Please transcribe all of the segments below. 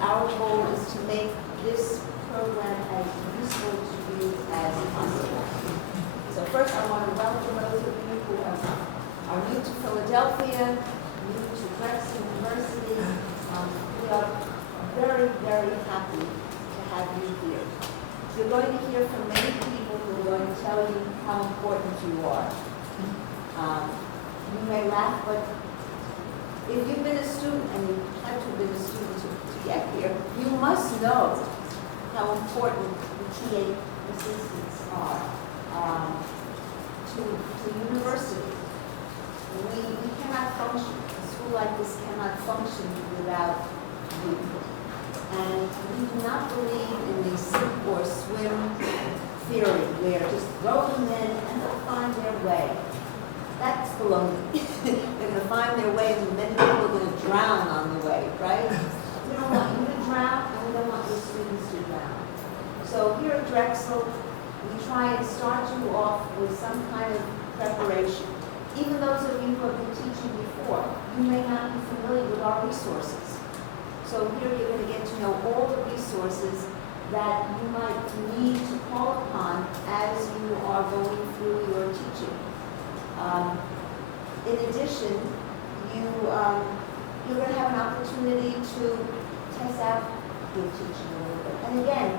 our goal is to make this program as useful to you as possible. So first, I want to welcome those of you who are new to Philadelphia, new to Drexel University. We are very, very happy to have you here. You're going to hear from many people who are going to tell you how important you are. You may laugh, but if you've been a student, and you have to have been a student to get here, you must know how important the TA assistants are to university. We cannot function, a school like this cannot function without you. And we do not believe in the sink or swim theory, where just throw them in and they'll find their way. That's baloney. They're going to find their way, and many people are going to drown on the way, right? We don't want you to drown, and we don't want your students to drown. So here at Drexel, we try and start you off with some kind of preparation. Even those of you who have been teaching before, you may not be familiar with our resources. So here you're going to get to know all the resources that you might need to call upon as you are going through your teaching. In addition, you're going to have an opportunity to test out your teaching a little bit. And again,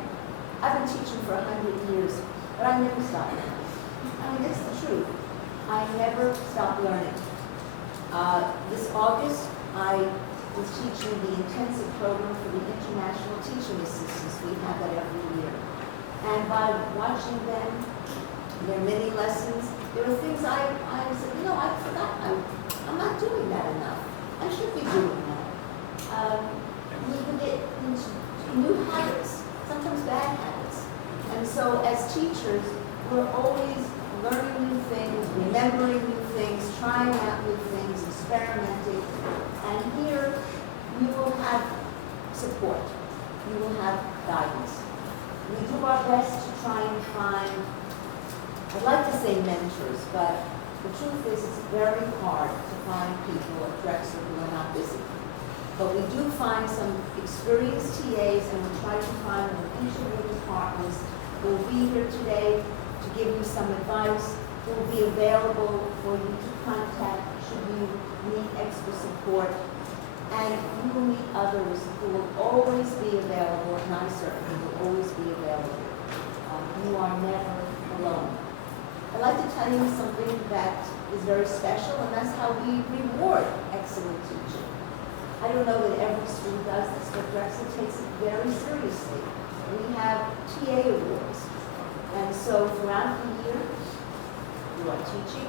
I've been teaching for 100 years, but I never stop learning. I mean, that's the truth. I never stop learning. This August, I was teaching the intensive program for the international teaching assistants. We have that every year. And by watching them, their mini lessons, there were things I said, I forgot. I'm not doing that enough. I should be doing that. We can get into new habits, sometimes bad habits. And so as teachers, we're always learning new things, remembering new things, trying out new things, experimenting. And here, you will have support. You will have guidance. We do our best to try and find, I'd like to say mentors, but the truth is it's very hard to find people at Drexel who are not busy. But we do find some experienced TAs, and we try to find them in each of your departments who will be here today to give you some advice, who will be available for you to contact should you need extra support. And you will meet others who will always be available, and I certainly will always be available. You are never alone. I'd like to tell you something that is very special, and that's how we reward excellent teaching. I don't know that every school does this, but Drexel takes it very seriously. We have TA awards. And so throughout the year, you are teaching,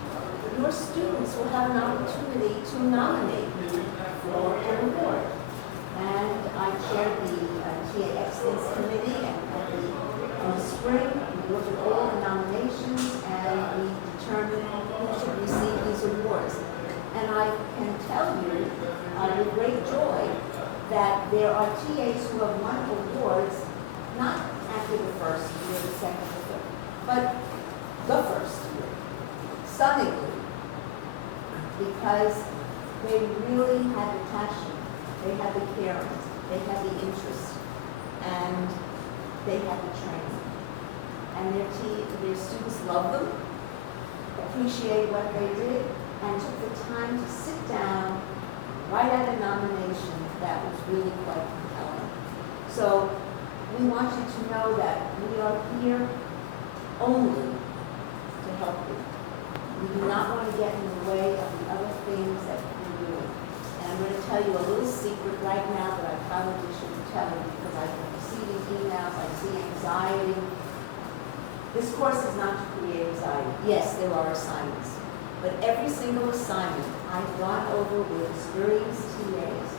your students will have an opportunity to nominate you for an award. And I chair the TA Excellence Committee, and in the spring, we look at all the nominations and we determine who should receive these awards. And I can tell you with great joy that there are TAs who have won awards not after the first year, the second, the third, but the first year, stunningly, because they really had the passion, they had the caring, they had the interest, and they had the training. And their students loved them, appreciated what they did, and took the time to sit down, write out a nomination that was really quite compelling. So we want you to know that we are here only to help you. We do not want to get in the way of the other things that we're doing. And I'm going to tell you a little secret right now that I probably shouldn't tell you because I've been receiving emails, I see anxiety. This course is not to create anxiety. Yes, there are assignments. But every single assignment I've gone over with experienced TAs.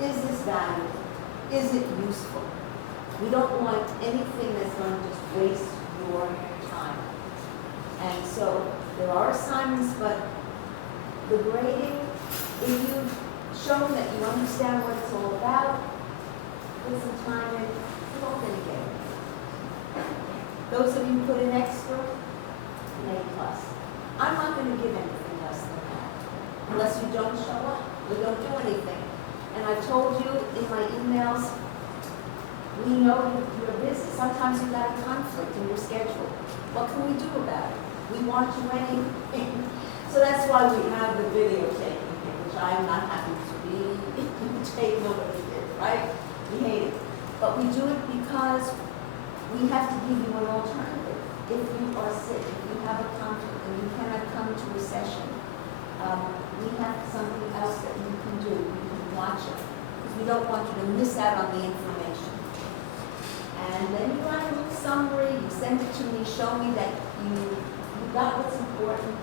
Is this valuable? Is it useful? We don't want anything that's going to just waste your time. And so there are assignments, but the grading, if you've shown that you understand what it's all about, put some time in, you're all going to get it. Those of you who put in extra, an A+. I'm not going to give anything less than that, unless you don't show up or don't do anything. And I told you in my emails, Sometimes you've got a conflict in your schedule. What can we do about it? We want you anyway. So that's why we have the videotaping here, which I'm not happy to be taped over here, right? We hate it. But we do it because we have to give you an alternative. If you are sick, if you have a conflict and you cannot come to a session, we have something else that you can do. You can watch it. Because we don't want you to miss out on the information. And then you write a little summary, you send it to me, show me that you got what's important,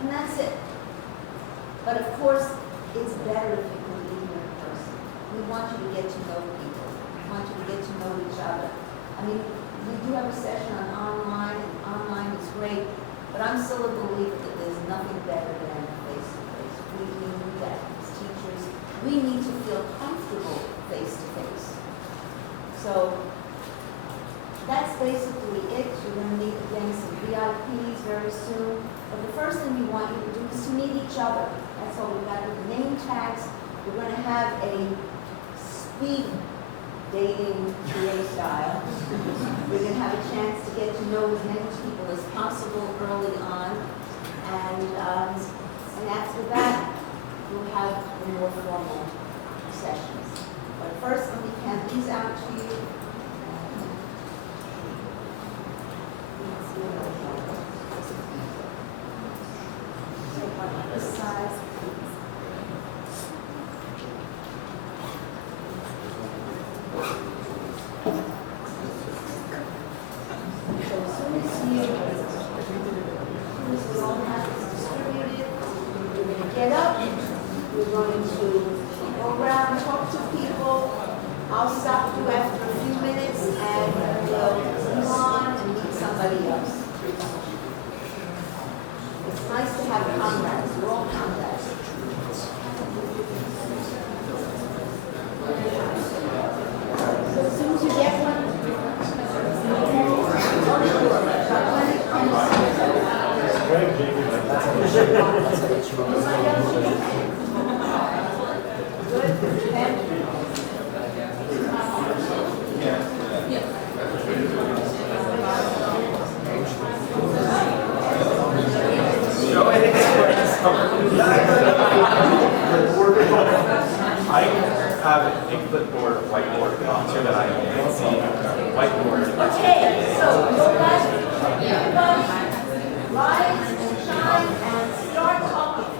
and that's it. But of course, it's better if you can be here in person. We want you to get to know people. We want you to get to know each other. I mean, we do have a session on online, and online is great, but I'm still a believer that there's nothing better than face-to-face. We need that as teachers. We need to feel comfortable face-to-face. So that's basically it. You're going to meet again some VIPs very soon. But the first thing we want you to do is to meet each other. That's all we've got with the name tags. We're going to have a speed dating PA style. We're going to have a chance to get to know as many people as possible early on. And after that, we'll have the more formal sessions. But first, let me hand these out to you. This side. So as soon as we all have this distributed, we're going to get up, we're going to go around, talk to people. I'll stop you after a few minutes and we'll move on and meet somebody else. It's nice to have comrades. We're all comrades. So as soon as you get one, I have a clipboard or whiteboard so that I can see whiteboard. okay, so you'll rise and shine and start talking.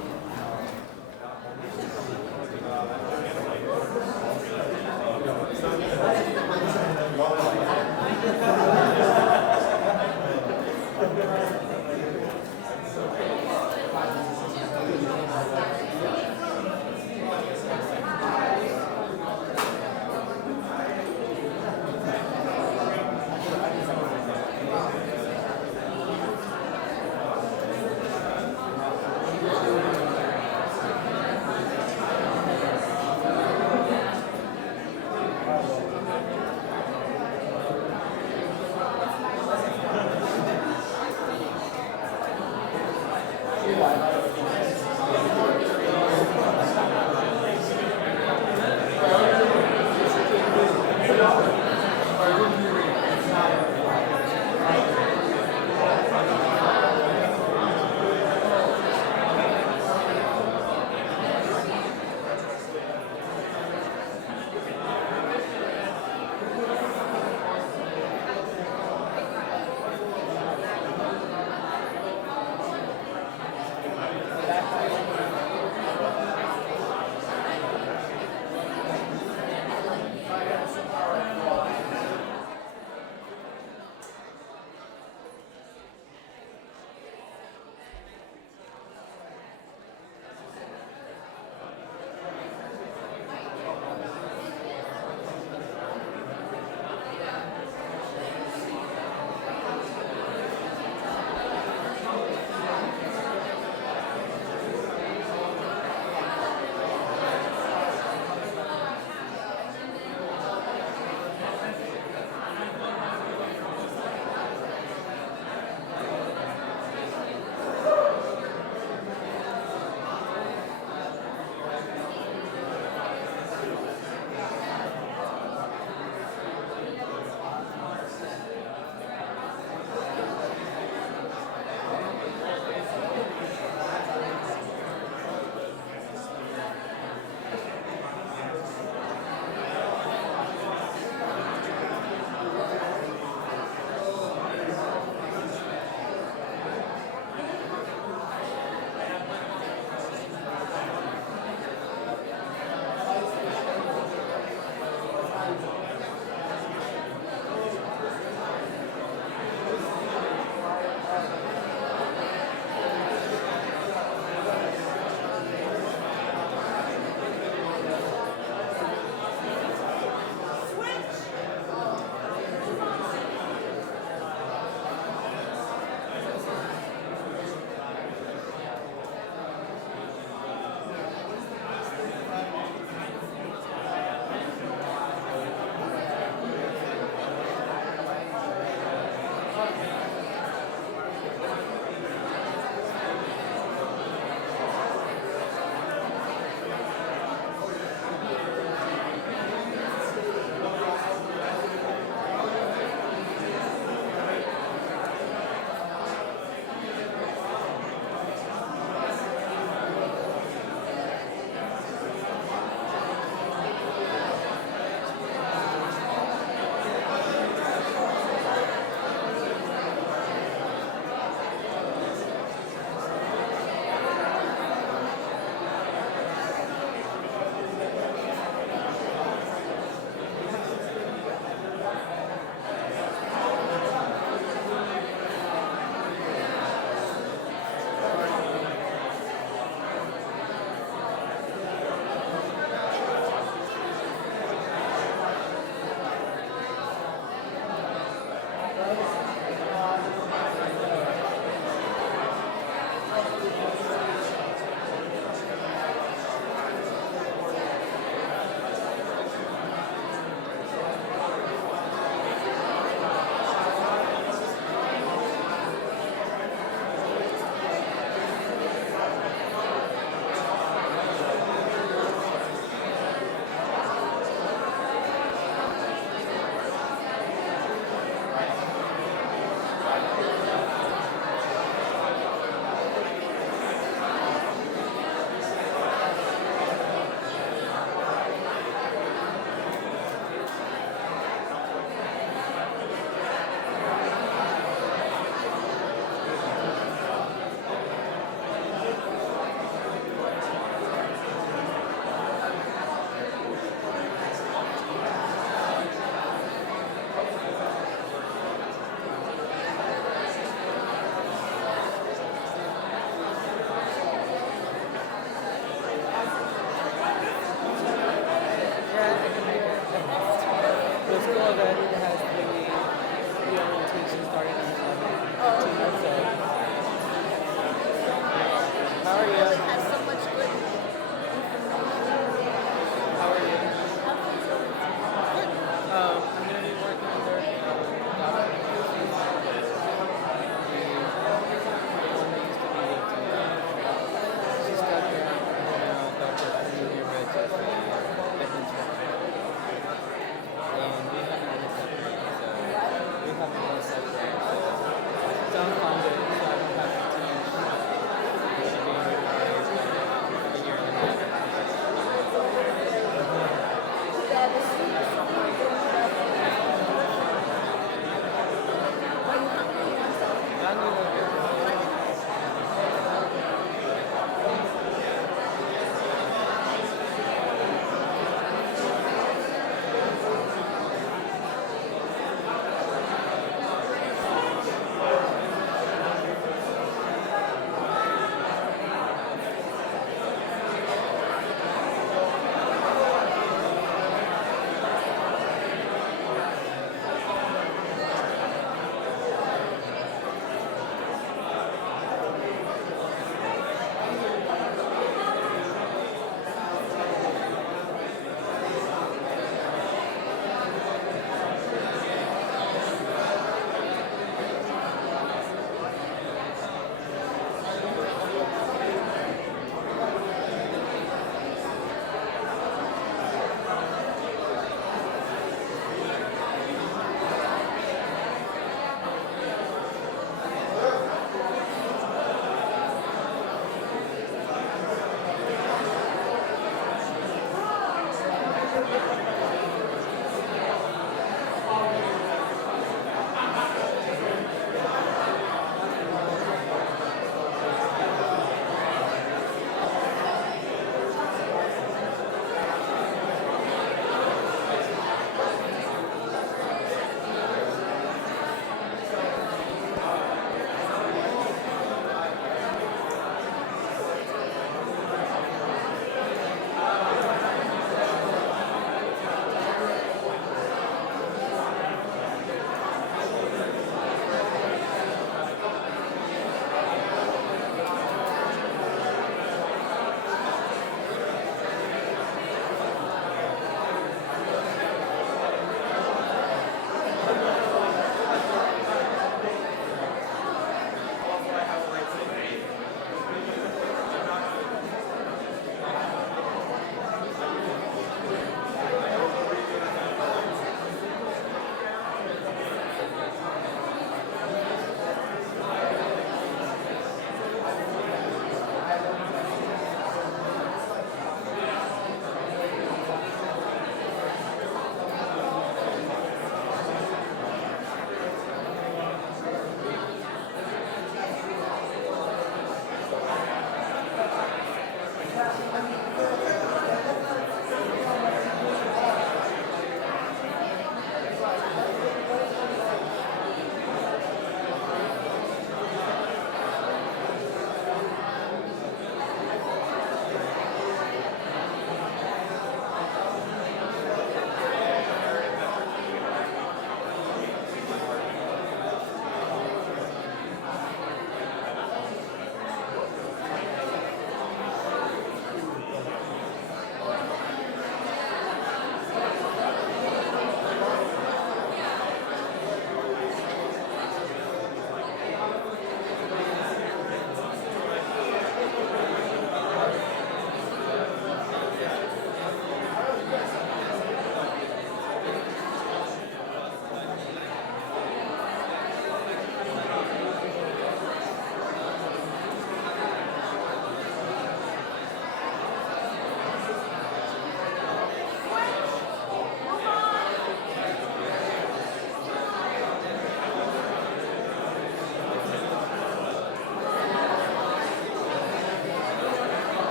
that it has really orientation starting at 18 or so. How are you? It has so much good information. How are you? How things are. Good. I'm going to be working under Dr. Lucy. The one that used to be with she's got there now, Dr. Cornelia Rich as the instructor. We haven't been separate, so we haven't been separate. So I'm fine with it. So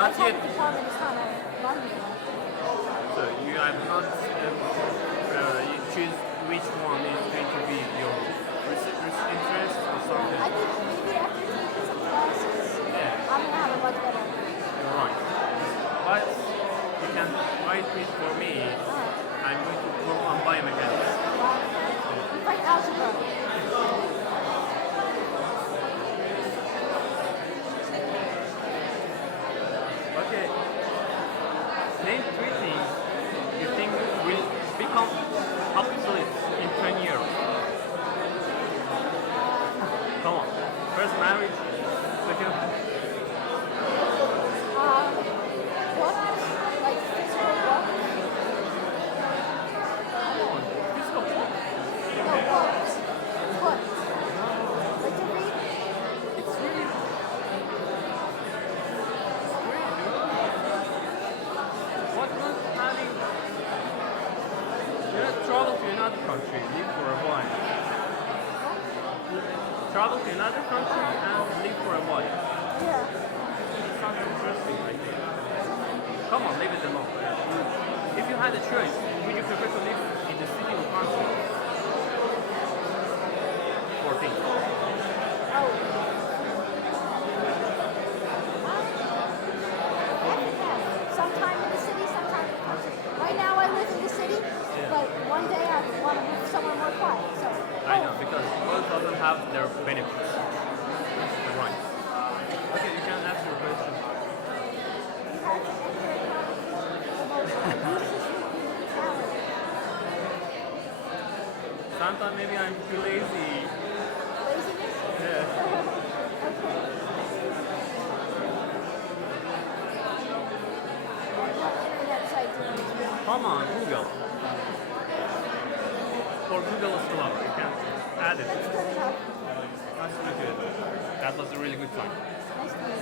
Not type yet. of department is kind of lonely. So you have not you choose which one is going to be your interest or something. I think maybe after taking some classes, Yeah, I'm gonna have a much better. you're right. But you can write it for me. I'm going to work on biomechanics. Like algebra. Okay. Name three things you think will become obsolete in 10 years. Come on. First marriage. Second. What? Like physical what? Come on. Physical. No, books. Books. Like to read? It's really great, dude. What not having travel to another country, live for a while. Travel to another country and live for a while. Yeah. It sounds interesting, I think. Come on, leave it alone. If you had a choice, would you prefer to live in the city or country? Or think? Oh. Sometime in the city, sometime in the country. Right now I live in the city, but one day I want to move somewhere more quiet. So. I know, because both of them have their benefits. Right. Okay, you can ask your question. You had to enter a company, the most useless talent. Sometimes maybe I'm too lazy. Laziness? Yeah. Okay. What internet site do you use? Come on, Google. For Google Scholar, you can add it. That's good enough. That's really good. That was a really good time. Nice to meet you.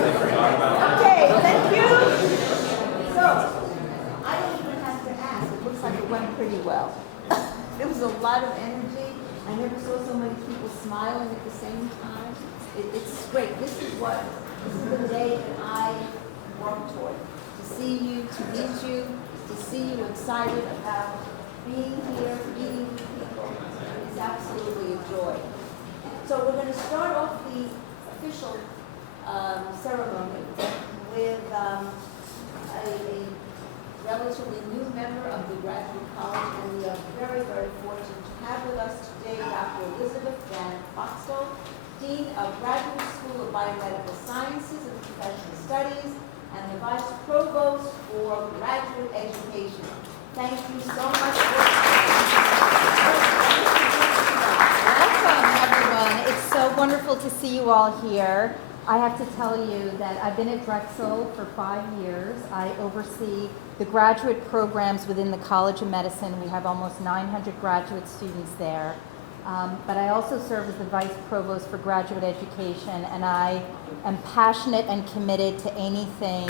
Okay, thank you. So, I don't even have to ask. It looks like it went pretty well. There was a lot of energy. I never saw so many people smiling at the same time. It's great. This is the day that I work toward. To see you, to meet you, to see you excited about being here, meeting new people is absolutely a joy. So we're going to start off the official ceremony with a relatively new member of the Graduate College, and we are very, very fortunate to have with us today Dr. Elizabeth Janet Foxtel, Dean of Graduate School of Biomedical Sciences and Professional Studies, and the Vice Provost for Graduate Education. Thank you so much for Welcome, everyone. It's so wonderful to see you all here. I have to tell you that I've been at Drexel for 5 years. I oversee the graduate programs within the College of Medicine. We have almost 900 graduate students there. But I also serve as the Vice Provost for Graduate Education, and I am passionate and committed to anything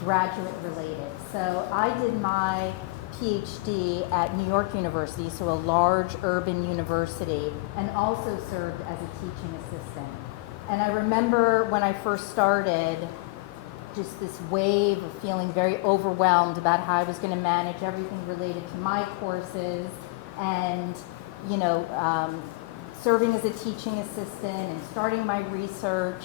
graduate related. So I did my PhD at New York University, so a large urban university, and also served as a teaching assistant. And I remember when I first started, just this wave of feeling very overwhelmed about how I was going to manage everything related to my courses and, you know, serving as a teaching assistant and starting my research.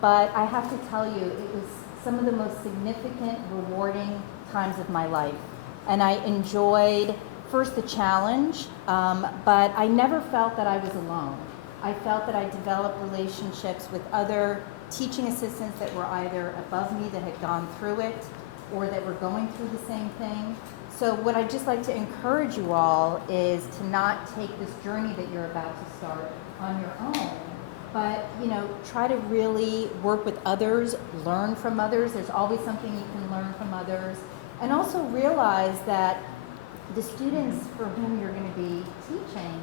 But I have to tell you, it was some of the most significant, rewarding times of my life. And I enjoyed, first, the challenge, but I never felt that I was alone. I felt that I developed relationships with other teaching assistants that were either above me that had gone through it or that were going through the same thing. So what I'd just like to encourage you all is to not take this journey that you're about to start on your own, but, you know, try to really work with others, learn from others. There's always something you can learn from others. And also realize that the students for whom you're going to be teaching,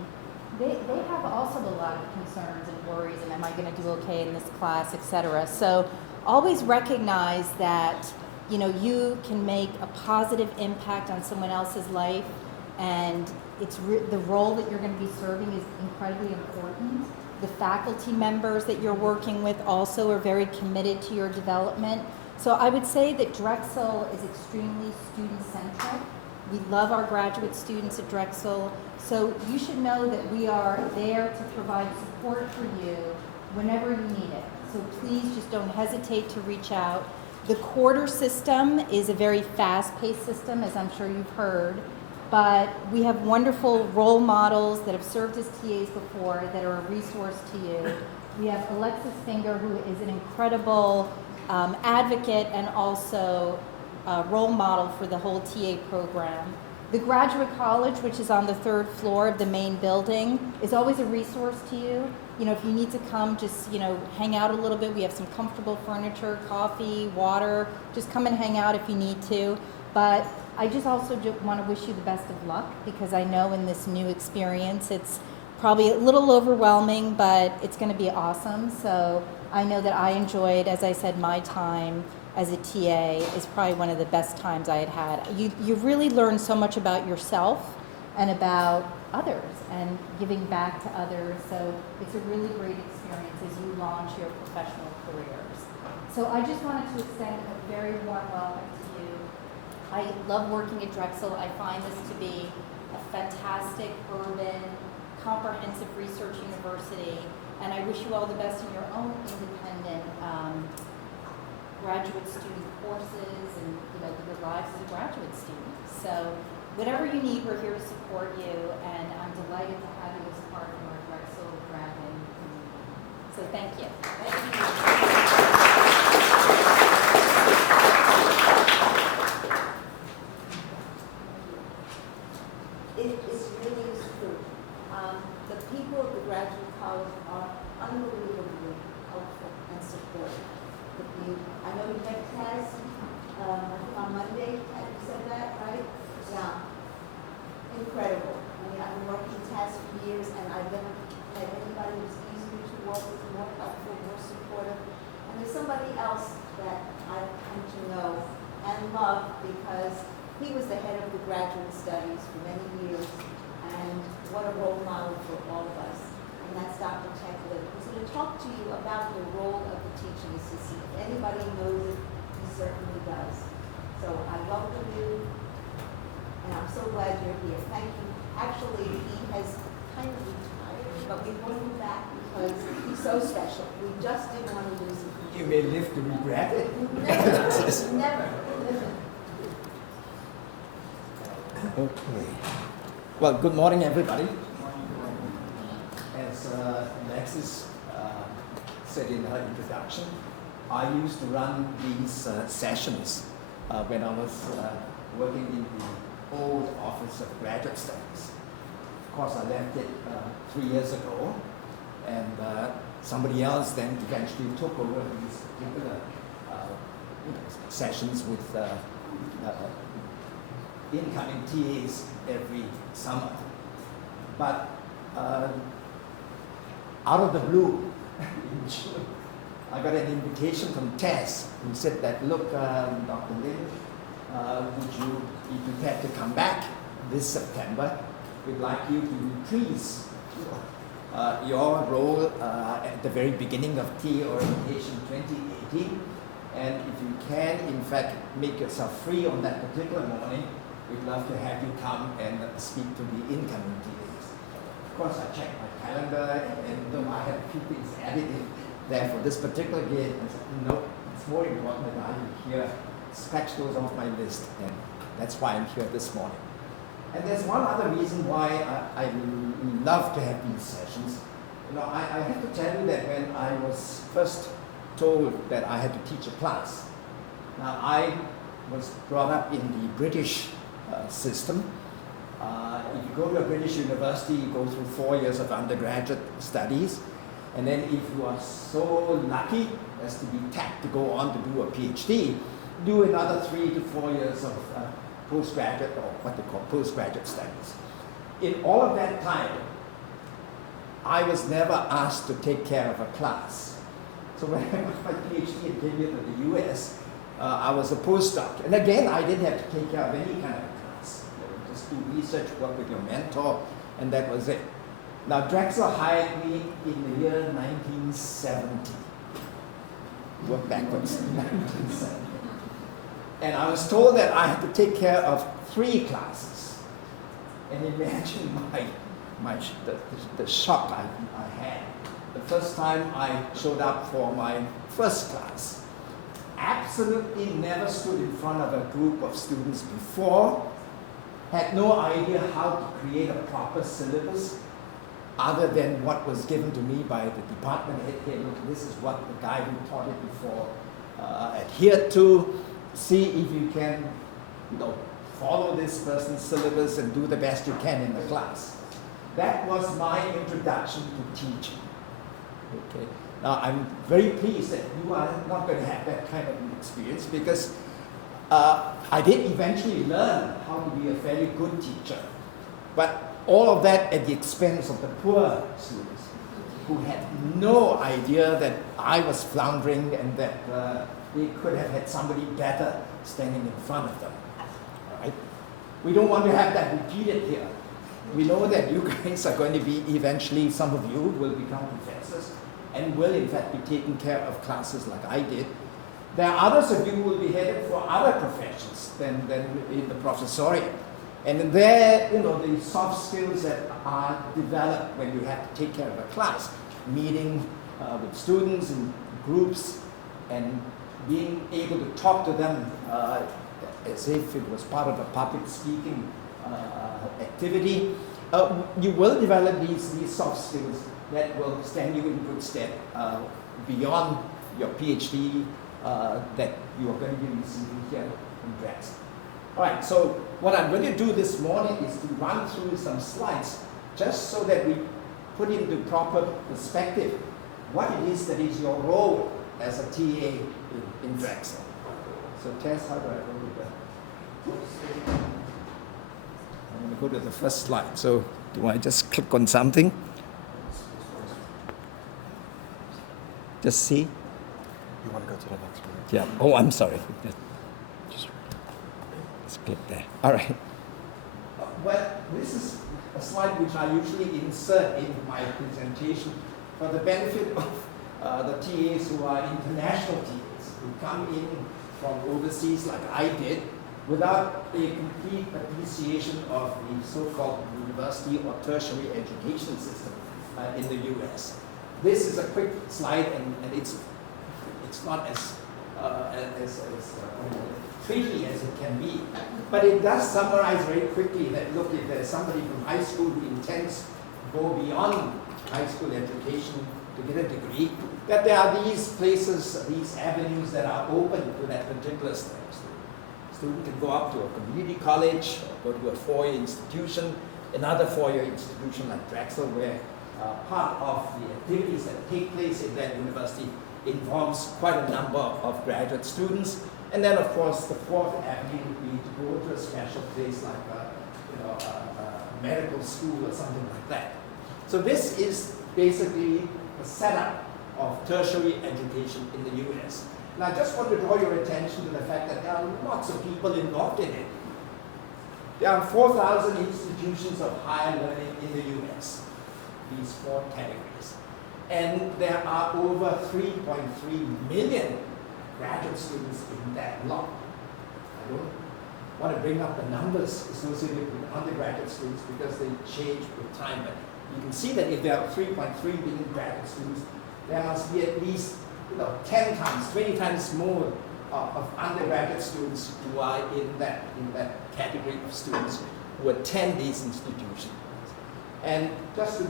they have also a lot of concerns and worries, and am I going to do okay in this class, etc. So always recognize that, you know, you can make a positive impact on someone else's life, and it's the role that you're going to be serving is incredibly important. The faculty members that you're working with also are very committed to your development. So I would say that Drexel is extremely student-centric. We love our graduate students at Drexel. So you should know that we are there to provide support for you whenever you need it. So please just don't hesitate to reach out. The quarter system is a very fast-paced system, as I'm sure you've heard. But we have wonderful role models that have served as TAs before that are a resource to you. We have Alexis Finger, who is an incredible advocate and also role model for the whole TA program. The Graduate College, which is on the 3rd floor of the main building, is always a resource to you. You know, if you need to come, just, you know, hang out a little bit. We have some comfortable furniture, coffee, water. Just come and hang out if you need to. But I just also want to wish you the best of luck, because I know in this new experience it's probably a little overwhelming, but it's going to be awesome. So I know that I enjoyed, as I said, my time as a TA is probably one of the best times I had. You really learn so much about yourself and about others and giving back to others. So it's a really great experience as you launch your professional careers. So I just wanted to extend a very warm welcome to you. I love working at Drexel. I find this to be a fantastic, urban, comprehensive research university, and I wish you all the best in your own independent graduate student courses and, you know, your lives as a graduate student. So whatever you need, we're here to support you, and I'm delighted to have you as part of our Drexel graduate community. So thank you. It's really true. The people of the Graduate College are unbelievably helpful and supportive. I know you had tests, I think on Monday, you said that, right? Yeah. Incredible. I mean, I've been working tests for years, and I've never met anybody who's easier to work with, more helpful, more supportive. And there's somebody else that I've come to know and love, because he was the head of the graduate studies for many years, and what a role model for all of us. And that's Dr. Tekla, who's going to talk to you about the role of the teaching assistant. If anybody knows it, he certainly does. So I welcome you, and I'm so glad you're here. Thank you. Actually, he has kind of retired, but we brought him back because he's so special. We just didn't want to lose him. You may live to regret it. Never, never. Okay. Well, good morning, everybody. As Alexis said in her introduction, I used to run these sessions when I was working in the old Office of Graduate Studies. Of course, I left it 3 years ago, and somebody else then eventually took over these particular sessions with incoming TAs every summer. But out of the blue, in June, I got an invitation from Tess, who said that, look, Dr. Lin, would you be prepared to come back this September? We'd like you to reprise your role at the very beginning of TA Orientation 2018. And if you can, in fact, make yourself free on that particular morning, we'd love to have you come and speak to the incoming TAs. Of course, I checked my calendar, and though I had a few things added in there for this particular day, I said, no, it's more important that I be here, scratch those off my list, and that's why I'm here this morning. And there's one other reason why I love to have these sessions. You know, I have to tell you that when I was first told that I had to teach a class, now I was brought up in the British system. If you go to a British university, you go through 4 years of undergraduate studies, and then if you are so lucky as to be tapped to go on to do a PhD, do another 3 to 4 years of postgraduate, or what they call postgraduate studies. In all of that time, I was never asked to take care of a class. So when I got my PhD and came here to the US, I was a postdoc. And again, I didn't have to take care of any kind of a class. You know, just do research, work with your mentor, and that was it. Now, Drexel hired me in the year 1970. Work backwards, 1970. And I was told that I had to take care of 3 classes. And imagine the shock I had the first time I showed up for my first class. Absolutely never stood in front of a group of students before, had no idea how to create a proper syllabus other than what was given to me by the department head here. Look, this is what the guy who taught it before adhered to. See if you can, you know, follow this person's syllabus and do the best you can in the class. That was my introduction to teaching. Okay. Now, I'm very pleased that you are not going to have that kind of an experience, because I did eventually learn how to be a fairly good teacher. But all of that at the expense of the poor students who had no idea that I was floundering and that they could have had somebody better standing in front of them. All right? We don't want to have that repeated here. We know that you guys are going to be eventually, some of you will become professors and will in fact be taking care of classes like I did. There are others of you who will be headed for other professions than in the professoriate. And there, you know, the soft skills that are developed when you have to take care of a class, meeting with students in groups and being able to talk to them as if it was part of a public speaking activity, you will develop these soft skills that will stand you in good stead beyond your PhD that you are going to be receiving here in Drexel. All right, so what I'm going to do this morning is to run through some slides just so that we put into proper perspective what it is that is your role as a TA in Drexel. So Tess, how do I go with that? I'm going to go to the first slide. So do I just click on something? Just see? You want to go to the next one? Yeah. Oh, I'm sorry. Just click there. All right. Well, this is a slide which I usually insert in my presentation for the benefit of the TAs who are international TAs, who come in from overseas like I did, without a complete appreciation of the so-called university or tertiary education system in the US. This is a quick slide, and it's not as tricky as it can be, but it does summarize very quickly that, look, if there's somebody from high school who intends to go beyond high school education to get a degree, that there are these places, these avenues that are open to that particular student. Student can go up to a community college, or go to a four-year institution, another four-year institution like Drexel, where part of the activities that take place in that university involves quite a number of graduate students. And then, of course, the fourth avenue would be to go to a special place like a medical school or something like that. So this is basically the setup of tertiary education in the US. And I just want to draw your attention to the fact that there are lots of people involved in it. There are 4,000 institutions of higher learning in the US, these 4 categories. And there are over 3.3 million graduate students in that lot. I don't want to bring up the numbers associated with undergraduate students because they change with time, but you can see that if there are 3.3 million graduate students, there must be at least 10 times, 20 times more of undergraduate students who are in that category of students who attend these institutions. And just to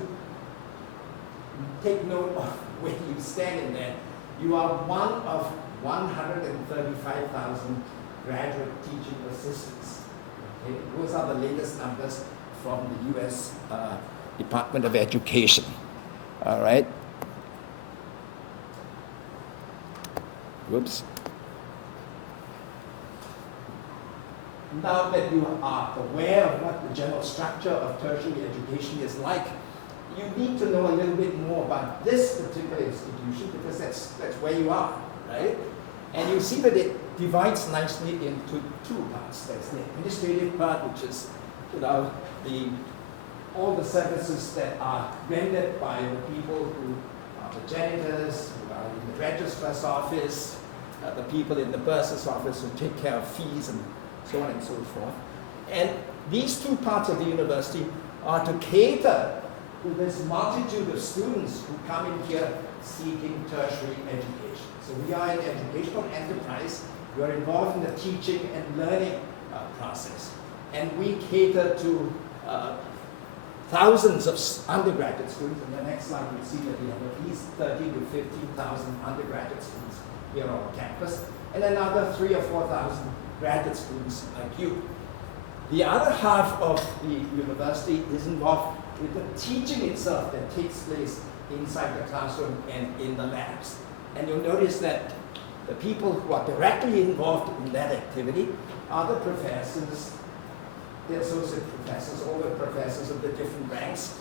take note of where you stand in there, you are one of 135,000 graduate teaching assistants. Okay? Those are the latest numbers from the US Department of Education. All right. Whoops. Now that you are aware of what the general structure of tertiary education is like, you need to know a little bit more about this particular institution because that's where you are, right? And you see that it divides nicely into 2 parts. There's the administrative part, which is all the services that are rendered by the people who are the janitors, who are in the registrar's office, the people in the bursar's office who take care of fees and so on and so forth. And these 2 parts of the university are to cater to this multitude of students who come in here seeking tertiary education. So we are an educational enterprise. We are involved in the teaching and learning process. And we cater to thousands of undergraduate students. In the next slide, you'll see that we have at least 13,000 to 15,000 undergraduate students here on campus, and another 3,000 or 4,000 graduate students like you. The other half of the university is involved with the teaching itself that takes place inside the classroom and in the labs. And you'll notice that the people who are directly involved in that activity are the professors, the associate professors, all the professors of the different ranks.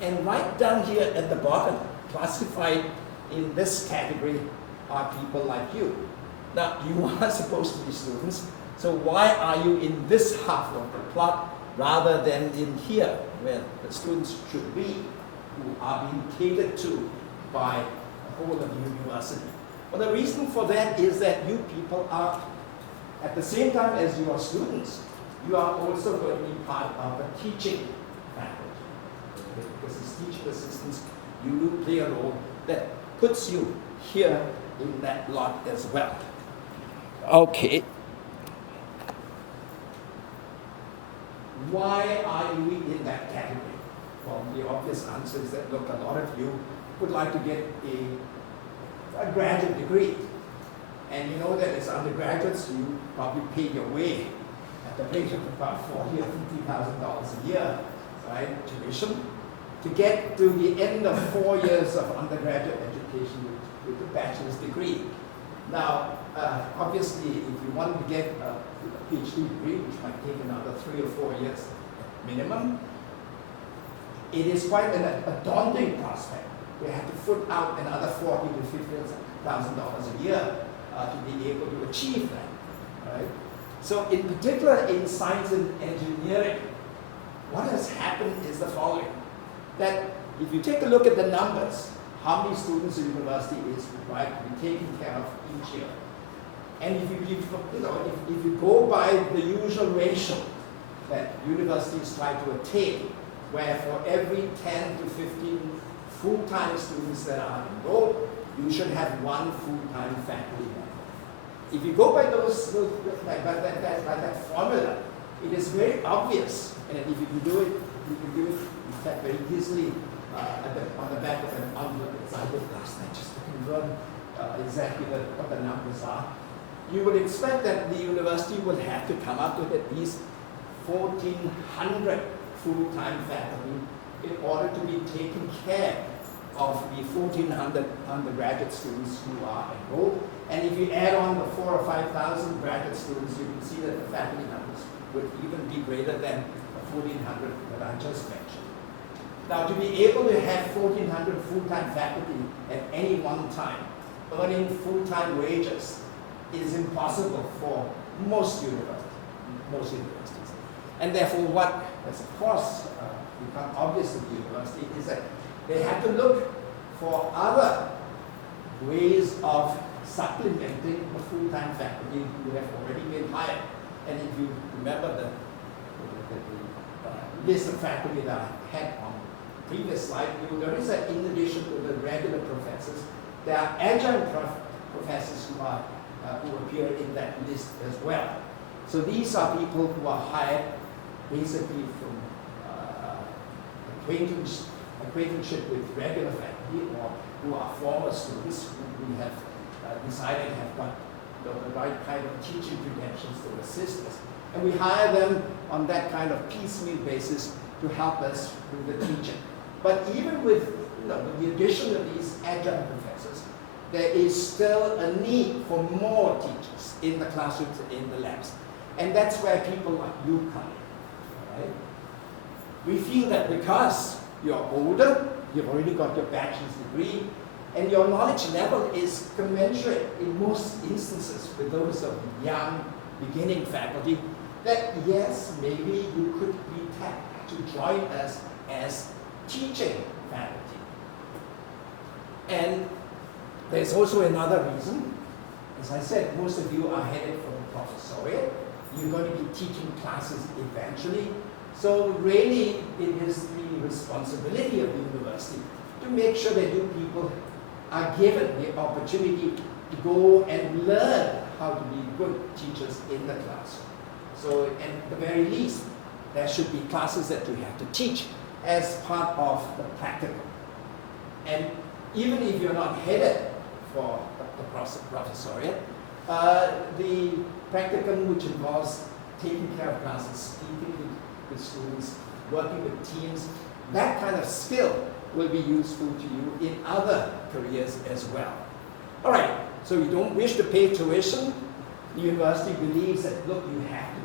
And right down here at the bottom, classified in this category, are people like you. Now, you are supposed to be students, so why are you in this half of the plot rather than in here, where the students should be, who are being catered to by the whole of the university? Well, the reason for that is that you people are, at the same time as you are students, you are also going to be part of a teaching faculty. Because as teaching assistants, you do play a role that puts you here in that lot as well. Okay. Why are you in that category? Well, the obvious answer is that, look, a lot of you would like to get a graduate degree. And you know that as undergraduates, you probably pay your way at the rate of about $40,000 or $50,000 a year, right, tuition, to get to the end of 4 years of undergraduate education with a bachelor's degree. Now, obviously, if you want to get a PhD degree, which might take another 3 or 4 years minimum, it is quite a daunting prospect. We have to foot out another $40,000 to $50,000 a year to be able to achieve that, right? So in particular in science and engineering, what has happened is the following, that if you take a look at the numbers, how many students a university is required to be taken care of each year. And if you go by the usual ratio that universities try to attain, where for every 10 to 15 full-time students that are enrolled, you should have 1 full-time faculty member. If you go by that formula, it is very obvious, and if you can do it, in fact, very easily on the back of an envelope, as I did last night, just to confirm exactly what the numbers are. You would expect that the university would have to come up with at least 1,400 full-time faculty in order to be taking care of the 1,400 undergraduate students who are enrolled. And if you add on the 4,000 or 5,000 graduate students, you can see that the faculty numbers would even be greater than the 1,400 that I just mentioned. Now, to be able to have 1,400 full-time faculty at any one time, earning full-time wages, is impossible for most universities. And therefore, what has of course become obvious at the university is that they have to look for other ways of supplementing the full-time faculty who have already been hired. And if you remember the list of faculty that I had on the previous slide, you will notice that in addition to the regular professors, there are adjunct professors who appear in that list as well. So these are people who are hired basically from acquaintanceship with regular faculty, or who are former students who we have decided have got the right kind of teaching credentials to assist us. And we hire them on that kind of piecemeal basis to help us with the teaching. But even with the addition of these adjunct professors, there is still a need for more teachers in the classrooms, in the labs. And that's where people like you come in. Right? We feel that because you're older, you've already got your bachelor's degree, and your knowledge level is commensurate in most instances with those of young, beginning faculty, that yes, maybe you could be tapped to join us as teaching faculty. And there's also another reason. As I said, most of you are headed for the professoriate. You're going to be teaching classes eventually. So really, it is the responsibility of the university to make sure that you people are given the opportunity to go and learn how to be good teachers in the classroom. So at the very least, there should be classes that you have to teach as part of the practicum. And even if you're not headed for the professoriate, the practicum, which involves taking care of classes, speaking with students, working with teams, that kind of skill will be useful to you in other careers as well. All right, so you don't wish to pay tuition. The university believes that, look, you have to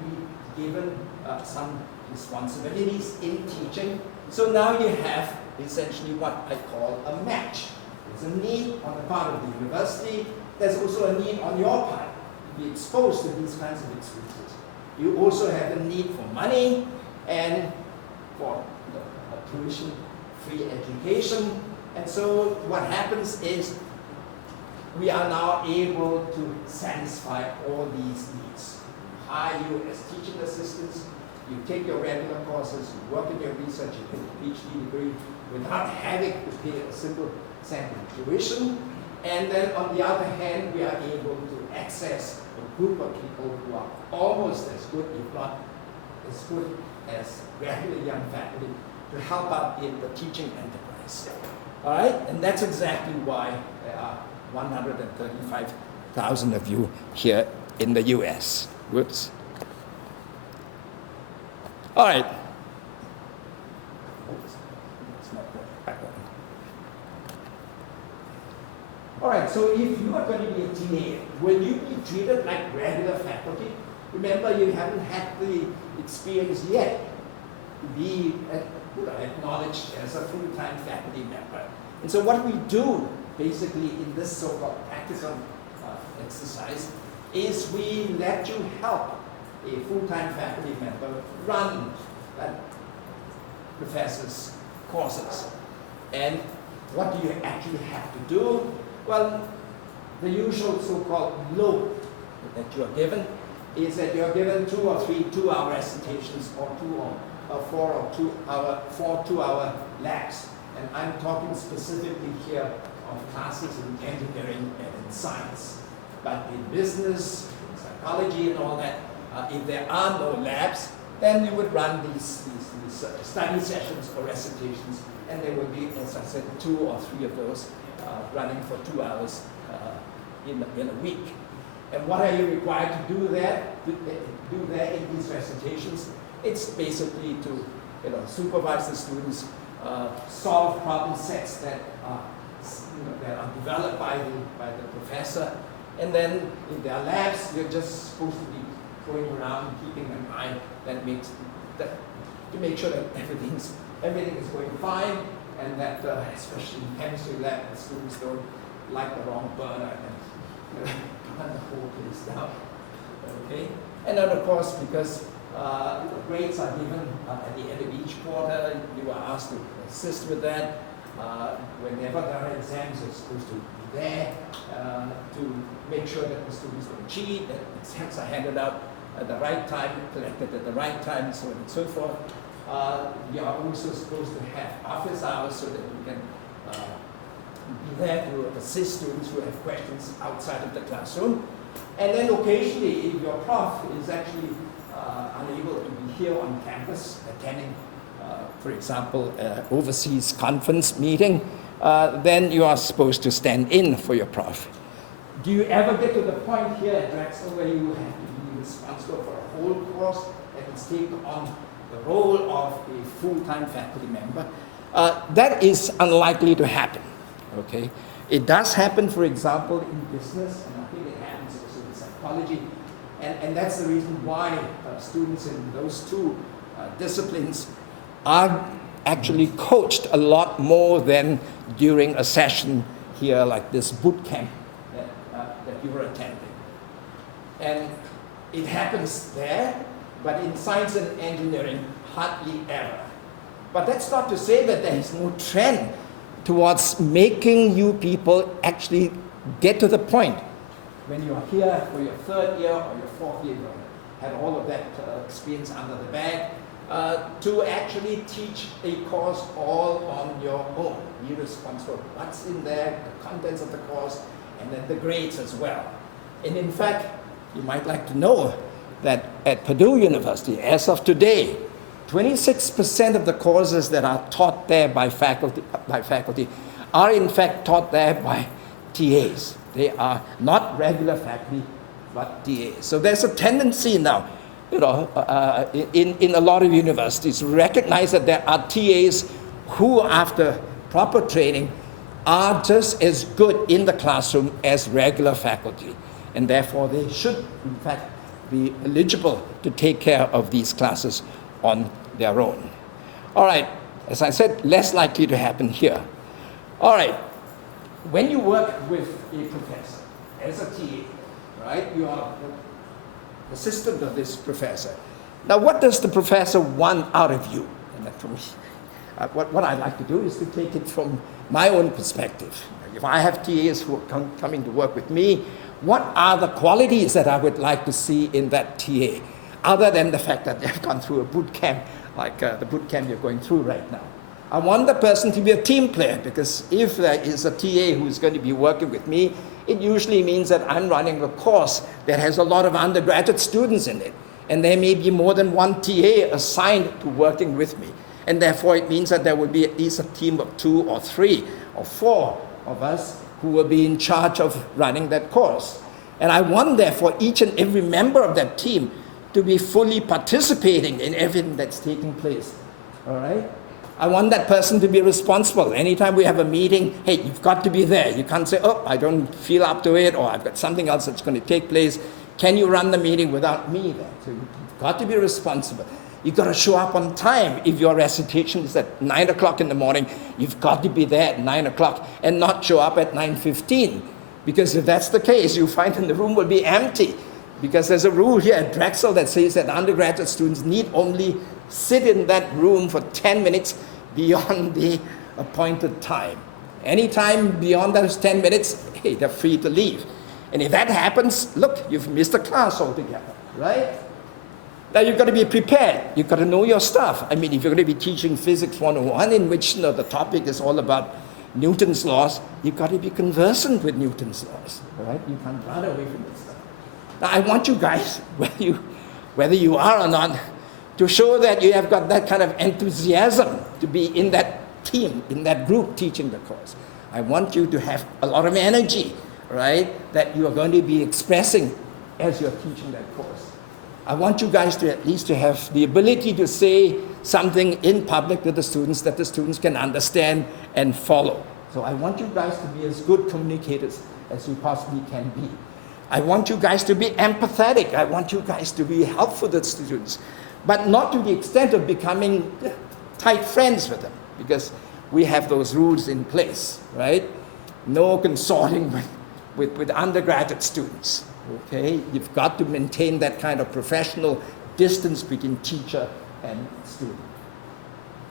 be given some responsibilities in teaching. So now you have essentially what I call a match. There's a need on the part of the university. There's also a need on your part to be exposed to these kinds of experiences. You also have a need for money and for a tuition-free education. And so what happens is we are now able to satisfy all these needs. We hire you as teaching assistants, you take your regular courses, you work in your research, you get a PhD degree without having to pay a single cent in tuition. And then on the other hand, we are able to access a group of people who are almost as good, if not as good as regular young faculty, to help out in the teaching enterprise. All right, and that's exactly why there are 135,000 of you here in the US. Whoops. All right. That's not the right one. All right, so if you are going to be a TA, will you be treated like regular faculty? Remember, you haven't had the experience yet to be acknowledged as a full-time faculty member. And so what we do basically in this so-called practicum exercise is we let you help a full-time faculty member run that professor's courses. And what do you actually have to do? Well, the usual so-called load that you are given is that you are given 2 or 3 two-hour recitations or 4 two-hour labs. And I'm talking specifically here of classes in engineering and in science. But in business, in psychology and all that, if there are no labs, then you would run these study sessions or recitations, and there will be, as I said, 2 or 3 of those running for 2 hours in a week. And what are you required to do there? In these recitations? It's basically to supervise the students, solve problem sets that are developed by the professor, and then in their labs, you're just supposed to be going around keeping an eye to make sure that everything is going fine, and that especially in chemistry lab, the students don't light the wrong burner and burn the whole place down. Okay, and then of course because grades are given at the end of each quarter, you are asked to assist with that. Whenever there are exams, you're supposed to be there to make sure that the students don't cheat, that exams are handed out at the right time, collected at the right time, so on and so forth. You are also supposed to have office hours so that you can be there to assist students who have questions outside of the classroom. And then occasionally, if your prof is actually unable to be here on campus attending, for example, overseas conference meeting, then you are supposed to stand in for your prof. Do you ever get to the point here at Drexel where you have to be responsible for a whole course and take on the role of a full-time faculty member? That is unlikely to happen, okay? It does happen, for example, in business, and I think it happens also in psychology, and that's the reason why students in those two disciplines are actually coached a lot more than during a session here like this boot camp that you were attending. And it happens there, but in science and engineering, hardly ever. But that's not to say that there is no trend towards making you people actually get to the point when you are here for your third year or your fourth year, you had all of that experience under the bag, to actually teach a course all on your own. Be responsible for what's in there, the contents of the course, and then the grades as well. And in fact, you might like to know that at Purdue University, as of today, 26% of the courses that are taught there by faculty are in fact taught there by TAs. They are not regular faculty, but TAs. So there's a tendency now, in a lot of universities, to recognize that there are TAs who, after proper training, are just as good in the classroom as regular faculty. And therefore, they should, in fact, be eligible to take care of these classes on their own. All right, as I said, less likely to happen here. All right, when you work with a professor as a TA, right, you are the assistant of this professor. Now, what does the professor want out of you? And that from me, what I like to do is to take it from my own perspective. If I have TAs who are coming to work with me, what are the qualities that I would like to see in that TA, other than the fact that they've gone through a boot camp, like the boot camp you're going through right now? I want the person to be a team player, because if there is a TA who's going to be working with me, it usually means that I'm running a course that has a lot of undergraduate students in it. And there may be more than one TA assigned to working with me. And therefore, it means that there will be at least a team of 2 or 3 or 4 of us who will be in charge of running that course. And I want, therefore, each and every member of that team to be fully participating in everything that's taking place. All right? I want that person to be responsible. Anytime we have a meeting, hey, you've got to be there. You can't say, oh, I don't feel up to it, or I've got something else that's going to take place. Can you run the meeting without me there? So you've got to be responsible. You've got to show up on time. If your recitation is at 9 o'clock in the morning, you've got to be there at 9 o'clock and not show up at 9:15. Because if that's the case, you find that the room will be empty. Because there's a rule here at Drexel that says that undergraduate students need only sit in that room for 10 minutes beyond the appointed time. Anytime beyond those 10 minutes, hey, they're free to leave. And if that happens, look, you've missed the class altogether, right? Now you've got to be prepared. You've got to know your stuff. I mean, if you're going to be teaching Physics 101, in which the topic is all about Newton's laws, you've got to be conversant with Newton's laws, right? You can't run away from this stuff. Now I want you guys, whether you are or not, to show that you have got that kind of enthusiasm to be in that team, in that group teaching the course. I want you to have a lot of energy, right, that you are going to be expressing as you're teaching that course. I want you guys to at least to have the ability to say something in public to the students that the students can understand and follow. So I want you guys to be as good communicators as you possibly can be. I want you guys to be empathetic. I want you guys to be helpful to the students, but not to the extent of becoming tight friends with them because we have those rules in place, right? No consorting with undergraduate students, okay? You've got to maintain that kind of professional distance between teacher and student.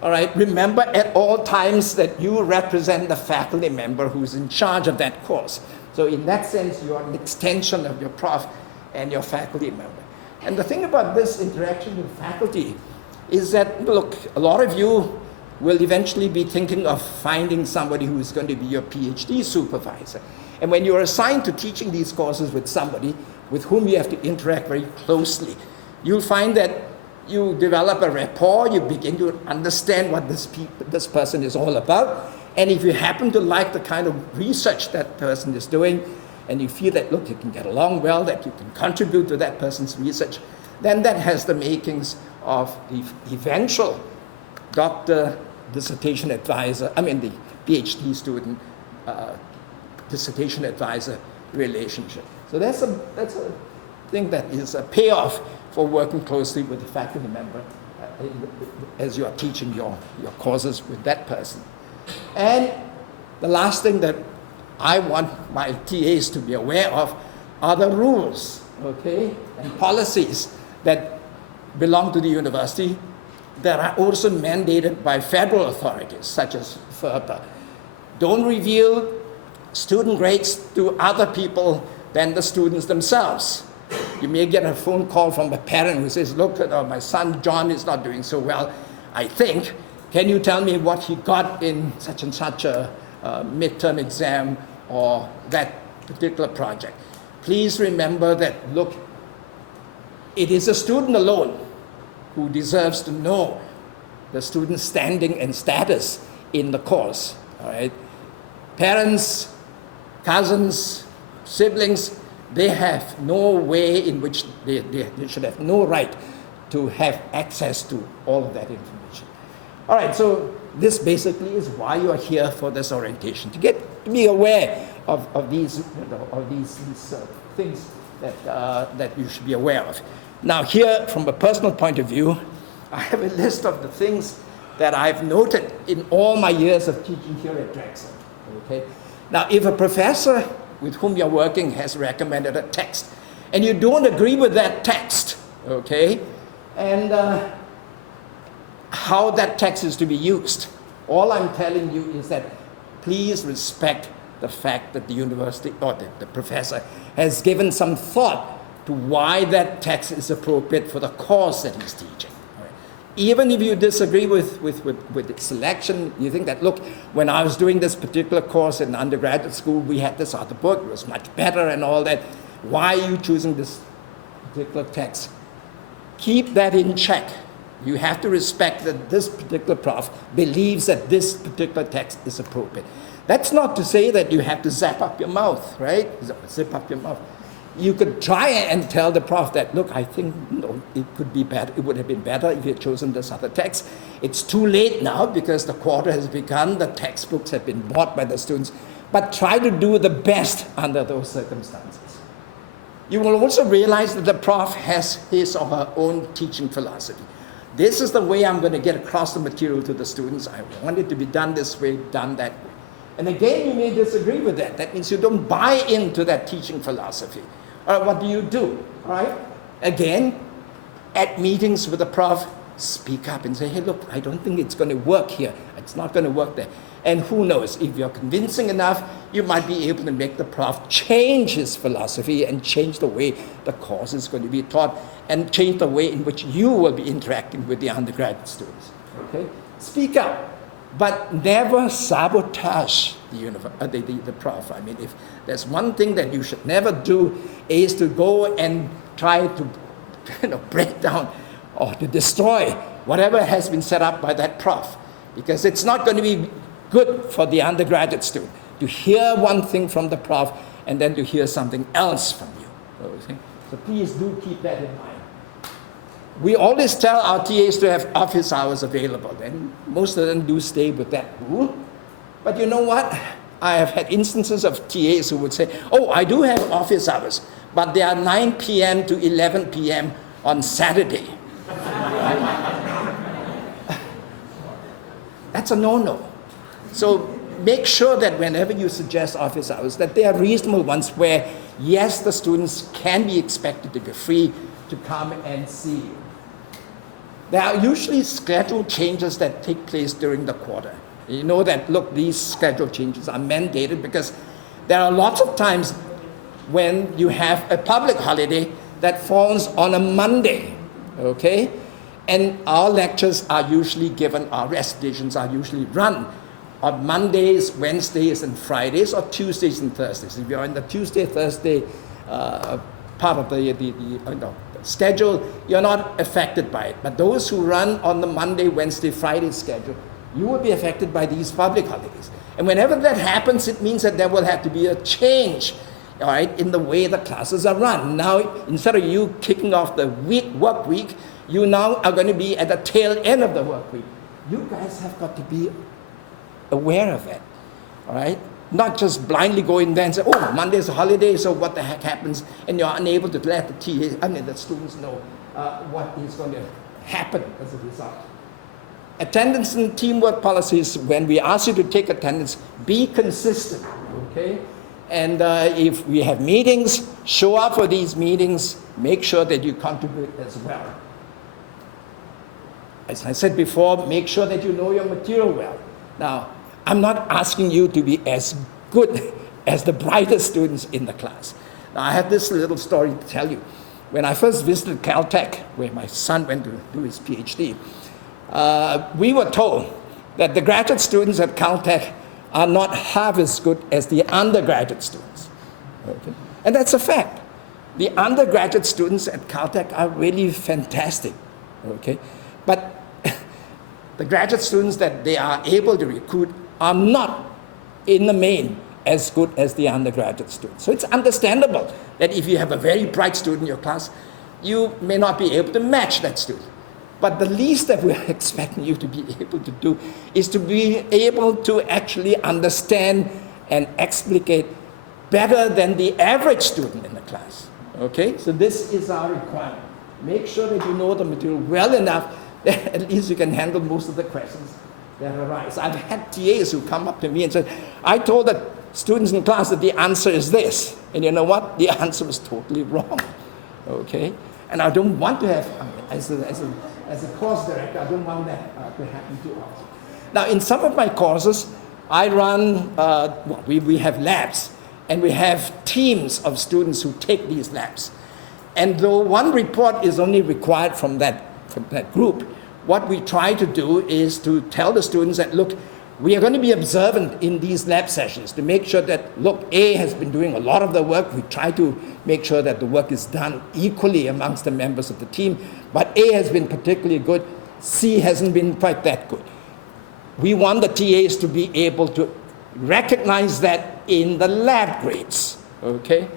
All right, remember at all times that you represent the faculty member who's in charge of that course. So in that sense, you are an extension of your prof and your faculty member. And the thing about this interaction with faculty is that, look, a lot of you will eventually be thinking of finding somebody who is going to be your PhD supervisor. And when you're assigned to teaching these courses with somebody with whom you have to interact very closely, you'll find that you develop a rapport, you begin to understand what this person is all about. And if you happen to like the kind of research that person is doing, and you feel that, look, you can get along well, that you can contribute to that person's research, then that has the makings of the eventual doctor dissertation advisor, the PhD student dissertation advisor relationship. So that's a thing that is a payoff for working closely with the faculty member as you are teaching your courses with that person. And the last thing that I want my TAs to be aware of are the rules, okay, and policies that belong to the university that are also mandated by federal authorities, such as FERPA. Don't reveal student grades to other people than the students themselves. You may get a phone call from a parent who says, look, my son John is not doing so well, I think. Can you tell me what he got in such and such a midterm exam or that particular project? Please remember that, look, it is a student alone who deserves to know the student's standing and status in the course, all right? Parents, cousins, siblings, they have no way in which they should have no right to have access to all of that information. All right, so this basically is why you are here for this orientation, to be aware of these, things that you should be aware of. Now here, from a personal point of view, I have a list of the things that I've noted in all my years of teaching here at Drexel, okay? Now, if a professor with whom you're working has recommended a text, and you don't agree with that text, okay, and how that text is to be used, all I'm telling you is that please respect the fact that the university or the professor has given some thought to why that text is appropriate for the course that he's teaching. Right? Even if you disagree with its selection, you think that, look, when I was doing this particular course in undergraduate school, we had this other book, it was much better and all that. Why are you choosing this particular text? Keep that in check. You have to respect that this particular prof believes that this particular text is appropriate. That's not to say that you have to zap up your mouth, right? Zip up your mouth. You could try and tell the prof that, look, I think it could be better. It would have been better if you had chosen this other text. It's too late now because the quarter has begun. The textbooks have been bought by the students. But try to do the best under those circumstances. You will also realize that the prof has his or her own teaching philosophy. This is the way I'm going to get across the material to the students. I want it to be done this way, done that way. And again, you may disagree with that. That means you don't buy into that teaching philosophy. What do you do? All right? Again, at meetings with the prof, speak up and say, hey, look, I don't think it's going to work here. It's not going to work there. And who knows, if you're convincing enough, you might be able to make the prof change his philosophy and change the way the course is going to be taught and change the way in which you will be interacting with the undergraduate students. Okay? Speak up. But never sabotage the prof. I mean, if there's one thing that you should never do is to go and try to break down or to destroy whatever has been set up by that prof. Because it's not going to be good for the undergraduate student to hear one thing from the prof and then to hear something else from you. Okay? So please do keep that in mind. We always tell our TAs to have office hours available, and most of them do stay with that rule. But you know what? I have had instances of TAs who would say, oh, I do have office hours, but they are 9 p.m. to 11 p.m. on Saturday. That's a no-no. So make sure that whenever you suggest office hours, that they are reasonable ones where, yes, the students can be expected to be free to come and see you. There are usually schedule changes that take place during the quarter. You know that, look, these schedule changes are mandated because there are lots of times when you have a public holiday that falls on a Monday, okay? And our lectures are usually given, our recitations are usually run on Mondays, Wednesdays, and Fridays, or Tuesdays and Thursdays. If you're in the Tuesday, Thursday part of the schedule, you're not affected by it. But those who run on the Monday, Wednesday, Friday schedule, you will be affected by these public holidays. And whenever that happens, it means that there will have to be a change, all right, in the way the classes are run. Now, instead of you kicking off the work week, you now are going to be at the tail end of the work week. You guys have got to be aware of it, all right? Not just blindly go in there and say, oh, Monday's a holiday, so what the heck happens? And you're unable to let the students know what is going to happen as a result. Attendance and teamwork policies, when we ask you to take attendance, be consistent, okay? And if we have meetings, show up for these meetings, make sure that you contribute as well. As I said before, make sure that you know your material well. Now, I'm not asking you to be as good as the brightest students in the class. Now, I have this little story to tell you. When I first visited Caltech, where my son went to do his PhD, we were told that the graduate students at Caltech are not half as good as the undergraduate students. Okay? And that's a fact. The undergraduate students at Caltech are really fantastic. Okay? But the graduate students that they are able to recruit are not, in the main, as good as the undergraduate students. So it's understandable that if you have a very bright student in your class, you may not be able to match that student. But the least that we're expecting you to be able to do is to be able to actually understand and explicate better than the average student in the class. Okay? So this is our requirement. Make sure that you know the material well enough that at least you can handle most of the questions that arise. I've had TAs who come up to me and said, I told the students in class that the answer is this. And you know what? The answer was totally wrong. Okay? And I don't want to have, as a course director, I don't want that to happen too often. Now, in some of my courses, I run, we have labs, and we have teams of students who take these labs. And though one report is only required from that group, what we try to do is to tell the students that, look, we are going to be observant in these lab sessions to make sure that, look, A has been doing a lot of the work. We try to make sure that the work is done equally amongst the members of the team. But A has been particularly good. C hasn't been quite that good. We want the TAs to be able to recognize that in the lab grades, okay?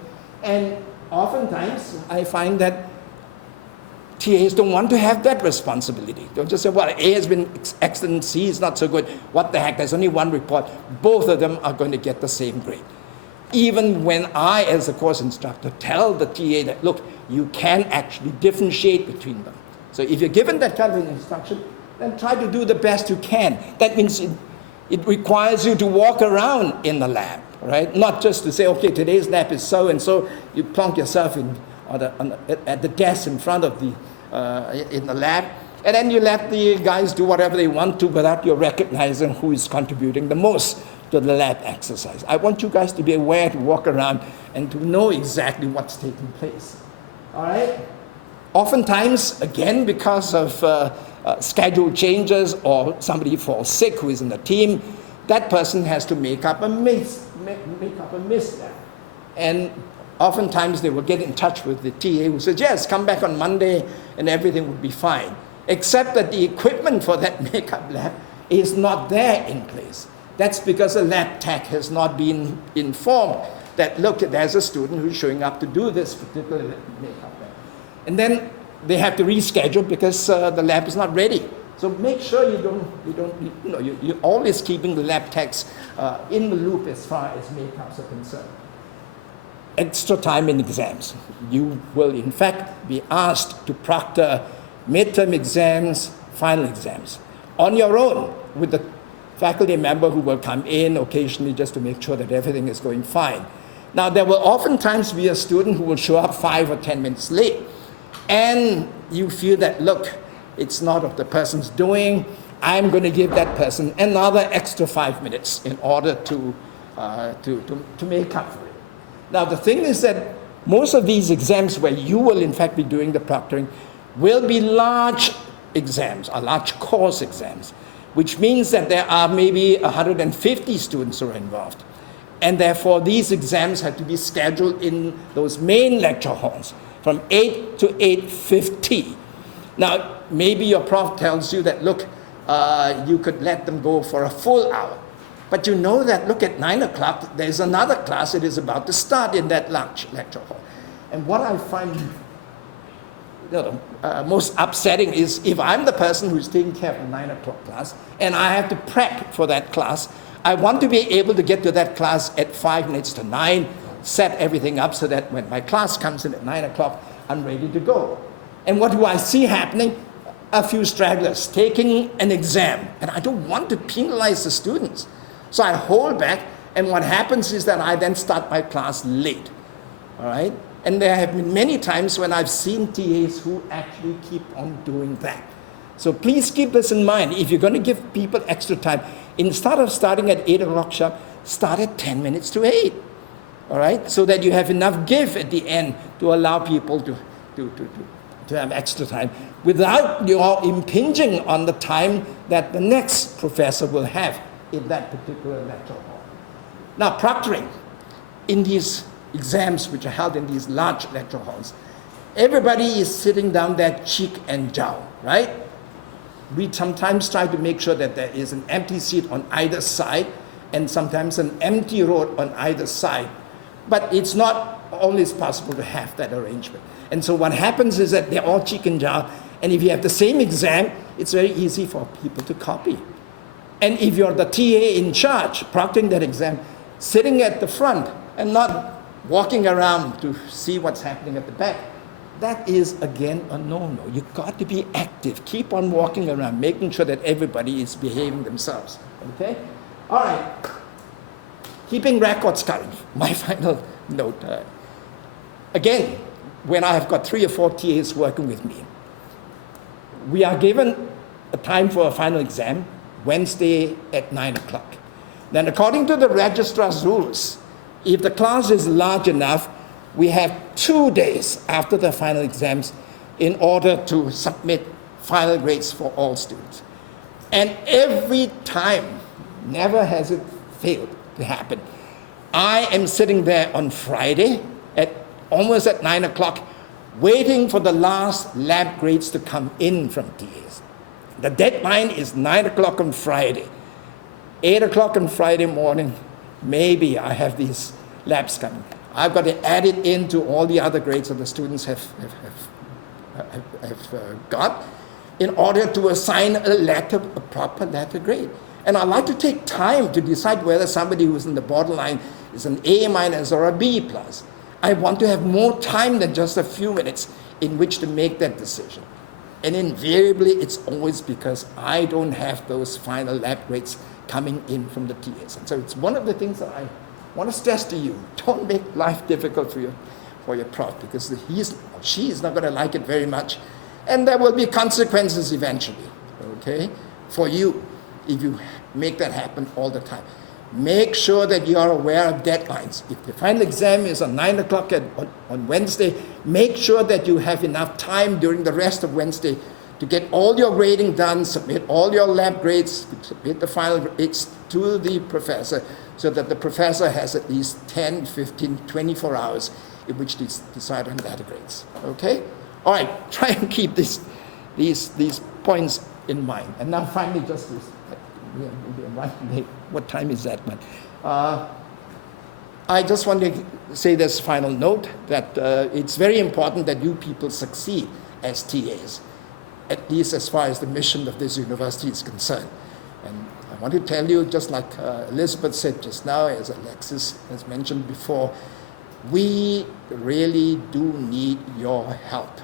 And oftentimes, I find that TAs don't want to have that responsibility. They'll just say, well, A has been excellent, C is not so good. What the heck, there's only one report. Both of them are going to get the same grade. Even when I, as a course instructor, tell the TA that, look, you can actually differentiate between them. So if you're given that kind of instruction, then try to do the best you can. That means it requires you to walk around in the lab, right? Not just to say, okay, today's lab is so and so, you plonk yourself in at the desk in front of in the lab, and then you let the guys do whatever they want to without you recognizing who is contributing the most to the lab exercise. I want you guys to be aware, to walk around and to know exactly what's taking place. All right? Oftentimes, again, because of schedule changes or somebody falls sick who is in the team, that person has to make up a miss there. And oftentimes they will get in touch with the TA who says, yes, come back on Monday and everything will be fine. Except that the equipment for that makeup lab is not there in place. That's because the lab tech has not been informed that, look, there's a student who's showing up to do this particular makeup lab. And then they have to reschedule because the lab is not ready. So make sure you're always keeping the lab techs in the loop as far as makeups are concerned. Extra time in exams. You will, in fact, be asked to proctor midterm exams, final exams, on your own with the faculty member who will come in occasionally just to make sure that everything is going fine. Now, there will oftentimes be a student who will show up 5 or 10 minutes late, and you feel that, look, it's not of the person's doing. I'm going to give that person another extra 5 minutes in order to make up for it. Now, the thing is that most of these exams where you will in fact be doing the proctoring will be large exams, or large course exams, which means that there are maybe 150 students who are involved. And therefore, these exams have to be scheduled in those main lecture halls from 8 to 8:50. Now, maybe your prof tells you that, look, you could let them go for a full hour. But you know that, look, at 9 o'clock, there's another class that is about to start in that large lecture hall. And what I find most upsetting is if I'm the person who's taking care of the 9 o'clock class and I have to prep for that class, I want to be able to get to that class at 5 minutes to 9, set everything up so that when my class comes in at 9 o'clock, I'm ready to go. And what do I see happening? A few stragglers taking an exam. And I don't want to penalize the students. So I hold back, and what happens is that I then start my class late. All right? And there have been many times when I've seen TAs who actually keep on doing that. So please keep this in mind. If you're going to give people extra time, instead of starting at 8 o'clock sharp, start at 10 minutes to 8. All right? So that you have enough give at the end to allow people to have extra time without your impinging on the time that the next professor will have in that particular lecture hall. Now, proctoring in these exams which are held in these large lecture halls, everybody is sitting down there cheek and jowl, right? We sometimes try to make sure that there is an empty seat on either side and sometimes an empty row on either side. But it's not always possible to have that arrangement. And so what happens is that they're all cheek and jowl, and if you have the same exam, it's very easy for people to copy. And if you're the TA in charge, proctoring that exam, sitting at the front and not walking around to see what's happening at the back, that is, again, a no-no. You've got to be active. Keep on walking around, making sure that everybody is behaving themselves. Okay? All right. Keeping records current. My final note. Again, when I have got 3 or 4 TAs working with me, we are given a time for a final exam, Wednesday at 9 o'clock. Then according to the registrar's rules, if the class is large enough, we have 2 days after the final exams in order to submit final grades for all students. And every time, never has it failed to happen, I am sitting there on Friday at almost at 9 o'clock, waiting for the last lab grades to come in from TAs. The deadline is 9 o'clock on Friday. 8 o'clock on Friday morning, maybe I have these labs coming. I've got to add it into all the other grades that the students have got in order to assign a proper letter grade. And I like to take time to decide whether somebody who's in the borderline is an A- or a B+. I want to have more time than just a few minutes in which to make that decision. And invariably, it's always because I don't have those final lab grades coming in from the TAs. And so it's one of the things that I want to stress to you. Don't make life difficult for your prof, because he or she is not going to like it very much. And there will be consequences eventually, okay, for you if you make that happen all the time. Make sure that you are aware of deadlines. If the final exam is on 9 o'clock on Wednesday, make sure that you have enough time during the rest of Wednesday to get all your grading done, submit all your lab grades, submit the final grades to the professor so that the professor has at least 10, 15, 24 hours in which to decide on data grades. Okay? All right, try and keep these points in mind. And now finally, just this. What time is that? But I just want to say this final note that it's very important that you people succeed as TAs, at least as far as the mission of this university is concerned. And I want to tell you, just like Elizabeth said just now, as Alexis has mentioned before, we really do need your help.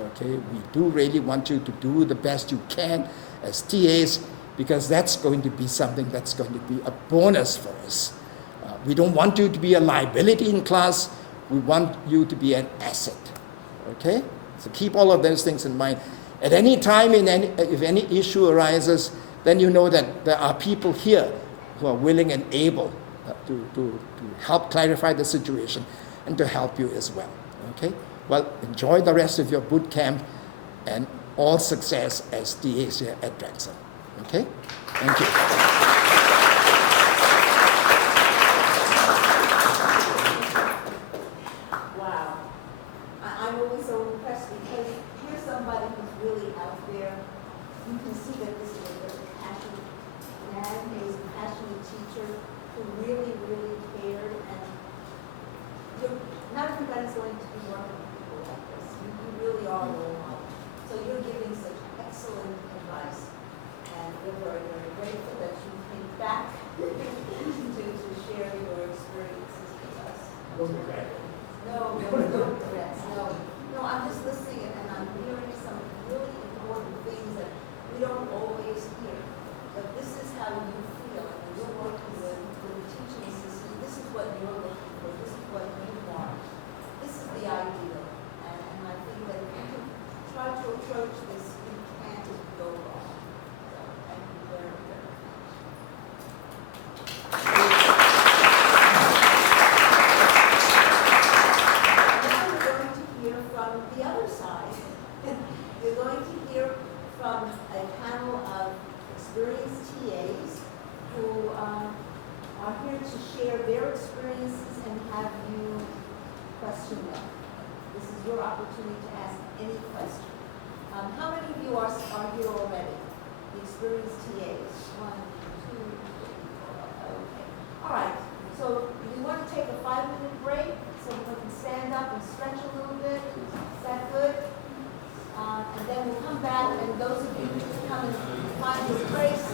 Okay, we do really want you to do the best you can as TAs because that's going to be something that's going to be a bonus for us. We don't want you to be a liability in class. We want you to be an asset. Okay? So keep all of those things in mind. At any time, if any issue arises, then you know that there are people here who are willing and able to help clarify the situation and to help you as well. Okay? Well, enjoy the rest of your boot camp and all success as DAs here at Drexel. Okay? Thank you. Wow. I'm always so impressed because here's somebody who's really out there. You can see that this is a very passionate man. He's a passionate teacher who really, really cared. And not everybody's going to be working with people like this. You really are a role model. So you're giving such excellent advice. And we're very, very grateful that you came back to share your experiences with us. No, regrets. No, I'm just listening and I'm hearing some really important things that we don't always hear. But this is how you feel. And when you're working with the teaching system, this is what you're looking for. This is what you want. This is the ideal. And I think that if you can try to approach this, you can't go wrong. So thank you very, very much. From the other side, you're going to hear from a panel of experienced TAs who are here to share their experiences and have you question them. This is your opportunity to ask any question. How many of you are here already? The experienced TAs? 1, 2, 3, 4. Okay. All right. So we want to take a 5-minute break so we can stand up and stretch a little bit. Is that good? And then we'll come back, and those of you who come and find this place.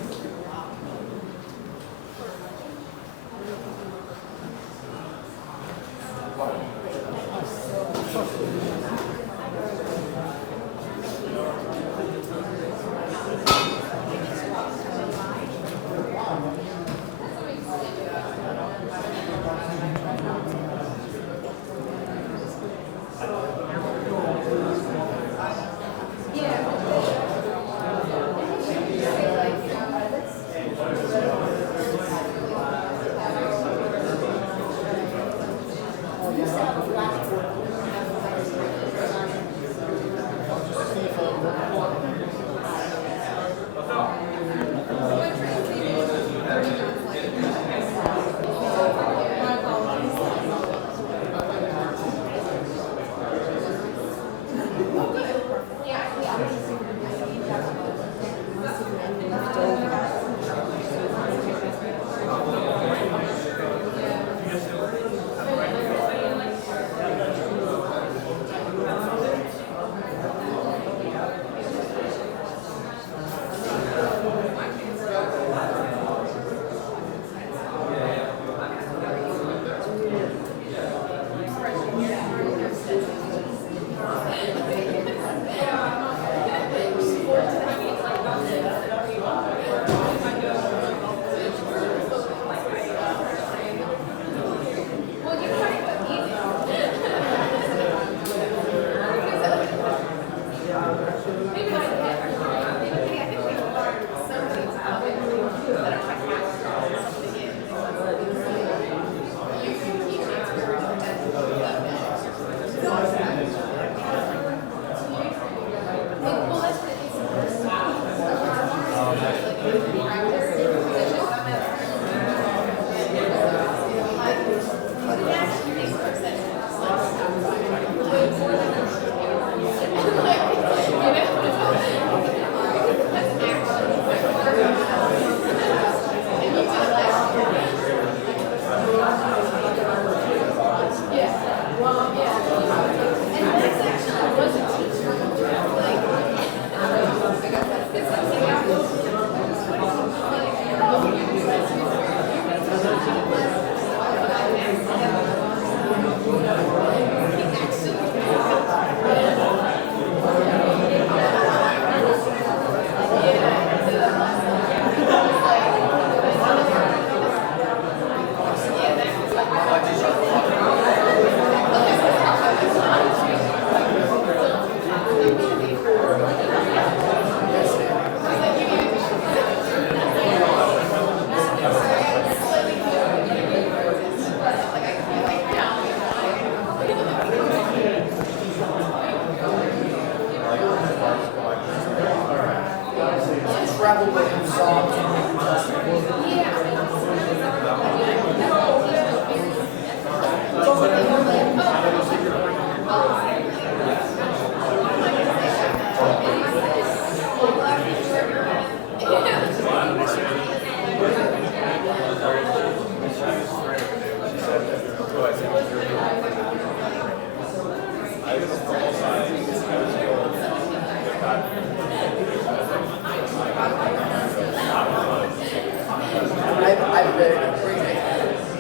I've been crazy.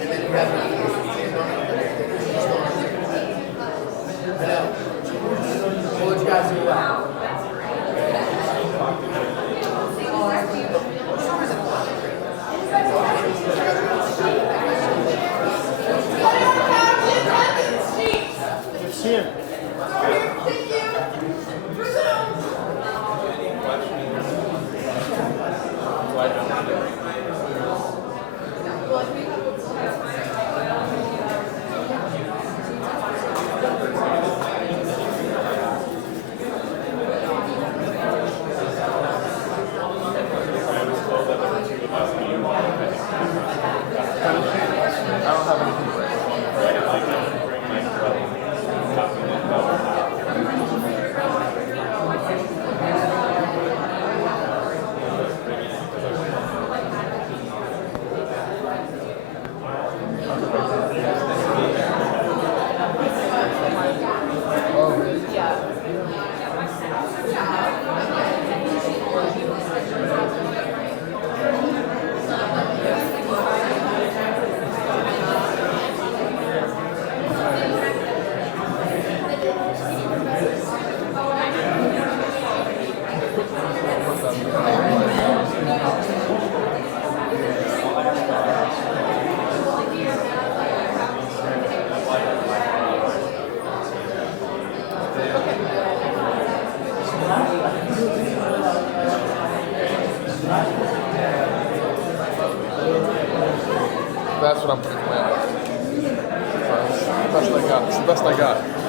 And then you have I know. What would you guys do about That's what I'm putting in my eyes. It's the best I got. It's the best I got.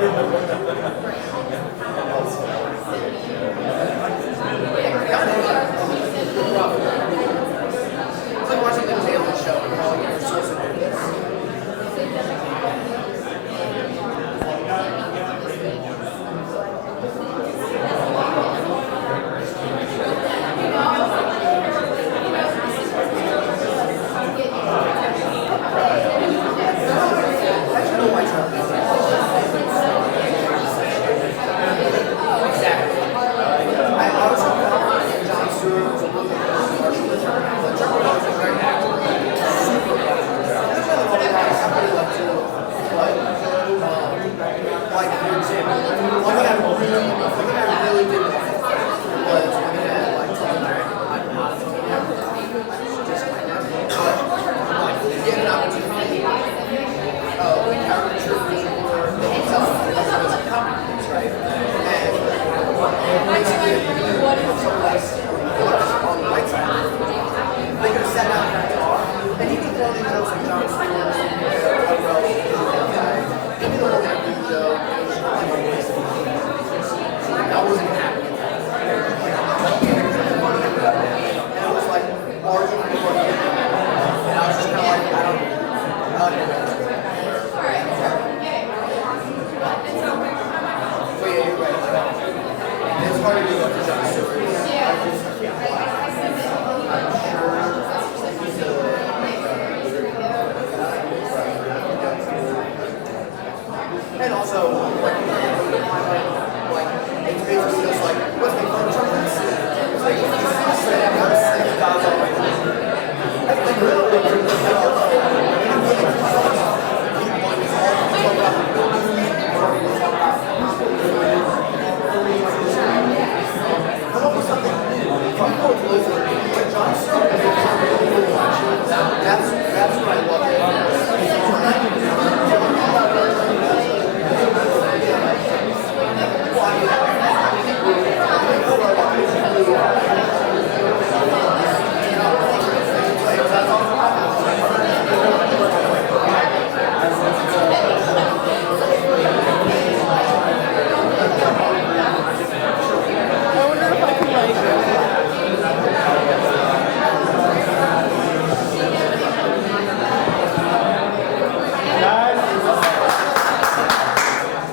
It's like watching the Daily Show and all your source of news. Like, for example, one thing I really did like was when they had like Tom American, like not Tom American, just like that. But like, you get an opportunity, the caricature vision board, they tell us as a comic, right? And basically, some like on the right side, they could have sat down and talked, and he could throw in jokes like John Stewart, maybe the whole Andrew joke. That wasn't happening. And it was like marginally funny. And I was just kind of like, I don't know. But yeah, you're right. It's hard to do that for John Stewart. And also, like, it's basically just like, what's the fun chocolates? It's like, that's what I love.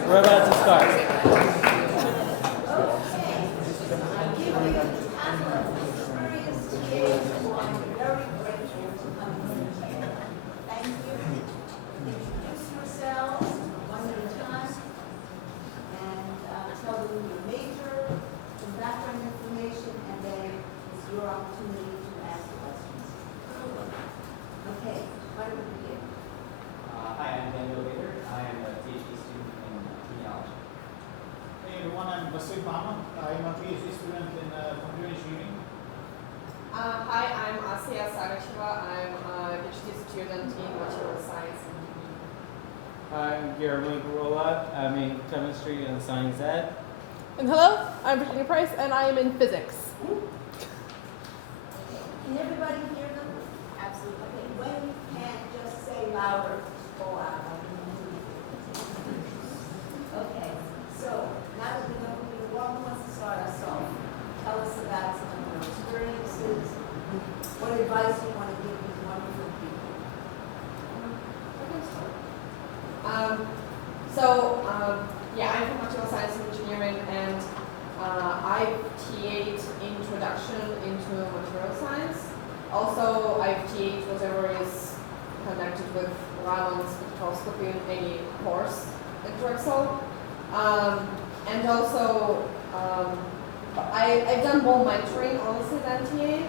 We're about to start. Hi, I'm Daniel Bader. I am a PhD student in genealogy. Hey everyone, I'm Vasir Bama. I'm a PhD student in computer engineering. Hi, I'm Asiya Saracheva. I'm a PhD student in material science. I'm Guillermo Gurola. I'm in chemistry and science ed. And hello, I'm Virginia Price, and I am in physics. Can everybody hear them? Absolutely. Okay, when you can't just say louder, go out. Okay, so now that we know who you are, who wants to start us off? Tell us about some of your experiences. What advice you want to give these wonderful people? Yeah, I'm from material science and engineering, and I TA'd introduction into material science. Also, I've TA'd whatever is connected with Raman spectroscopy in any course at Drexel. And also, I've done more mentoring, honestly, than TA.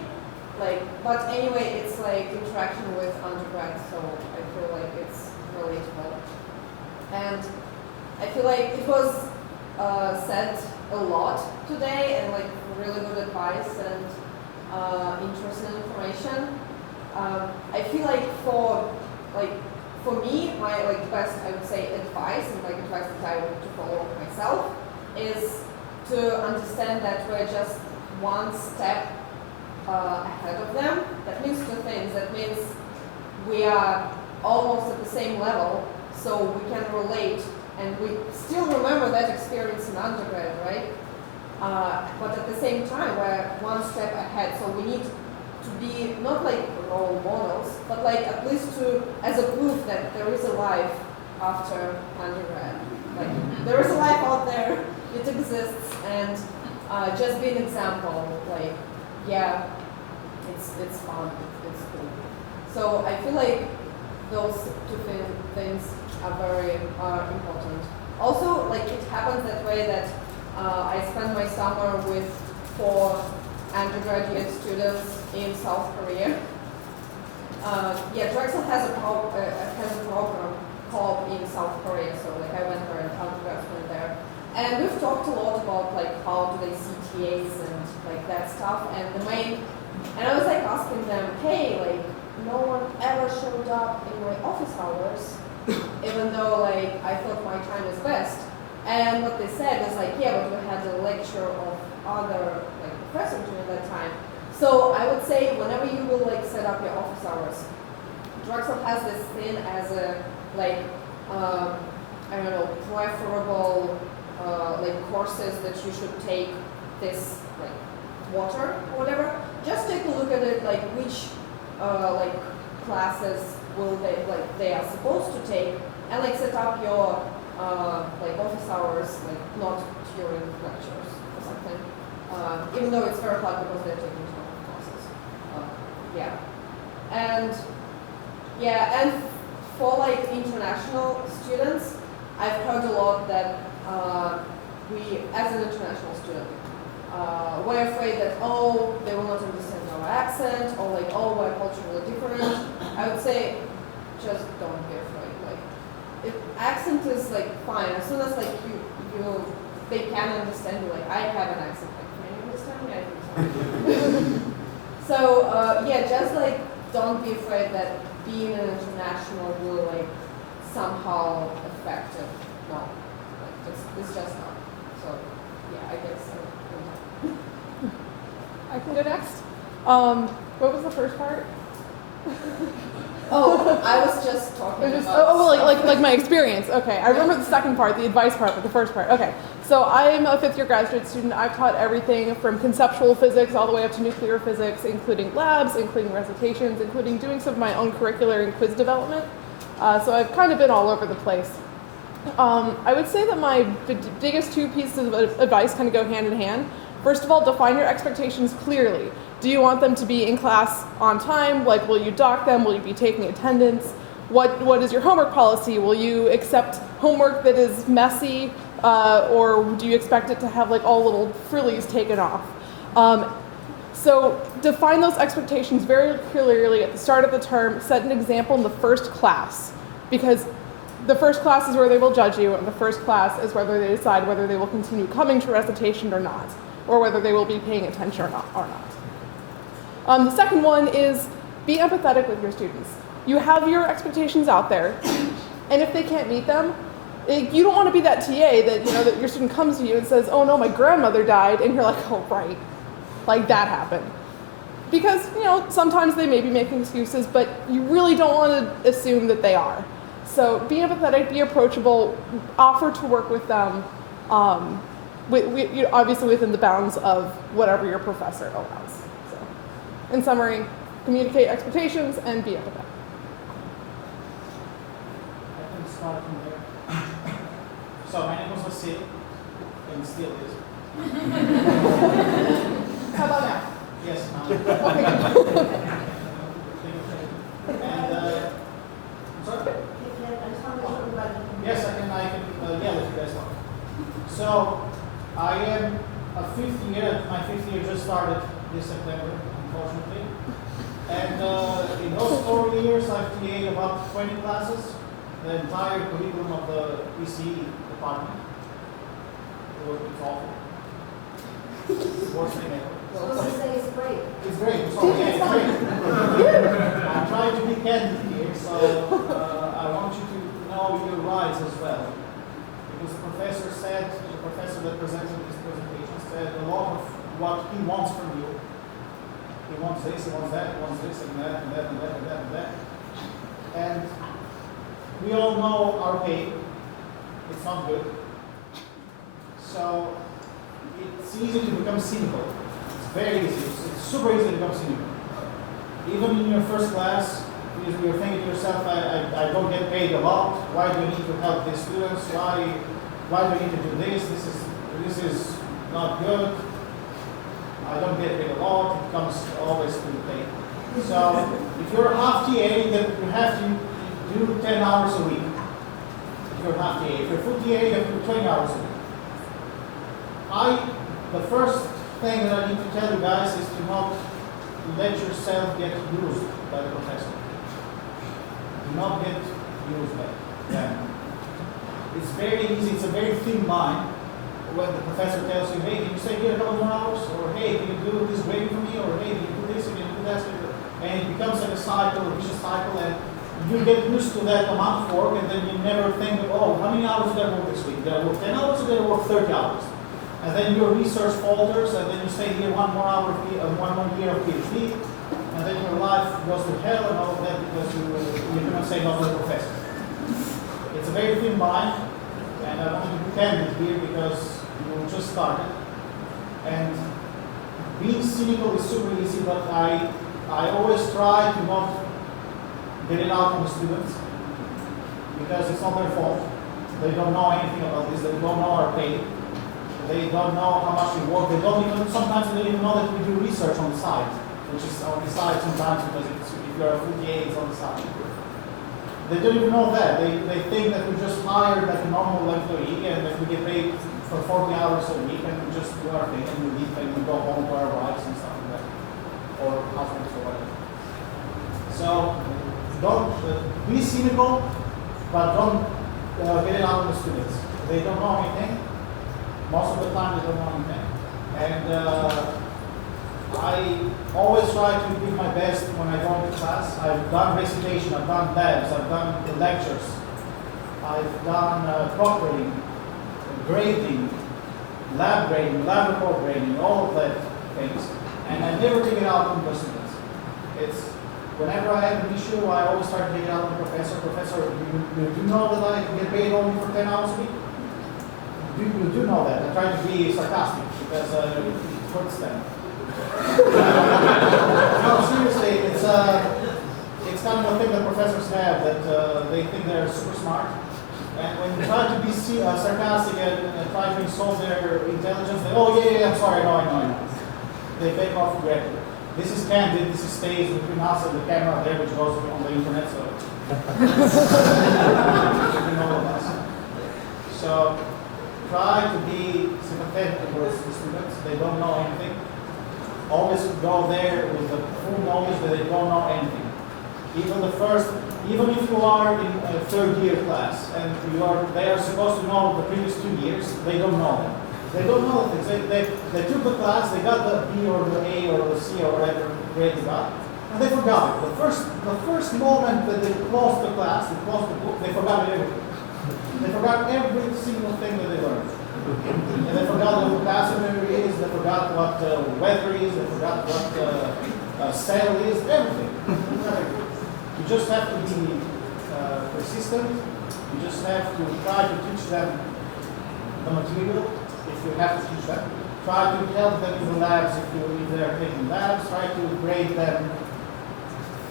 But anyway, it's like interaction with undergrads, so I feel like it's relatable. And I feel like it was said a lot today, and like really good advice and interesting information. I feel like for me, my best, I would say, advice and advice that I want to follow myself is to understand that we're just one step ahead of them. That means two things. That means we are almost at the same level, so we can relate And we still remember that experience in undergrad, right? But at the same time, we're one step ahead. So we need to be not like role models, but like at least as a proof that there is a life after undergrad. Like there is a life out there, it exists, and just be an example. Like, yeah, it's fun, it's cool. So I feel like those two things are very important. Also, like it happens that way that I spend my summer with 4 undergraduate students in South Korea. Yeah, Drexel has a program called in South Korea, so like I went there and undergrads went there. And we've talked a lot about like how do they see TAs and like that stuff. And I was like asking them, hey, like no one ever showed up in my office hours, even though like I thought my time was best. And what they said was like, yeah, but we had a lecture of other like professors during that time. So I would say whenever you will like set up your office hours, Drexel has this thing as a like I don't know, preferable like courses that you should take this like water or whatever. Just take a look at it, like which like classes will they are supposed to take, and like set up your like office hours, like not during lectures or something. Even though it's very hard because they're taking some classes. And for like international students, I've heard a lot that we, as an international student, we're afraid that, oh, they will not understand our accent, or like, oh, we're culturally different. I would say, just don't be afraid. Like, if accent is like fine, as soon as like they can understand you. Like, I have an accent. Like, can you understand me? I think so. So yeah, just like don't be afraid that being an international will like somehow affect it. No, like it's just not. So yeah, I guess. I can go next. What was the first part? Oh, I was just talking about like my experience. Okay, I remember the second part, the advice part, but the first part. Okay, so I am a 5th year graduate student. I've taught everything from conceptual physics all the way up to nuclear physics, including labs, including recitations, including doing some of my own curricular and quiz development. So I've kind of been all over the place. I would say that my biggest 2 pieces of advice kind of go hand in hand. First of all, define your expectations clearly. Do you want them to be in class on time? Like, will you dock them? Will you be taking attendance? What is your homework policy? Will you accept homework that is messy, or do you expect it to have like all little frillies taken off? So define those expectations very clearly at the start of the term. Set an example in the first class, because the first class is where they will judge you, and the first class is whether they decide whether they will continue coming to recitation or not, or whether they will be paying attention or not. The second one is be empathetic with your students. You have your expectations out there, and if they can't meet them, you don't want to be that TA that that your student comes to you and says, "Oh no, my grandmother died," and you're like, "Oh right, like that happened." Because sometimes they may be making excuses, but you really don't want to assume that they are. So be empathetic, be approachable, offer to work with them, obviously within the bounds of whatever your professor allows. So, in summary, communicate expectations and be empathetic. I can start from there. So my name was Vasil, and still is. How about now? Yes, now. And I'm sorry. Yes, I can yell if you guys want. So, I am a 5th year, my 5th year just started this September, unfortunately. And in those 4 years, I've TA'd about 20 classes, the entire curriculum of the ECE department. It's awful. Worst thing ever. So to say it's great. It's great. So, yeah, it's great. I'm trying to be candid here, so I want you to know your rights as well. Because the professor that presented this presentation said a lot of what he wants from you. He wants this, he wants that, he wants this and that and that and that and that and that. And we all know our pain. it's not good. So it's easy to become cynical. It's very easy. It's super easy to become cynical. Even in your first class, you're thinking to yourself, I don't get paid a lot. Why do I need to help these students? Why do I need to do this? This is not good. I don't get paid a lot. It comes always to the pay. So if you're a half TA, then you have to do 10 hours a week. If you're half TA. If you're full TA, you have to do 20 hours a week. The first thing that I need to tell you guys is to not let yourself get used by the professor. Do not get used by them. It's very easy, it's a very thin line when the professor tells you, hey, can you stay here a couple more hours? Or hey, can you do this grading for me? Or hey, can you do this? Can you do that? And it becomes like a cycle, a vicious cycle, and you get used to that amount of work, and then you never think, oh, how many hours did I work this week? Did I work 10 hours or did I work 30 hours? And then your research falters, and then you stay here one more year of PhD, and then your life goes to hell and all of that because you cannot say no to the professor. It's a very thin line, and I want to pretend it here because you just started. And being cynical is super easy, but I always try to not get it out on the students because it's not their fault. They don't know anything about this. They don't know our pay. They don't know how much we work. They don't even, sometimes they don't even know that we do research on the side, which is on the side sometimes because if you're a full TA, it's on the side. They don't even know that. They think that we just hired like a normal employee and that we get paid for 40 hours a week and we just do our thing and we leave and we go home to our wives and stuff like that. Or husbands or whatever. So don't be cynical, but don't get it out of the students. They don't know anything. Most of the time they don't know anything. And I always try to do my best when I go into class. I've done recitation, I've done labs, I've done the lectures, I've done proctoring, grading, lab report grading, all of that things. And I never take it out on the students. It's whenever I have an issue, I always try to take it out on the professor. Professor, you do know that I get paid only for 10 hours a week? You do know that. I try to be sarcastic because it hurts them. No, seriously, it's kind of a thing that professors have that they think they're super smart. And when you try to be sarcastic and try to insult their intelligence, they, oh yeah, I'm sorry, I know. They take off directly. This is candid, this is stays between us and the camera there, which goes on the internet, so you know of us. So try to be sympathetic towards the students. They don't know anything. Always go there with the full knowledge that they don't know anything. Even if you are in a third year class and they are supposed to know the previous 2 years, they don't know them. They don't know the things. They took the class, they got the B or the A or the C or whatever grade they got, and they forgot it. The first moment that they closed the class, they closed the book, they forgot everything. They forgot every single thing that they learned. And they forgot what vocabulary is, they forgot what weather is, they forgot what cell is, everything. You just have to be persistent. You just have to try to teach them the material if you have to teach them. Try to help them in the labs if they are taking labs. Try to grade them.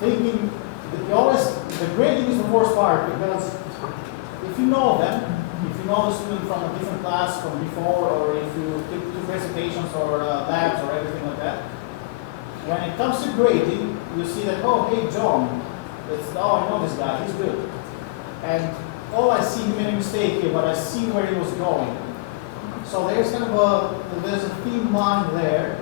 Thinking that the grading is the worst part because if you know them, if you know the student from a different class from before, or if you do presentations or labs or everything like that, when it comes to grading, you see that, oh, hey, John, I know this guy, he's good. And I see he made a mistake here, but I see where he was going. So there's there's a thin line there,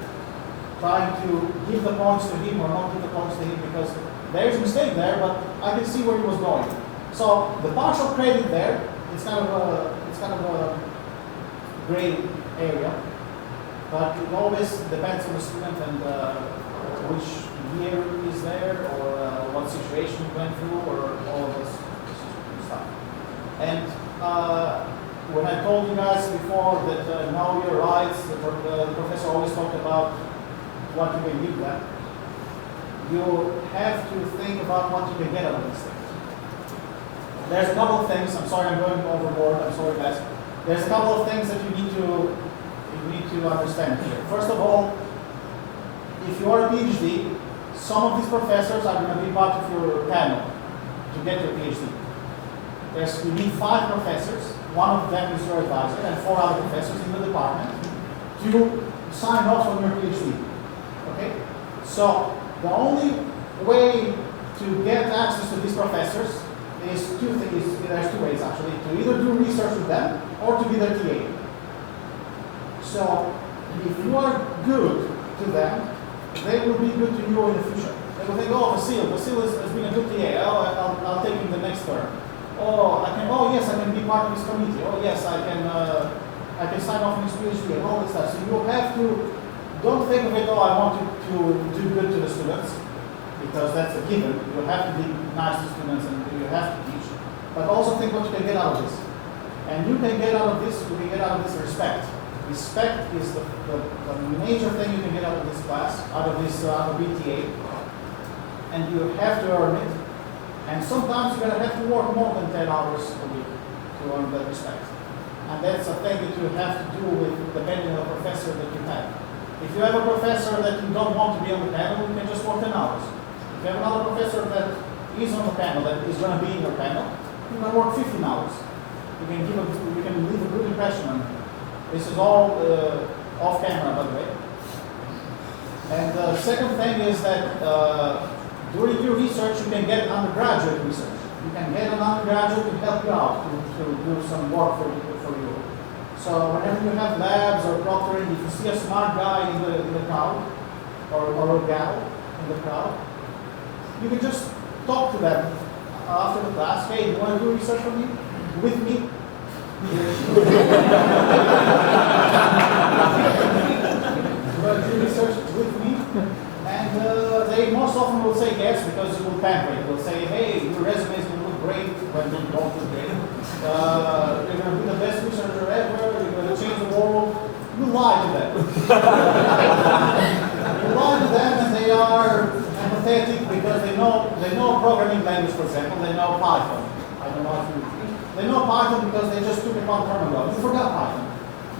trying to give the points to him or not give the points to him because there's a mistake there, but I can see where he was going. So the partial credit there, it's kind of a gray area, but it always depends on the student and which year is there or what situation he went through or all of this stuff. And when I told you guys before that know your rights, the professor always talked about what you can give them. You have to think about what you can get out of this thing. there's a couple of things. I'm sorry, I'm going overboard. I'm sorry, guys. There's a couple of things that you need to understand here. First of all, if you are a PhD, some of these professors are going to be part of your panel to get your PhD. You need 5 professors. One of them is your advisor, and 4 other professors in the department to sign off on your PhD. Okay? So the only way to get access to these professors is 2 things. There's 2 ways actually: to either do research with them or to be their TA. So if you are good to them, they will be good to you in the future. They will think, oh, Vasil has been a good TA. Oh, I'll take him the next term. Oh, yes, I can be part of his committee. Oh, yes, I can sign off on his PhD and all this stuff. So you have to, don't think of it, oh, I want to do good to the students, because that's a given. You have to be nice to students and you have to teach. But also think what you can get out of this. And you can get out of this respect. Respect is the major thing you can get out of this class, out of BTA. And you have to earn it. And sometimes you're going to have to work more than 10 hours a week to earn that respect. And that's a thing that you have to do with depending on the professor that you have. If you have a professor that you don't want to be on the panel, you can just work 10 hours. If you have another professor that is on the panel, that is going to be in your panel, you can work 15 hours. You can leave a good impression on them. This is all off camera, by the way. And the second thing is that during your research, you can get undergraduate research. You can get an undergraduate to help you out, to do some work for you. So whenever you have labs or proctoring, if you see a smart guy in the crowd, or a gal in the crowd, you can just talk to them after the class. Hey, do you want to do research with me? Do research with me? And they most often will say yes, because it will pamper it. They'll say, hey, your resume is going to look great, when they don't look great. You're going to be the best researcher ever, you're going to change the world. You lie to them. You lie to them, and they are empathetic because they know a programming language, for example. They know Python. I don't know if you. They know Python because they just took it one term ago. You forgot Python.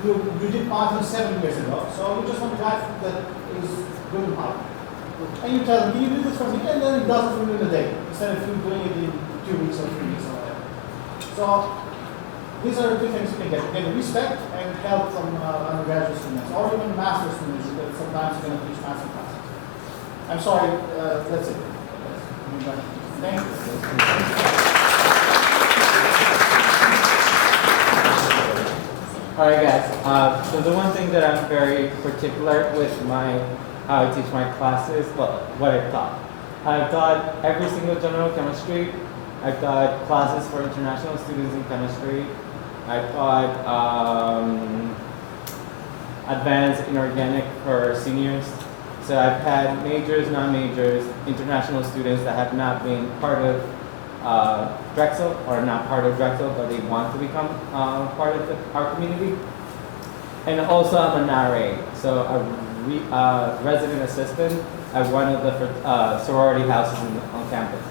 You did Python 7 years ago, so you just want a guy that is good in Python. And you tell him, can you do this for me? And then he does it for you in a day, instead of you doing it in 2 weeks or 3 weeks or whatever. So these are the 2 things you can get. You get respect and help from undergraduate students, or even master's students, that sometimes you're going to teach master classes. I'm sorry, that's it. Thank you. Alright guys, so the one thing that I'm very particular with how I teach my classes, well, what I've taught. I've taught every single general chemistry. I've taught classes for international students in chemistry. I've taught advanced inorganic for seniors. So I've had majors, non-majors, international students that have not been part of Drexel, or not part of Drexel, but they want to become part of our community. And also I'm an RA, so a resident assistant at one of the sorority houses on campus.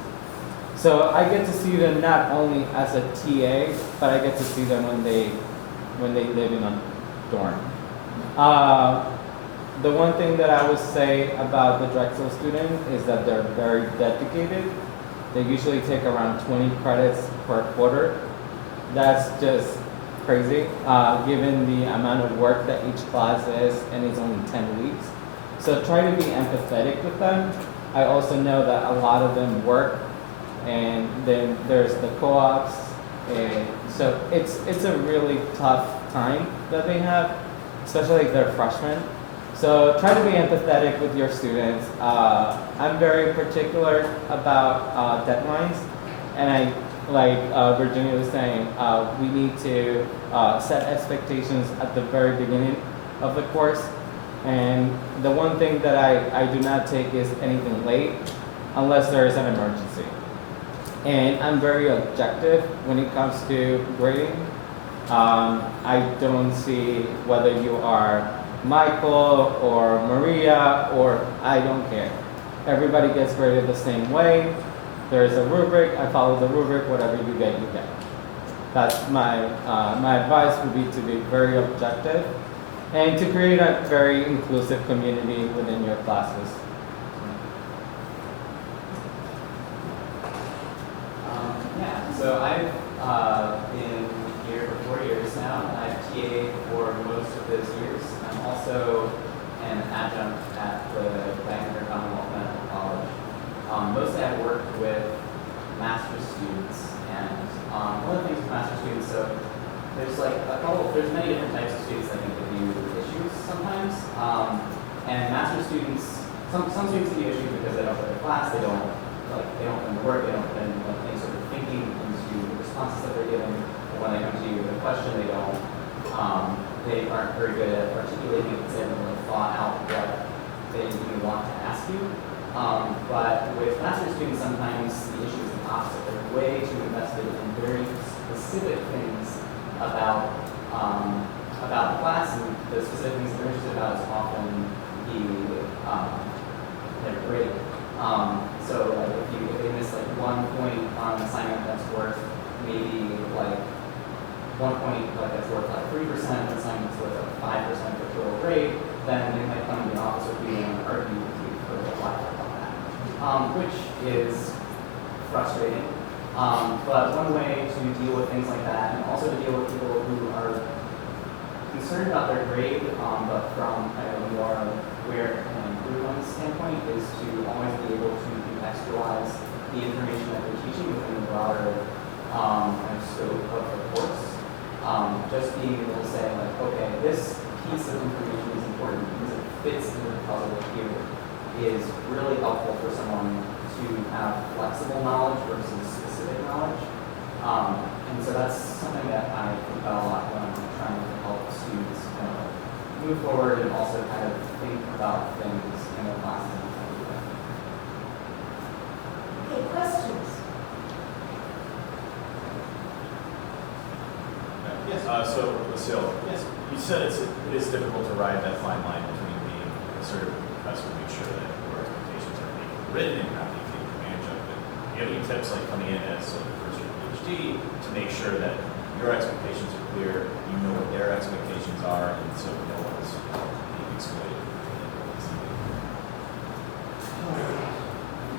So I get to see them not only as a TA, but I get to see them when they live in a dorm. The one thing that I would say about the Drexel student is that they're very dedicated. They usually take around 20 credits per quarter. That's just crazy, given the amount of work that each class is, and it's only 10 weeks. So try to be empathetic with them. I also know that a lot of them work, and then there's the co-ops, and so it's a really tough time that they have, especially if they're freshmen. So try to be empathetic with your students. I'm very particular about deadlines, and like Virginia was saying, we need to set expectations at the very beginning of the course. And the one thing that I do not take is anything late unless there is an emergency. And I'm very objective when it comes to grading. I don't see whether you are Michael or Maria, or I don't care. Everybody gets graded the same way. There's a rubric, I follow the rubric, whatever you get, you get. That's my advice would be to be very objective and to create a very inclusive community within your classes. Yeah, so I've been here for 4 years now. I've TA'd for most of those years. I'm also an adjunct at the Wagner Commonwealth Medical College. Mostly I've worked with master's students, and one of the things with master's students, so there's many different types of students that can give you issues sometimes. And master's students, some students give you issues because they don't go to class, they don't come to work, they don't put in any sort of thinking into the responses that they're giving. Or when they come to you with a question, they aren't very good at articulating it, they haven't really thought out what they even want to ask you. But with master's students, sometimes the issue is the opposite. They're way too invested in very specific things about the class, and the specific things they're interested about is often their grade. So like if they miss like 1 point on an assignment that's worth maybe like 1 point that's worth like 3%, an assignment that's worth like 5% of the total grade, then they might come to the office with you and argue with you for a while about that, which is frustrating. But one way to deal with things like that, and also to deal with people who are concerned about their grade, but from kind of a more where and improve on standpoint, is to always be able to contextualize the information that they're teaching within the broader kind of scope of the course. Just being able to say like, okay, this piece of information is important because it fits into the puzzle here, is really helpful for someone to have flexible knowledge versus specific knowledge. And so that's something that I think about a lot when I'm trying to help students kind of move forward and also kind of think about things in their classes. Okay, questions? Yes. So, Lucille, Yes. you said it is difficult to ride that fine line between being assertive with the professor to make sure that your expectations are being written and not being taken advantage of. But do you have any tips like coming in as a first year PhD to make sure that your expectations are clear, you know what their expectations are, and so no one's being exploited?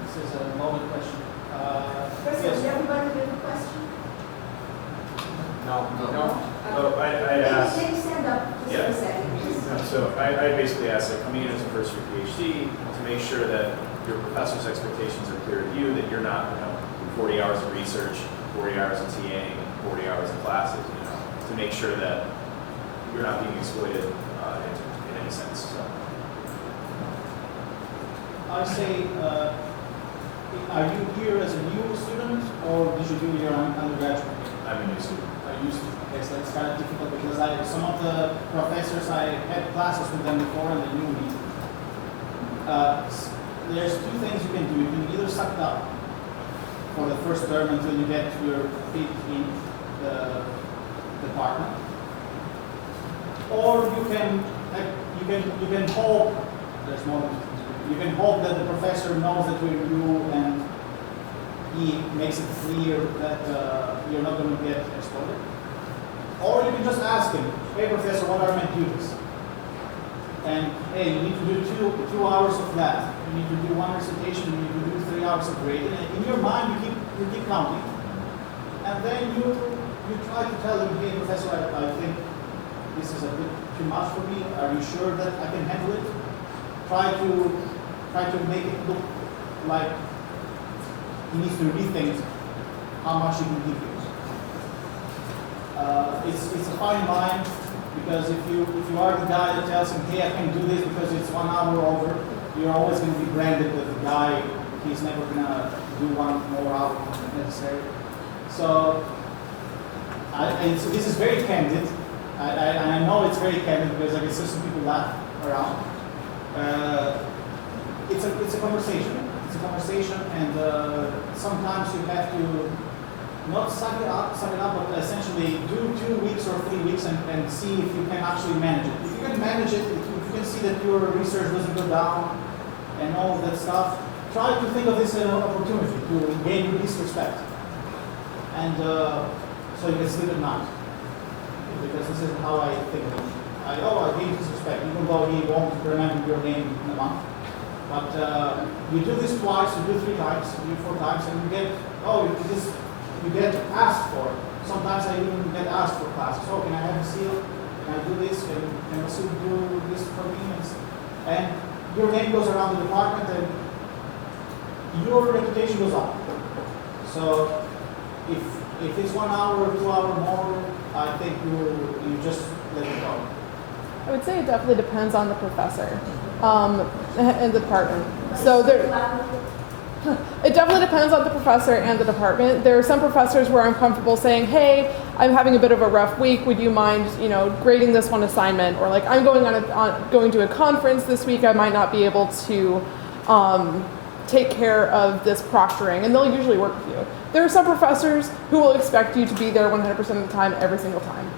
This is a loaded question. First, Yes. does everybody have a question? No. So I asked. Maybe stand up just Yeah. for a second. So I basically asked, like, coming in as a first year PhD to make sure that your professor's expectations are clear to you, that you're not, 40 hours of research, 40 hours of TAing, 40 hours of classes, to make sure that you're not being exploited in any sense. So. I say, are you here as a new student or did you do your undergraduate? I'm a new student. Okay, so it's kind of difficult because some of the professors, I had classes with them before and they knew me. There's two things you can do. You can either suck it up for the first term until you get your feet in the department, or you can hope. There's more. You can hope that the professor knows that you're new and he makes it clear that you're not going to get exploited. Or you can just ask him, hey professor, what are my duties? And hey, you need to do two hours of that. You need to do one recitation, you need to do 3 hours of grading. And in your mind, you keep counting. And then you try to tell him, hey professor, I think this is a bit too much for me. Are you sure that I can handle it? Try to make it look like he needs to rethink how much he can give you. It's a fine line, because if you are the guy that tells him, hey, I can do this because it's 1 hour over, you're always going to be branded with the guy. He's never going to do 1 more hour than necessary. So this is very candid. I know it's very candid because I can see some people laugh around. It's a conversation. It's a conversation, and sometimes you have to not suck it up, but essentially do 2 weeks or 3 weeks and see if you can actually manage it. If you can manage it, if you can see that your research doesn't go down and all of that stuff, try to think of this as an opportunity to gain your disrespect. And so you can sleep at night. Because this is how I think of it. I gain disrespect, even though he won't remember your name in a month. But you do this twice, you do 3 times, you do 4 times, and you get, you get asked for it. Sometimes I even get asked for classes. Oh, can I have a seal? Can I do this? Can also do this for me? And your name goes around the department and your reputation goes up. So if it's 1 hour, 2 hours more, I think you just let it go. I would say it definitely depends on the professor and the department. So it definitely depends on the professor and the department. There are some professors where I'm comfortable saying, hey, I'm having a bit of a rough week. Would you mind, grading this one assignment? Or like, I'm going to a conference this week. I might not be able to take care of this proctoring, and they'll usually work with you. There are some professors who will expect you to be there 100% of the time, every single time.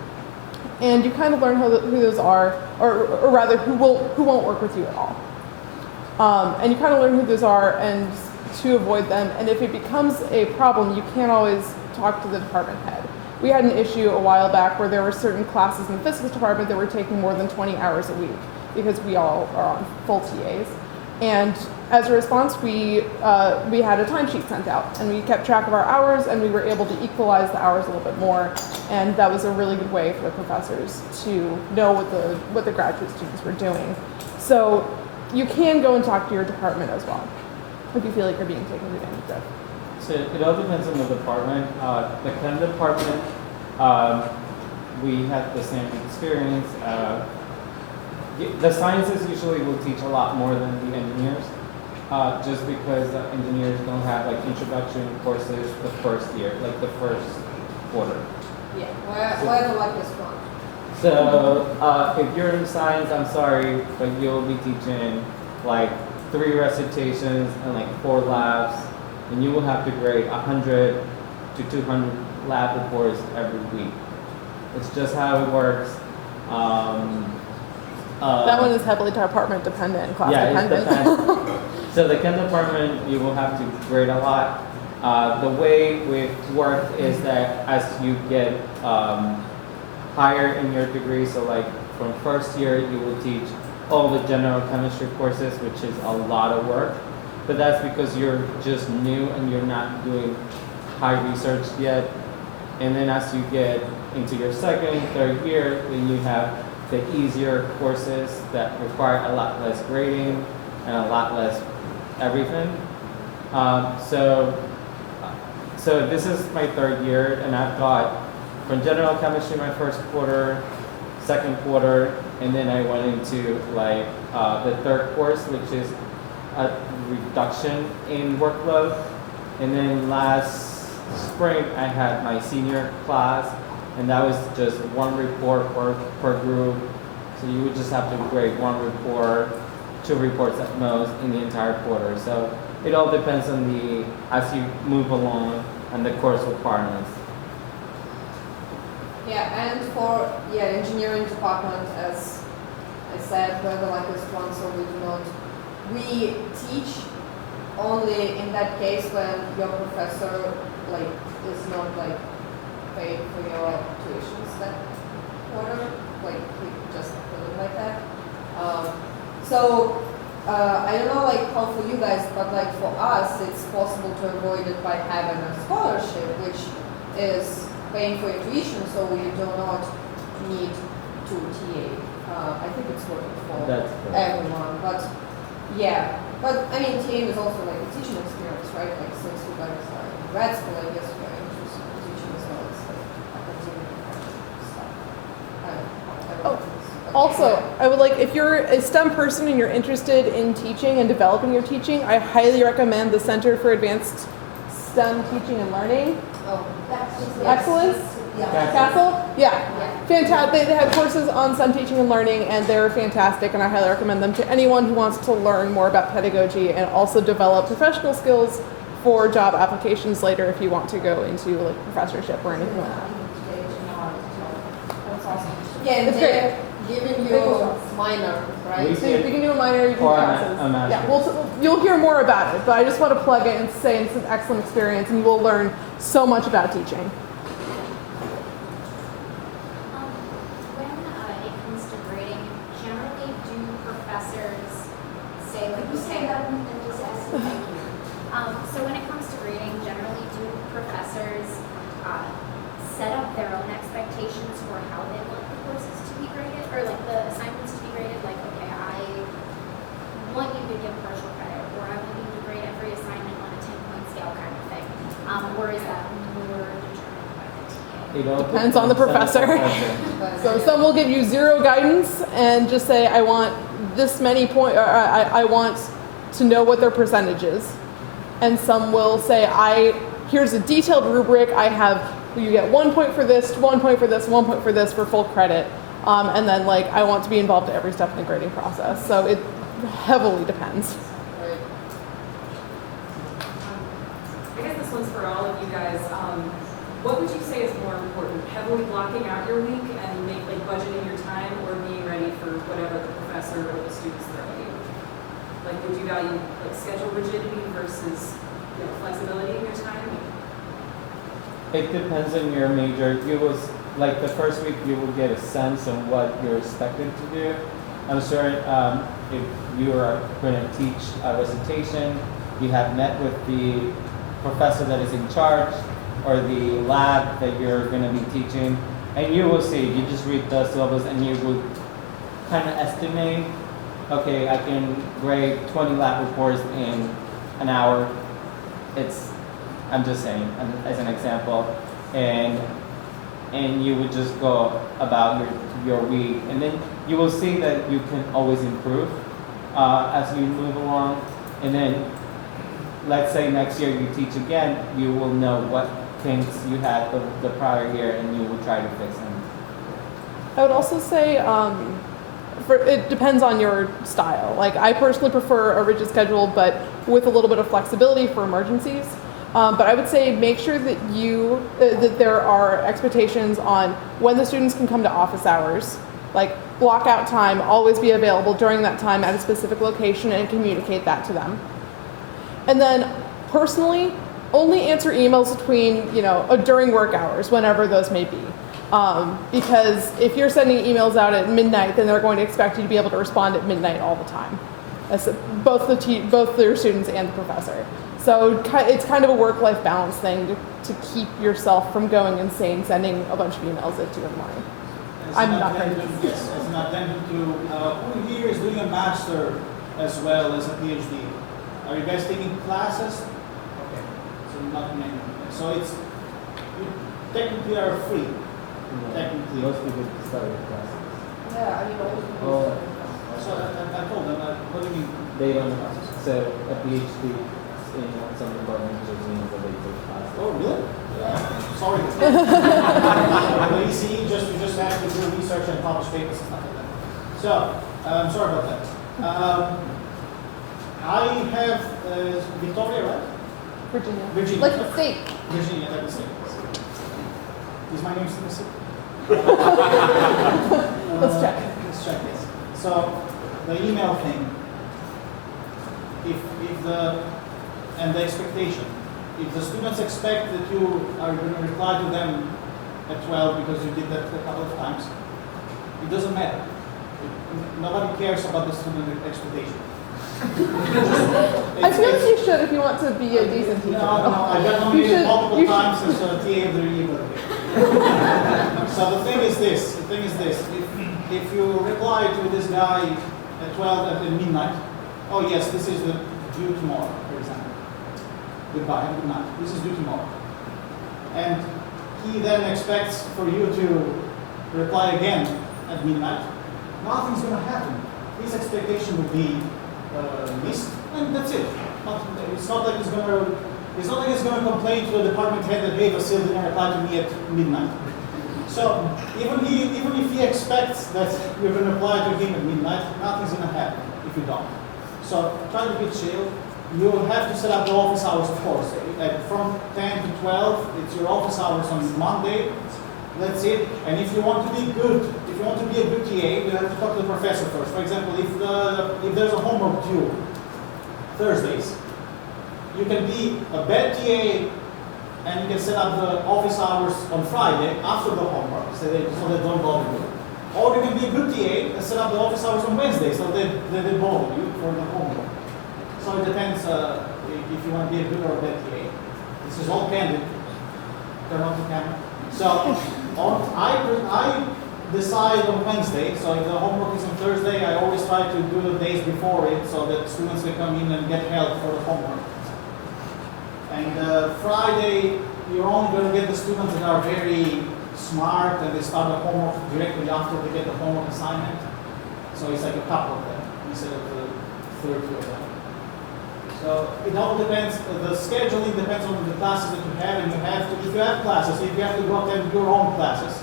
And you kind of learn who those are, or rather, who won't work with you at all. And you kind of learn who those are and to avoid them. And if it becomes a problem, you can't always talk to the department head. We had an issue a while back where there were certain classes in the physics department that were taking more than 20 hours a week because we all are on full TAs. And as a response, we had a timesheet sent out, and we kept track of our hours, and we were able to equalize the hours a little bit more. And that was a really good way for the professors to know what the graduate students were doing. So you can go and talk to your department as well if you feel like you're being taken advantage of. So it all depends on the department. The chem department, we had the same experience. The sciences usually will teach a lot more than the engineers, just because the engineers don't have like introduction courses the first year, like the first quarter. Yeah, where the luckiest one. So if you're in science, I'm sorry, but you'll be teaching like 3 recitations and like 4 labs, and you will have to grade 100 to 200 lab reports every week. It's just how it works. That one is heavily department dependent, class dependent. It depends. So the chem department, you will have to grade a lot. The way we've worked is that as you get higher in your degree, so like from first year, you will teach all the general chemistry courses, which is a lot of work. But that's because you're just new and you're not doing high research yet. And then as you get into your second, third year, then you have the easier courses that require a lot less grading and a lot less everything. So this is my 3rd year, and I've got from general chemistry my first quarter, second quarter, and then I went into like the 3rd course, which is a reduction in workload. And then last spring I had my senior class, and that was just 1 report per group. So you would just have to grade 1 report, 2 reports at most in the entire quarter. So it all depends on as you move along and the course requirements. Yeah, and for engineering department, as I said, we're the luckiest one, so we teach only in that case when your professor is not paid for your tuitions that quarter, we just put it like that. I don't know how for you guys, but for us, it's possible to avoid it by having a scholarship, which is paying for your tuition, so you do not need to TA. I think it's working for everyone, but I mean, TA is also a teaching experience, right? Since you guys are in grad school, I guess you are interested in teaching as well as stuff. Also, I would if you're a STEM person and you're interested in teaching and developing your teaching, I highly recommend the Center for Advanced STEM Teaching and Learning. Oh, Excellence? Castle? Yeah. Fantastic. They have courses on STEM teaching and learning, and they're fantastic, and I highly recommend them to anyone who wants to learn more about pedagogy and also develop professional skills for job applications later if you want to go into professorship or anything like that. That's awesome. Yeah, and it's great. Giving you minor, right? We So did- you can do a minor, you can do or a classes. master's. Yeah, you'll hear more about it, but I just want to plug it and say it's an excellent experience, and you will learn so much about teaching. When it comes to grading, generally do professors say like, Could you say okay, that and just ask? thank you. So when it comes to grading, generally do professors set up their own expectations for how they want the courses to be graded, or like the assignments to be graded? Like, okay, I want you to give partial credit, or I want you to grade every assignment on a 10-point scale kind of thing. Or is that more determined by the TA? It all Depends on the professor. So some will give you zero guidance and just say, I want this many or I want to know what their percentage is. And some will say, here's a detailed rubric. You get 1 point for this, 1 point for this, 1 point for this for full credit. And then like, I want to be involved at every step in the grading process. So it heavily depends. I guess this one's for all of you guys. What would you say is more important, heavily blocking out your week and budgeting your time, or being ready for whatever the professor or the students throw at you? Like, would you value schedule rigidity versus flexibility in your time? It depends on your major. You will, like the first week, you will get a sense of what you're expected to do. I'm sure if you are going to teach a recitation, you have met with the professor that is in charge or the lab that you're going to be teaching, and you will see, you just read the syllabus and you will kind of estimate, okay, I can grade 20 lab reports in an hour. I'm just saying, as an example, and you would just go about your week, and then you will see that you can always improve as you move along, and then let's say next year you teach again, you will know what things you had the prior year, and you will try to fix them. I would also say it depends on your style. Like, I personally prefer a rigid schedule, but with a little bit of flexibility for emergencies. But I would say make sure that that there are expectations on when the students can come to office hours. Like, block out time, always be available during that time at a specific location, and communicate that to them. And then personally, only answer emails during work hours, whenever those may be. Because if you're sending emails out at midnight, then they're going to expect you to be able to respond at midnight all the time. That's both their students and the professor. So it's kind of a work-life balance thing to keep yourself from going insane sending a bunch of emails at 2 in the morning. I'm not trying to. Yes, as an attendant to who here is doing a master as well as a PhD. Are you guys taking classes? Okay, so not many. So you technically are free. Technically. Most people start with classes. Yeah, I mean, Oh, So I told them, what do you mean? they don't. So a PhD in some departments just means that they take classes. Oh, really? Yeah. Sorry. The ECE, you just have to do research and publish papers and stuff like that. So, I'm sorry about that. I have Victoria, right? Virginia. Like the state. Virginia, like the state. Is my name still the same? Let's check. Let's check this. So, the email thing, and the expectation. If the students expect that you are going to reply to them at 12 because you did that a couple of times, it doesn't matter. Nobody cares about the student expectation. I feel like you should if you want to be a decent teacher. No, I got nominated multiple times as a TA of the year. So the thing is this. If you reply to this guy at 12 at midnight, oh yes, this is due tomorrow, for example. Goodbye, have a good night. This is due tomorrow. And he then expects for you to reply again at midnight. Nothing's going to happen. His expectation will be missed, and that's it. It's not like he's going to complain to the department head that, hey, Vasil didn't reply to me at midnight. So even if he expects that you're going to reply to him at midnight, nothing's going to happen if you don't. So try to be chill. You will have to set up the office hours, of course. From 10 to 12, it's your office hours on Monday, That's it. And if you want to be good, if you want to be a good TA, you have to talk to the professor first. For example, if there's a homework due Thursdays, you can be a bad TA and you can set up the office hours on Friday after the homework, so they don't bother you. Or you can be a good TA and set up the office hours on Wednesday, so they bother you for the homework. So it depends if you want to be a good or a bad TA. This is all candid. Turn off the camera. So I decide on Wednesday. So if the homework is on Thursday, I always try to do the days before it so that students can come in and get help for the homework. And Friday, you're only going to get the students that are very smart and they start the homework directly after they get the homework assignment. So it's like a couple of them instead of the 30 of them. So it all depends, the scheduling depends on the classes that you have, and you have to, if you have classes, if you have to go attend your own classes,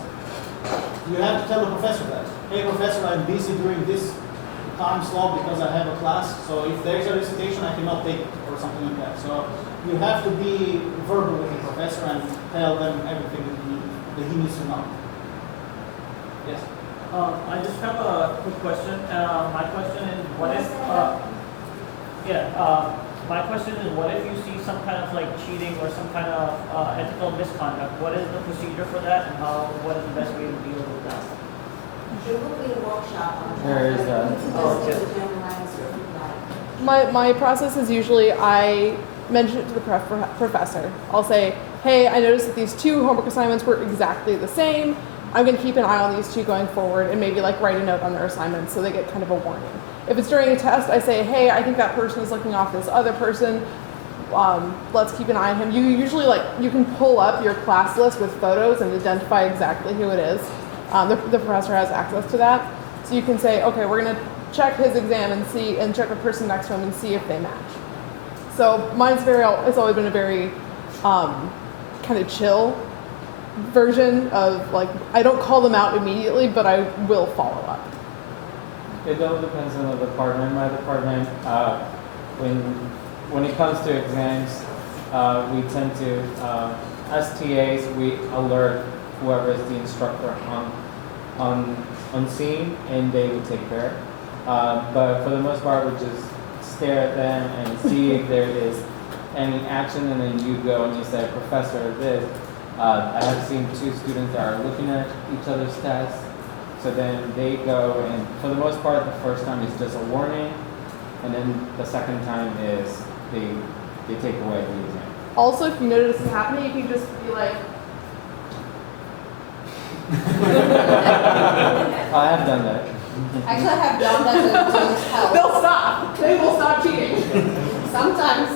you have to tell the professor that. Hey professor, I'm busy during this time slot because I have a class, so if there's a recitation, I cannot take it, or something like that. So you have to be verbal with the professor and tell them everything that he needs to know. Yes? I just have a quick question. My question is, what if, my question is, what if you see some kind of like cheating or some kind of ethical misconduct? What is the procedure for that, and what is the best way to deal with that? There will be a workshop on that. There is that. My process is usually I mention it to the professor. I'll say, hey, I noticed that these two homework assignments were exactly the same. I'm going to keep an eye on these two going forward and maybe like write a note on their assignments so they get kind of a warning. If it's during a test, I say, hey, I think that person is looking off this other person. Let's keep an eye on him. You usually you can pull up your class list with photos and identify exactly who it is. The professor has access to that. So you can say, okay, we're going to check his exam and check the person next to him and see if they match. So it's always been a very kind of chill version of like, I don't call them out immediately, but I will follow up. It all depends on the department. My department, when it comes to exams, we tend to, as TAs, we alert whoever is the instructor on scene, and they would take care. But for the most part, we just stare at them and see if there is any action, and then you go and you say, Professor, this. I have seen two students that are looking at each other's tests. So then they go, and for the most part, the first time is just a warning, and then the second time is they take away the exam. Also, if you notice this happening, you can just be like, I have done that. Actually, I have done that to this help. They'll stop. They will stop cheating. Sometimes.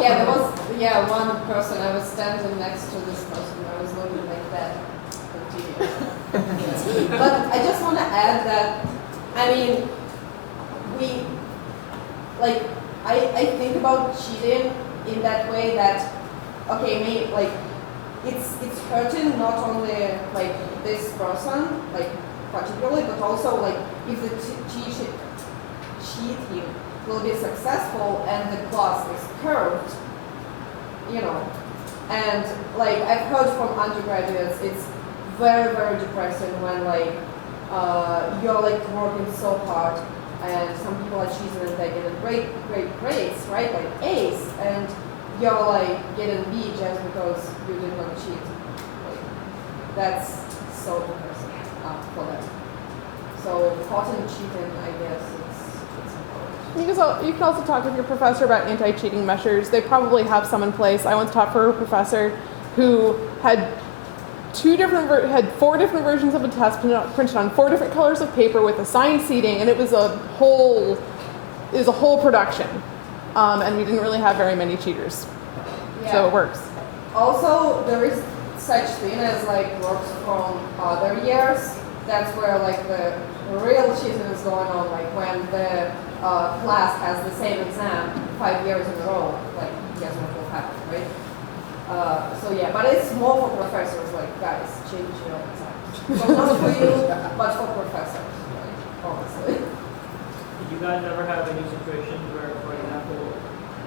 Yeah, there was one person, I was standing next to this person, I was looking like that. But I just want to add that, I mean, I think about cheating in that way that, okay, maybe like, it's hurting not only like this person, like particularly, but also like if the cheating will be successful and the class is curved, you know, and like I've heard from undergraduates, it's very, very depressing when like you're like working so hard and some people are cheating and they're getting great grades, right, like A's, and you're like getting B just because you didn't want to cheat. Like, that's so depressing for them. So caught in cheating, I guess it's important. You can also talk with your professor about anti-cheating measures. They probably have some in place. I once taught for a professor who had four different versions of a test printed on 4 different colors of paper with assigned seating, and it was a whole production. And we didn't really have very many cheaters. Yeah. So it works. Also, there is such thing as like works from other years. That's where like the real cheating is going on, like when the class has the same exam 5 years in a row, like guess what will happen, right? So yeah, but it's more for professors, like guys, change your exams. So not for you, but for professors, like, honestly. Did you guys ever have any situations where, for example,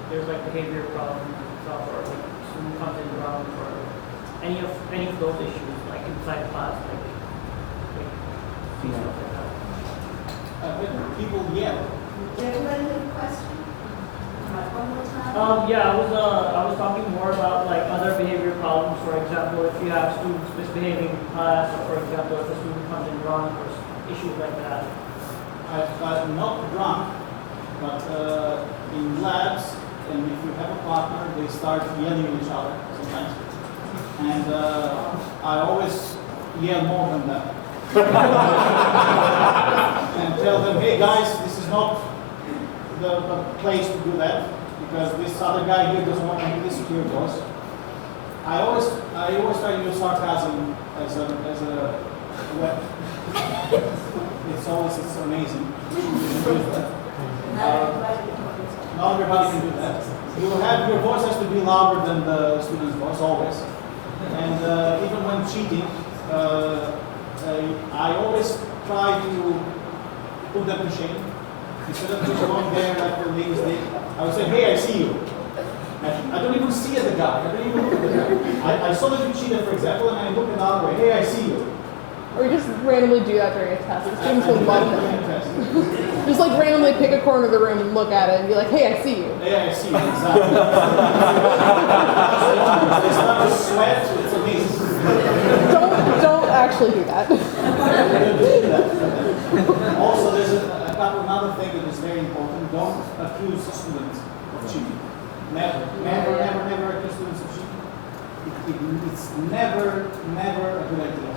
there's like behavior problems and stuff, or like student comes in wrong, or any of those issues, like inside class, like see stuff like that. When people yell. Did everybody have a question? One more time? Yeah, I was talking more about like other behavior problems. For example, if you have students misbehaving in class, or for example, if a student comes in drunk, or issues like that. I've not drunk, but in labs, and if you have a partner, they start yelling at each other sometimes. And I always yell more than that. And tell them, hey guys, this is not the place to do that, because this other guy here doesn't want to listen to your voice. I always try to use sarcasm as a weapon. It's amazing. Not everybody can do that. Your voice has to be louder than the student's voice always. And even when cheating, I always try to put them to shame. Instead of just going there like the ladies did, I would say, hey, I see you. I don't even see the guy. I don't even look at the guy. I saw that you cheated, for example, and I look the other way. Hey, I see you. Or you just randomly do that during a test. The students will love it. Just like randomly pick a corner of the room and look at it and be like, hey, I see you. Hey, I see you, exactly. They start to sweat, it's amazing. Don't actually do that. Also, there's another thing that is very important. Don't accuse students of cheating. Never accuse students of cheating. It's never a good idea.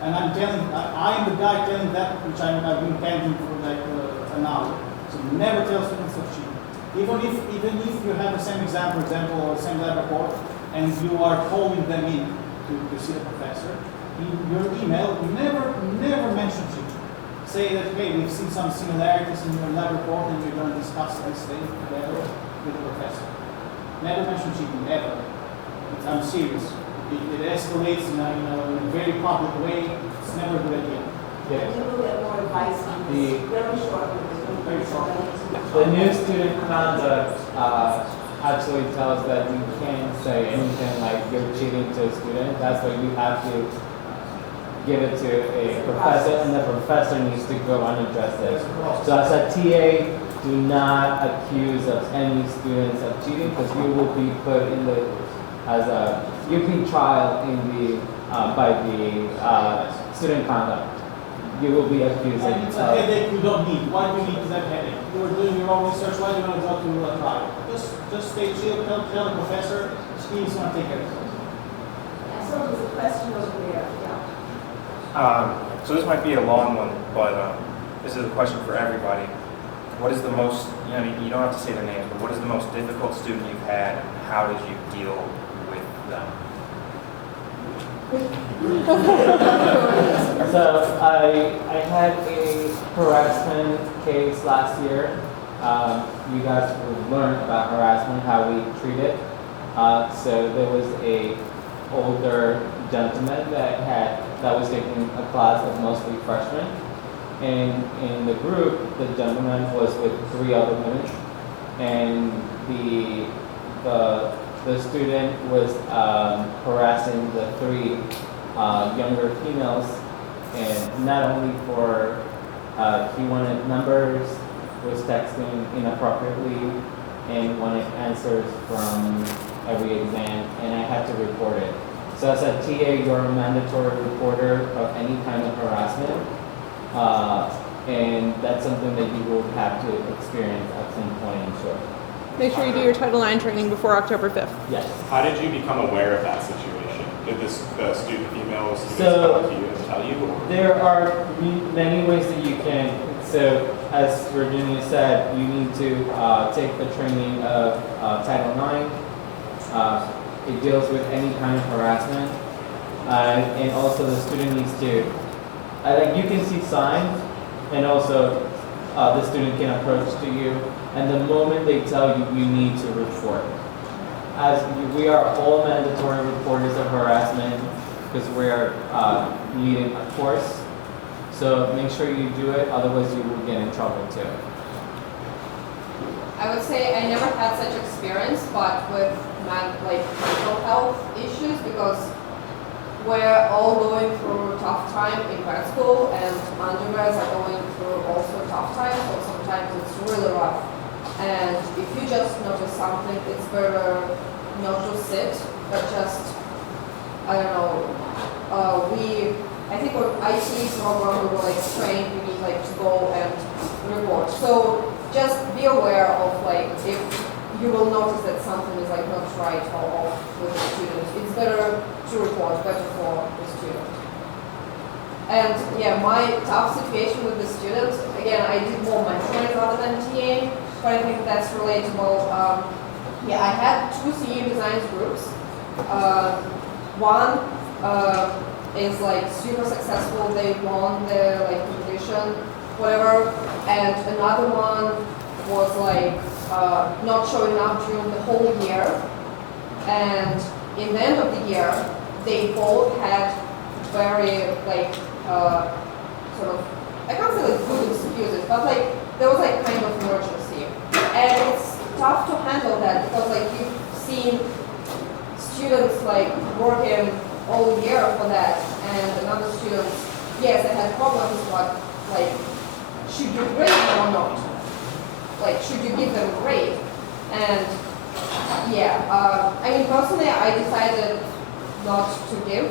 And I am the guy telling that, which I've been pending for like an hour. So never tell students of cheating. Even if you have the same exam, for example, or the same lab report, and you are calling them in to see the professor, in your email, never mention cheating. Say that, hey, we've seen some similarities in your lab report, and we're going to discuss this thing together with the professor. Never mention cheating, ever. I'm serious. It escalates in a very public way. It's never a good idea. Yeah. You will get more advice on this very shortly. Very shortly. The new student conduct actually tells that you can't say anything like you're cheating to a student. That's why you have to give it to a professor, and the professor needs to go and address it. So as a TA, do not accuse of any students of cheating, because you will be put in the you'll be trial in the by the student conduct. You will be accused of. And it's a headache you don't need. Why do you need that headache? You are doing your own research. Why do you want to go to a trial? Just stay chill. Tell the professor. He's going to take care of it. So there's a question over there. Yeah. So this might be a long one, but this is a question for everybody. What is the most, you don't have to say the names, but what is the most difficult student you've had, and how did you deal with them? So I had a harassment case last year. You guys will learn about harassment, how we treat it. So there was a older gentleman that was taking a class of mostly freshmen. And in the group, the gentleman was with 3 other women, and the student was harassing the 3 younger females, and not only for he wanted numbers, was texting inappropriately, and wanted answers from every exam, and I had to report it. So as a TA, you're a mandatory reporter of any kind of harassment. And that's something that you will have to experience at some point, I'm sure. Make sure you do your Title IX training before October 5th. Yes. How did you become aware of that situation? Did the student female students So, come up to you and tell you? Or? There are many ways that you can. So as Virginia said, you need to take the training of Title IX. It deals with any kind of harassment. And also the student needs to like you can see signs, and also the student can approach to you, and the moment they tell you, you need to report. As we are all mandatory reporters of harassment, because we are leading a course, so make sure you do it, otherwise you will get in trouble too. I would say I never had such experience, but with mental health issues, because we're all going through a tough time in grad school, and undergrads are going through also tough times, so sometimes it's really rough. And if you just notice something, it's better not to sit, but just, I don't know, I think our IT program, we were like trained, we need like to go and report. So just be aware of like, if you will notice that something is like not right or off with the student, it's better to report, better for the student. And yeah, my tough situation with the students, again, I did more mentoring rather than TA, but I think that's relatable. Yeah, I had 2 senior designs groups. One is like super successful, they won the like competition, whatever, and another one was like not showing up during the whole year, and in the end of the year, they both had very like sort of, I can't say like good excuses, but like there was like kind of emergency, and it's tough to handle that because like you've seen students like working all year for that, and another students, yes, they had problems, but like, should you grade them or not? Like, should you give them a grade? And yeah, I mean personally, I decided not to give,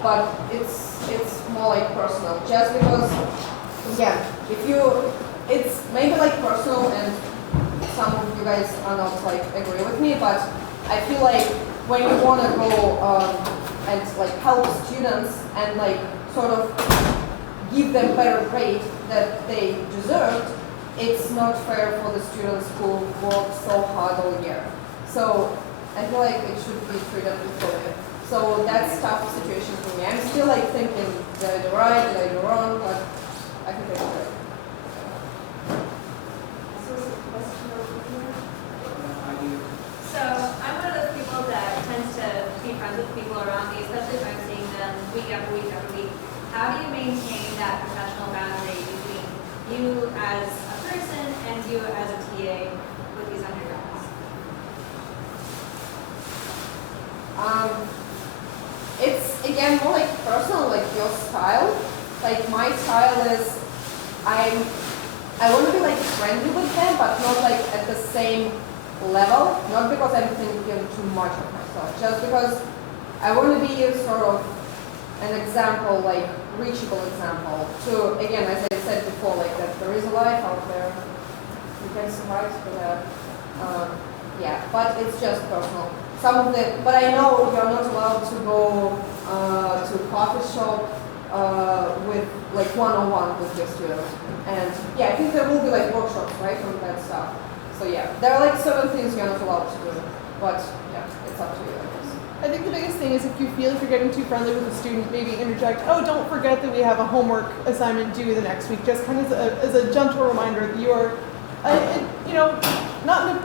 but it's more like personal, just because, again, if you, it's maybe like personal, and some of you guys are not like agree with me, but I feel like when you want to go and like help students and like sort of give them better grade that they deserved, it's not fair for the students who worked so hard all year. So I feel like it should be treated equally. So that's a tough situation for me. I'm still like thinking, did I do right, did I do wrong, but I think I did right. So I'm one of those people that tends to be friends with people around me, especially if I'm seeing them week after week after week. How do you maintain that professional boundary between you as a person and you as a TA with these undergrads? It's again more like personal, like your style. Like my style is, I want to be like friendly with them, but not like at the same level, not because I'm thinking too much of myself, just because I want to be sort of an example, like reachable example to, again, as I said before, like that there is a life out there, you can survive for that. Yeah, but it's just personal. Some of the, but I know you're not allowed to go to a coffee shop with like one-on-one with your students. And yeah, I think there will be like workshops, right, on that stuff. So yeah, there are like certain things you're not allowed to do, but yeah, it's up to you, I guess. I think the biggest thing is if you feel like you're getting too friendly with a student, maybe interject, oh, don't forget that we have a homework assignment due the next week, just kind of as a gentle reminder that you are, you know, not in a,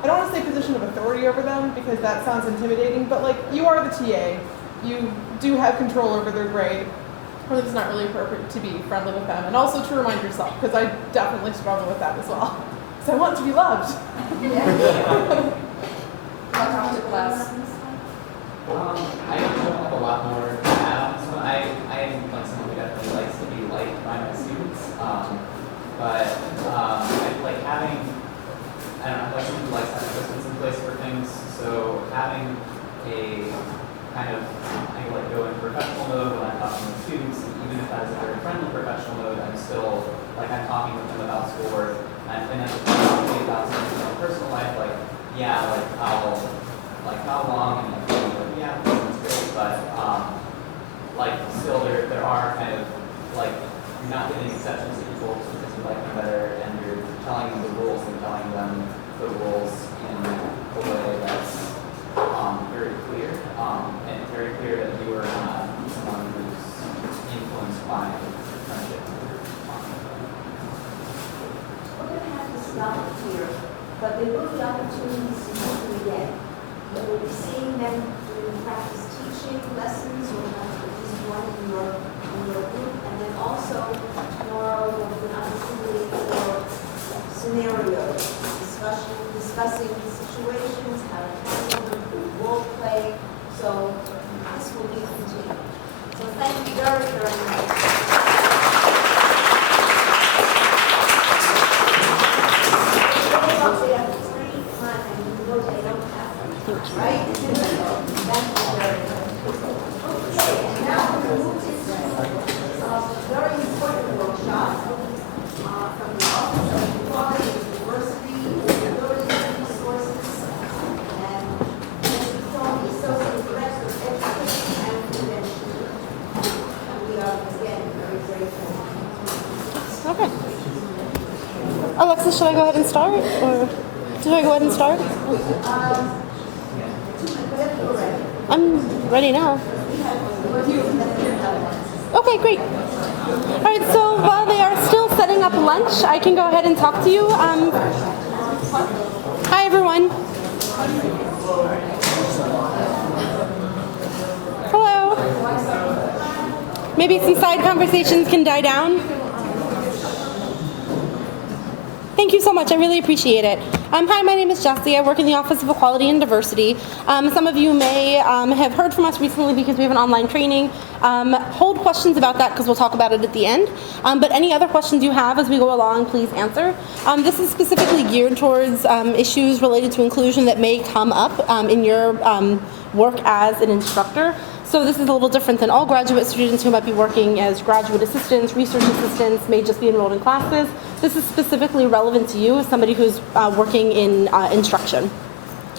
I don't want to say position of authority over them because that sounds intimidating, but like you are the TA, you do have control over their grade. I think it's not really appropriate to be friendly with them, and also to remind yourself, because I definitely struggle with that as well. I want to be loved. Welcome to class. I have a lot more to add on. So I am like someone who definitely likes to be liked by my students. But I like having, I don't know, like someone who likes having systems in place for things. So having a kind of, I like go into professional mode when I'm talking with students, and even if that is a very friendly professional mode, I'm still, like I'm talking with them about schoolwork. And then it's talking about something in my personal life, like, yeah, like how long, and like, yeah, that's great, but like still there are kind of like you're not giving exceptions to people because you like them better, and you're telling them the rules and telling them the rules in a way that's very clear, and very clear that you are not someone who's influenced by friendship. Stop here, but there will be opportunities to meet them again. You will be seeing them doing practice teaching lessons, or at least one in your group, and then also tomorrow there will be an opportunity for scenario Alexis, should I go ahead and start? Or should I go ahead and start? I'm ready now. Okay, great. All right, so while they are still setting up lunch, I can go ahead and talk to you. Hi, everyone. Hello. Maybe some side conversations can die down. Thank you so much. I really appreciate it. Hi, my name is Jessie. I work in the Office of Equality and Diversity. Some of you may have heard from us recently because we have an online training. Hold questions about that because we'll talk about it at the end. But any other questions you have as we go along, please answer. This is specifically geared towards issues related to inclusion that may come up in your work as an instructor. So this is a little different than all graduate students who might be working as graduate assistants, research assistants, may just be enrolled in classes. This is specifically relevant to you as somebody who's working in instruction.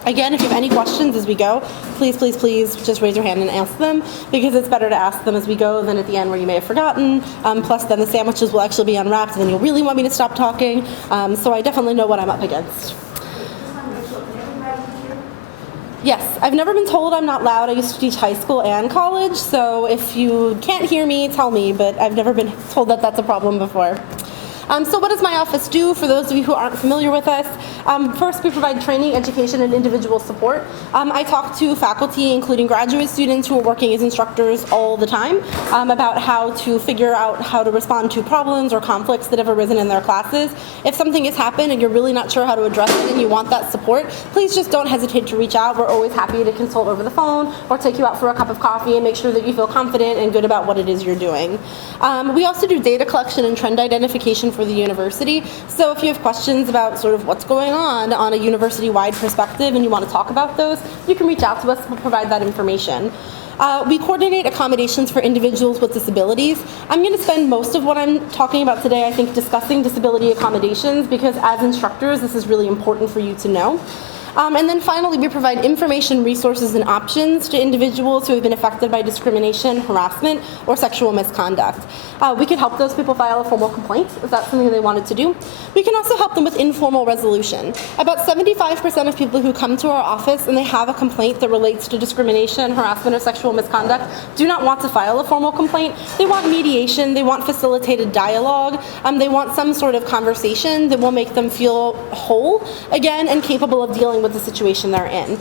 Again, if you have any questions as we go, please, please, please just raise your hand and ask them, because it's better to ask them as we go than at the end where you may have forgotten. Plus then the sandwiches will actually be unwrapped and then you'll really want me to stop talking. So I definitely know what I'm up against. Yes, I've never been told I'm not loud. I used to teach high school and college, so if you can't hear me, tell me, but I've never been told that that's a problem before. So what does my office do for those of you who aren't familiar with us? First, we provide training, education, and individual support. I talk to faculty, including graduate students who are working as instructors all the time, about how to figure out how to respond to problems or conflicts that have arisen in their classes. If something has happened and you're really not sure how to address it and you want that support, please just don't hesitate to reach out. We're always happy to consult over the phone or take you out for a cup of coffee and make sure that you feel confident and good about what it is you're doing. We also do data collection and trend identification for the university. So if you have questions about sort of what's going on a university-wide perspective and you want to talk about those, you can reach out to us. We'll provide that information. We coordinate accommodations for individuals with disabilities. I'm going to spend most of what I'm talking about today, I think, discussing disability accommodations, because as instructors, this is really important for you to know. And then finally, we provide information, resources, and options to individuals who have been affected by discrimination, harassment, or sexual misconduct. We can help those people file a formal complaint if that's something they wanted to do. We can also help them with informal resolution. About 75% of people who come to our office and they have a complaint that relates to discrimination, harassment, or sexual misconduct do not want to file a formal complaint. They want mediation, they want facilitated dialogue, they want some sort of conversation that will make them feel whole again and capable of dealing with the situation they're in.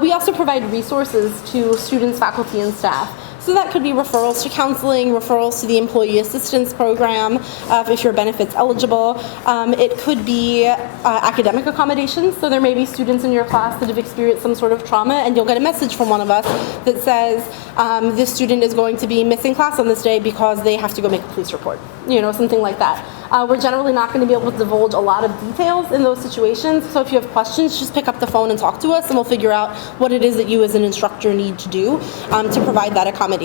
We also provide resources to students, faculty, and staff. So that could be referrals to counseling, referrals to the employee assistance program, if you're benefits eligible. It could be academic accommodations. So there may be students in your class that have experienced some sort of trauma, and you'll get a message from one of us that says, this student is going to be missing class on this day because they have to go make a police report, something like that. We're generally not going to be able to divulge a lot of details in those situations, so if you have questions, just pick up the phone and talk to us, and we'll figure out what it is that you as an instructor need to do to provide that accommodation.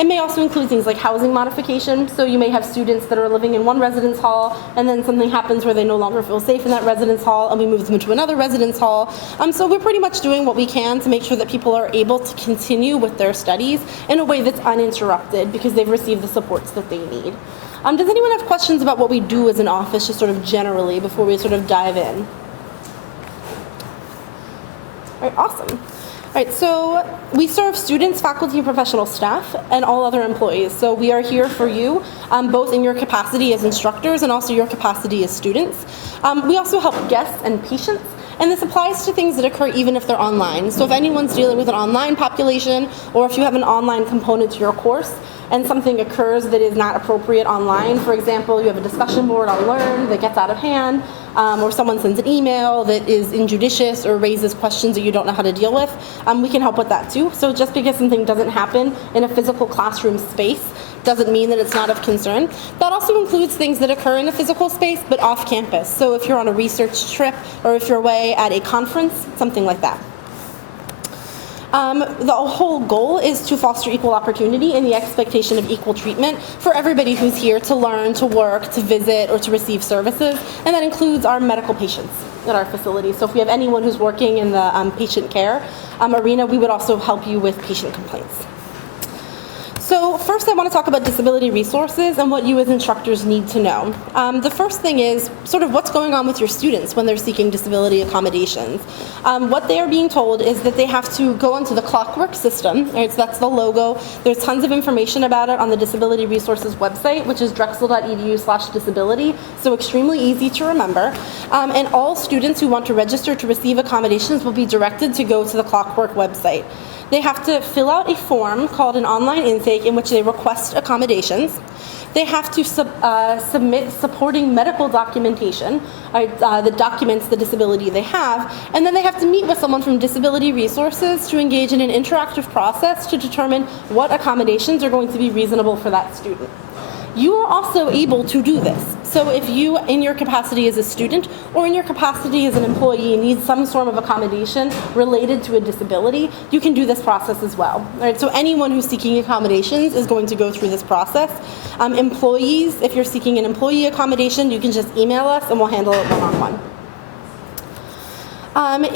It may also include things like housing modification, so you may have students that are living in one residence hall, and then something happens where they no longer feel safe in that residence hall, and we move them into another residence hall. So we're pretty much doing what we can to make sure that people are able to continue with their studies in a way that's uninterrupted because they've received the supports that they need. Does anyone have questions about what we do as an office, just sort of generally, before we sort of dive in? All right, awesome. All right, so we serve students, faculty, and professional staff, and all other employees. So we are here for you, both in your capacity as instructors and also your capacity as students. We also help guests and patients. And this applies to things that occur even if they're online. So if anyone's dealing with an online population, or if you have an online component to your course, and something occurs that is not appropriate online, for example, you have a discussion board on Learn that gets out of hand, or someone sends an email that is injudicious or raises questions that you don't know how to deal with, we can help with that too. So just because something doesn't happen in a physical classroom space doesn't mean that it's not of concern. That also includes things that occur in a physical space but off campus. So if you're on a research trip or if you're away at a conference, something like that. The whole goal is to foster equal opportunity and the expectation of equal treatment for everybody who's here to learn, to work, to visit, or to receive services, and that includes our medical patients at our facility. So if we have anyone who's working in the patient care arena, we would also help you with patient complaints. So first I want to talk about disability resources and what you as instructors need to know. The first thing is sort of what's going on with your students when they're seeking disability accommodations. What they are being told is that they have to go onto the Clockwork system, right? So that's the logo. There's tons of information about it on the Disability Resources website, which is drexel.edu/disability, so extremely easy to remember. And all students who want to register to receive accommodations will be directed to go to the Clockwork website. They have to fill out a form called an online intake in which they request accommodations. They have to submit supporting medical documentation that documents the disability they have, and then they have to meet with someone from Disability Resources to engage in an interactive process to determine what accommodations are going to be reasonable for that student. You are also able to do this. So if you, in your capacity as a student or in your capacity as an employee, need some sort of accommodation related to a disability, you can do this process as well. Right? So anyone who's seeking accommodations is going to go through this process. Employees, if you're seeking an employee accommodation, you can just email us and we'll handle it one-on-one.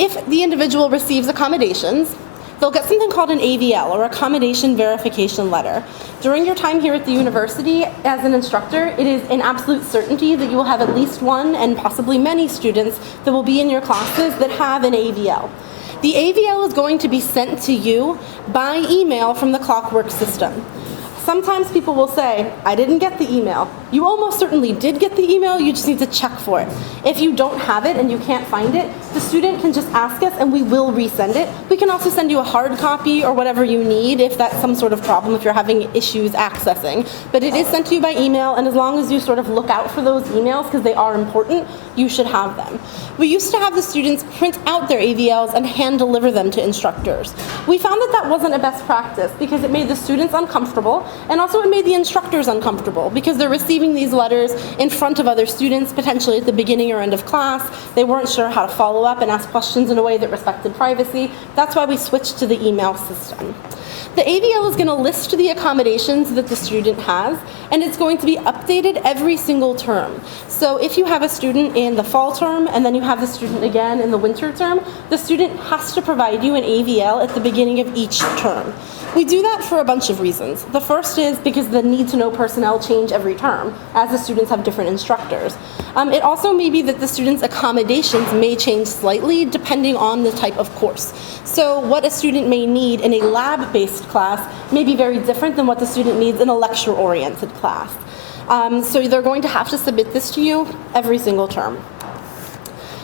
If the individual receives accommodations, they'll get something called an AVL, or Accommodation Verification Letter. During your time here at the university as an instructor, it is an absolute certainty that you will have at least one and possibly many students that will be in your classes that have an AVL. The AVL is going to be sent to you by email from the Clockwork system. Sometimes people will say, I didn't get the email. You almost certainly did get the email, you just need to check for it. If you don't have it and you can't find it, the student can just ask us and we will resend it. We can also send you a hard copy or whatever you need if that's some sort of problem, if you're having issues accessing. But it is sent to you by email, and as long as you sort of look out for those emails because they are important, you should have them. We used to have the students print out their AVLs and hand deliver them to instructors. We found that that wasn't a best practice because it made the students uncomfortable, and also it made the instructors uncomfortable because they're receiving these letters in front of other students, potentially at the beginning or end of class. They weren't sure how to follow up and ask questions in a way that respected privacy. That's why we switched to the email system. The AVL is going to list the accommodations that the student has, and it's going to be updated every single term. So if you have a student in the fall term and then you have the student again in the winter term, the student has to provide you an AVL at the beginning of each term. We do that for a bunch of reasons. The first is because the need-to-know personnel change every term, as the students have different instructors. It also may be that the students' accommodations may change slightly depending on the type of course. So what a student may need in a lab-based class may be very different than what the student needs in a lecture-oriented class. So they're going to have to submit this to you every single term.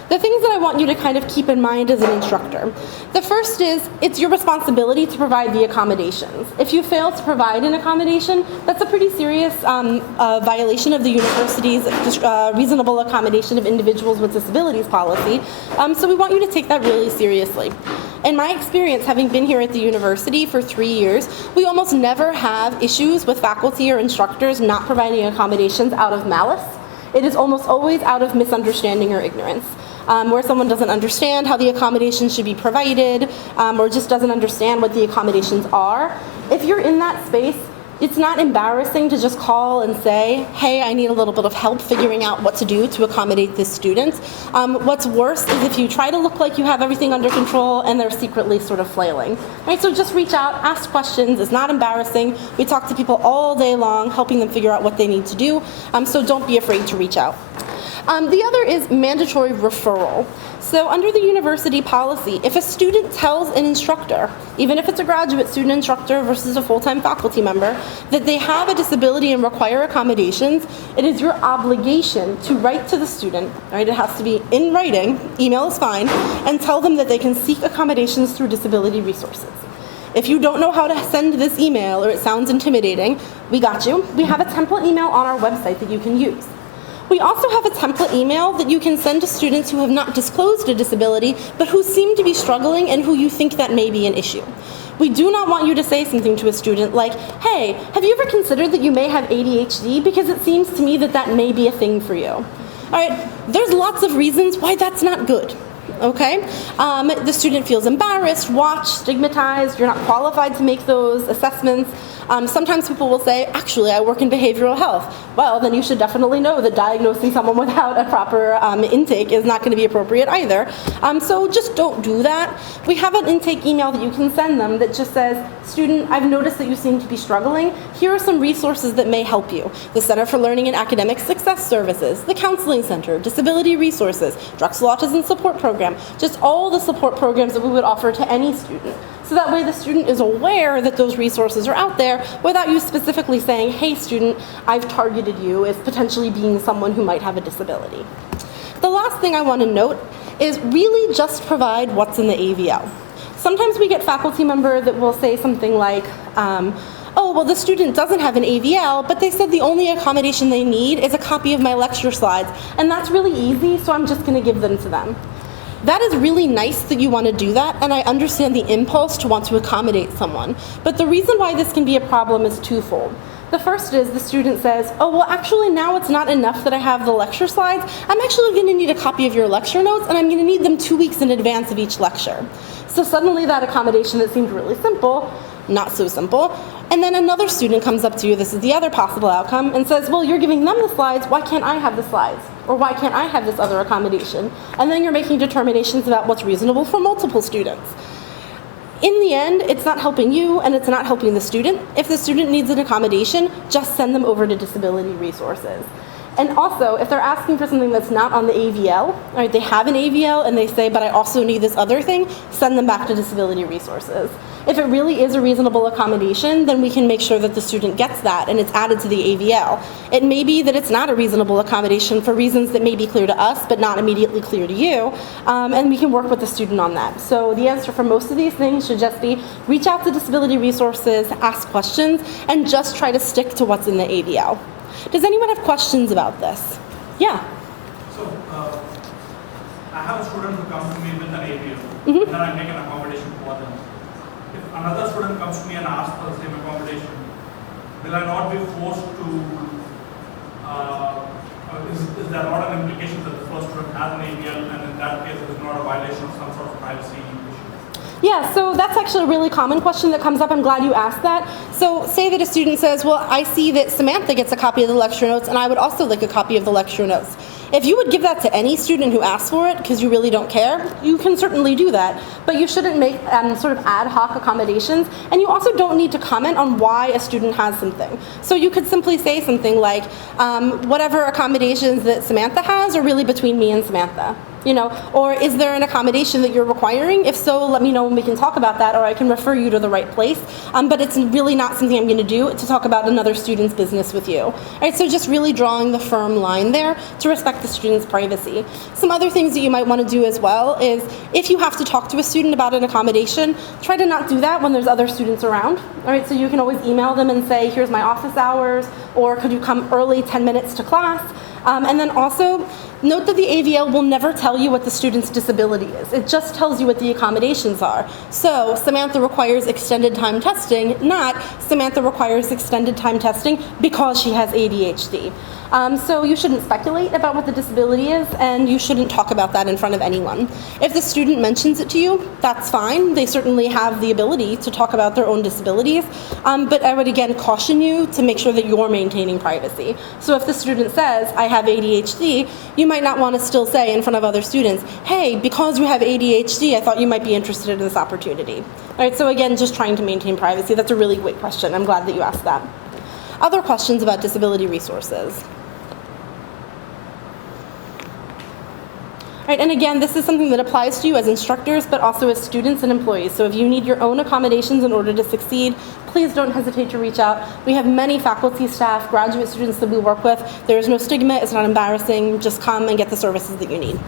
The things that I want you to kind of keep in mind as an instructor. The first is, it's your responsibility to provide the accommodations. If you fail to provide an accommodation, that's a pretty serious violation of the university's reasonable accommodation of individuals with disabilities policy. So we want you to take that really seriously. In my experience, having been here at the university for 3 years, we almost never have issues with faculty or instructors not providing accommodations out of malice. It is almost always out of misunderstanding or ignorance. Where someone doesn't understand how the accommodations should be provided, or just doesn't understand what the accommodations are. If you're in that space, it's not embarrassing to just call and say, hey, I need a little bit of help figuring out what to do to accommodate this student. What's worse is if you try to look like you have everything under control and they're secretly sort of flailing. Right? So just reach out, ask questions. It's not embarrassing. We talk to people all day long, helping them figure out what they need to do. So don't be afraid to reach out. The other is mandatory referral. So under the university policy, if a student tells an instructor, even if it's a graduate student instructor versus a full-time faculty member, that they have a disability and require accommodations, it is your obligation to write to the student, right? It has to be in writing, email is fine, and tell them that they can seek accommodations through Disability Resources. If you don't know how to send this email or it sounds intimidating, we got you. We have a template email on our website that you can use. We also have a template email that you can send to students who have not disclosed a disability, but who seem to be struggling and who you think that may be an issue. We do not want you to say something to a student like, hey, have you ever considered that you may have ADHD? Because it seems to me that that may be a thing for you. All right, there's lots of reasons why that's not good. Okay? The student feels embarrassed, watched, stigmatized, you're not qualified to make those assessments. Sometimes people will say, actually, I work in behavioral health. Well, then you should definitely know that diagnosing someone without a proper intake is not going to be appropriate either. So just don't do that. We have an intake email that you can send them that just says, student, I've noticed that you seem to be struggling. Here are some resources that may help you. The Center for Learning and Academic Success Services, the Counseling Center, Disability Resources, Drexel Autism Support Program, just all the support programs that we would offer to any student. So that way the student is aware that those resources are out there without you specifically saying, hey student, I've targeted you as potentially being someone who might have a disability. The last thing I want to note is really just provide what's in the AVL. Sometimes we get faculty member that will say something like, oh, well, the student doesn't have an AVL, but they said the only accommodation they need is a copy of my lecture slides, and that's really easy, so I'm just going to give them to them. That is really nice that you want to do that, and I understand the impulse to want to accommodate someone. But the reason why this can be a problem is twofold. The first is the student says, oh, well, actually now it's not enough that I have the lecture slides. I'm actually going to need a copy of your lecture notes, and I'm going to need them 2 weeks in advance of each lecture. So suddenly that accommodation that seemed really simple, not so simple. And then another student comes up to you, this is the other possible outcome, and says, well, you're giving them the slides, why can't I have the slides? Or why can't I have this other accommodation? And then you're making determinations about what's reasonable for multiple students. In the end, it's not helping you and it's not helping the student. If the student needs an accommodation, just send them over to Disability Resources. And also, if they're asking for something that's not on the AVL, right, they have an AVL and they say, but I also need this other thing, send them back to Disability Resources. If it really is a reasonable accommodation, then we can make sure that the student gets that and it's added to the AVL. It may be that it's not a reasonable accommodation for reasons that may be clear to us, but not immediately clear to you, and we can work with the student on that. So the answer for most of these things should just be reach out to Disability Resources, ask questions, and just try to stick to what's in the AVL. Does anyone have questions about this? Yeah? So, I have a student who comes to me with an AVL, Mm-hmm. and then I make an accommodation for them. If another student comes to me and asks for the same accommodation, will I not be forced to, is there not an implication that the first student has an AVL, and in that case it is not a violation of some sort of privacy issue? Yeah, so that's actually a really common question that comes up. I'm glad you asked that. So say that a student says, well, I see that Samantha gets a copy of the lecture notes and I would also like a copy of the lecture notes. If you would give that to any student who asks for it because you really don't care, you can certainly do that. But you shouldn't make sort of ad hoc accommodations. And you also don't need to comment on why a student has something. So you could simply say something like, whatever accommodations that Samantha has are really between me and Samantha. You know, or is there an accommodation that you're requiring? If so, let me know and we can talk about that, or I can refer you to the right place. But it's really not something I'm going to do to talk about another student's business with you. All right, so just really drawing the firm line there to respect the student's privacy. Some other things that you might want to do as well is if you have to talk to a student about an accommodation, try to not do that when there's other students around. All right, so you can always email them and say, here's my office hours, or could you come early 10 minutes to class? And then also, note that the AVL will never tell you what the student's disability is. It just tells you what the accommodations are. So Samantha requires extended time testing, not Samantha requires extended time testing because she has ADHD. So you shouldn't speculate about what the disability is, and you shouldn't talk about that in front of anyone. If the student mentions it to you, that's fine. They certainly have the ability to talk about their own disabilities, but I would again caution you to make sure that you're maintaining privacy. So if the student says, I have ADHD, you might not want to still say in front of other students, hey, because you have ADHD, I thought you might be interested in this opportunity. All right, so again, just trying to maintain privacy. That's a really great question. I'm glad that you asked that. Other questions about Disability Resources? Right, and again, this is something that applies to you as instructors, but also as students and employees. So if you need your own accommodations in order to succeed, please don't hesitate to reach out. We have many faculty, staff, graduate students that we work with. There is no stigma, it's not embarrassing. Just come and get the services that you need.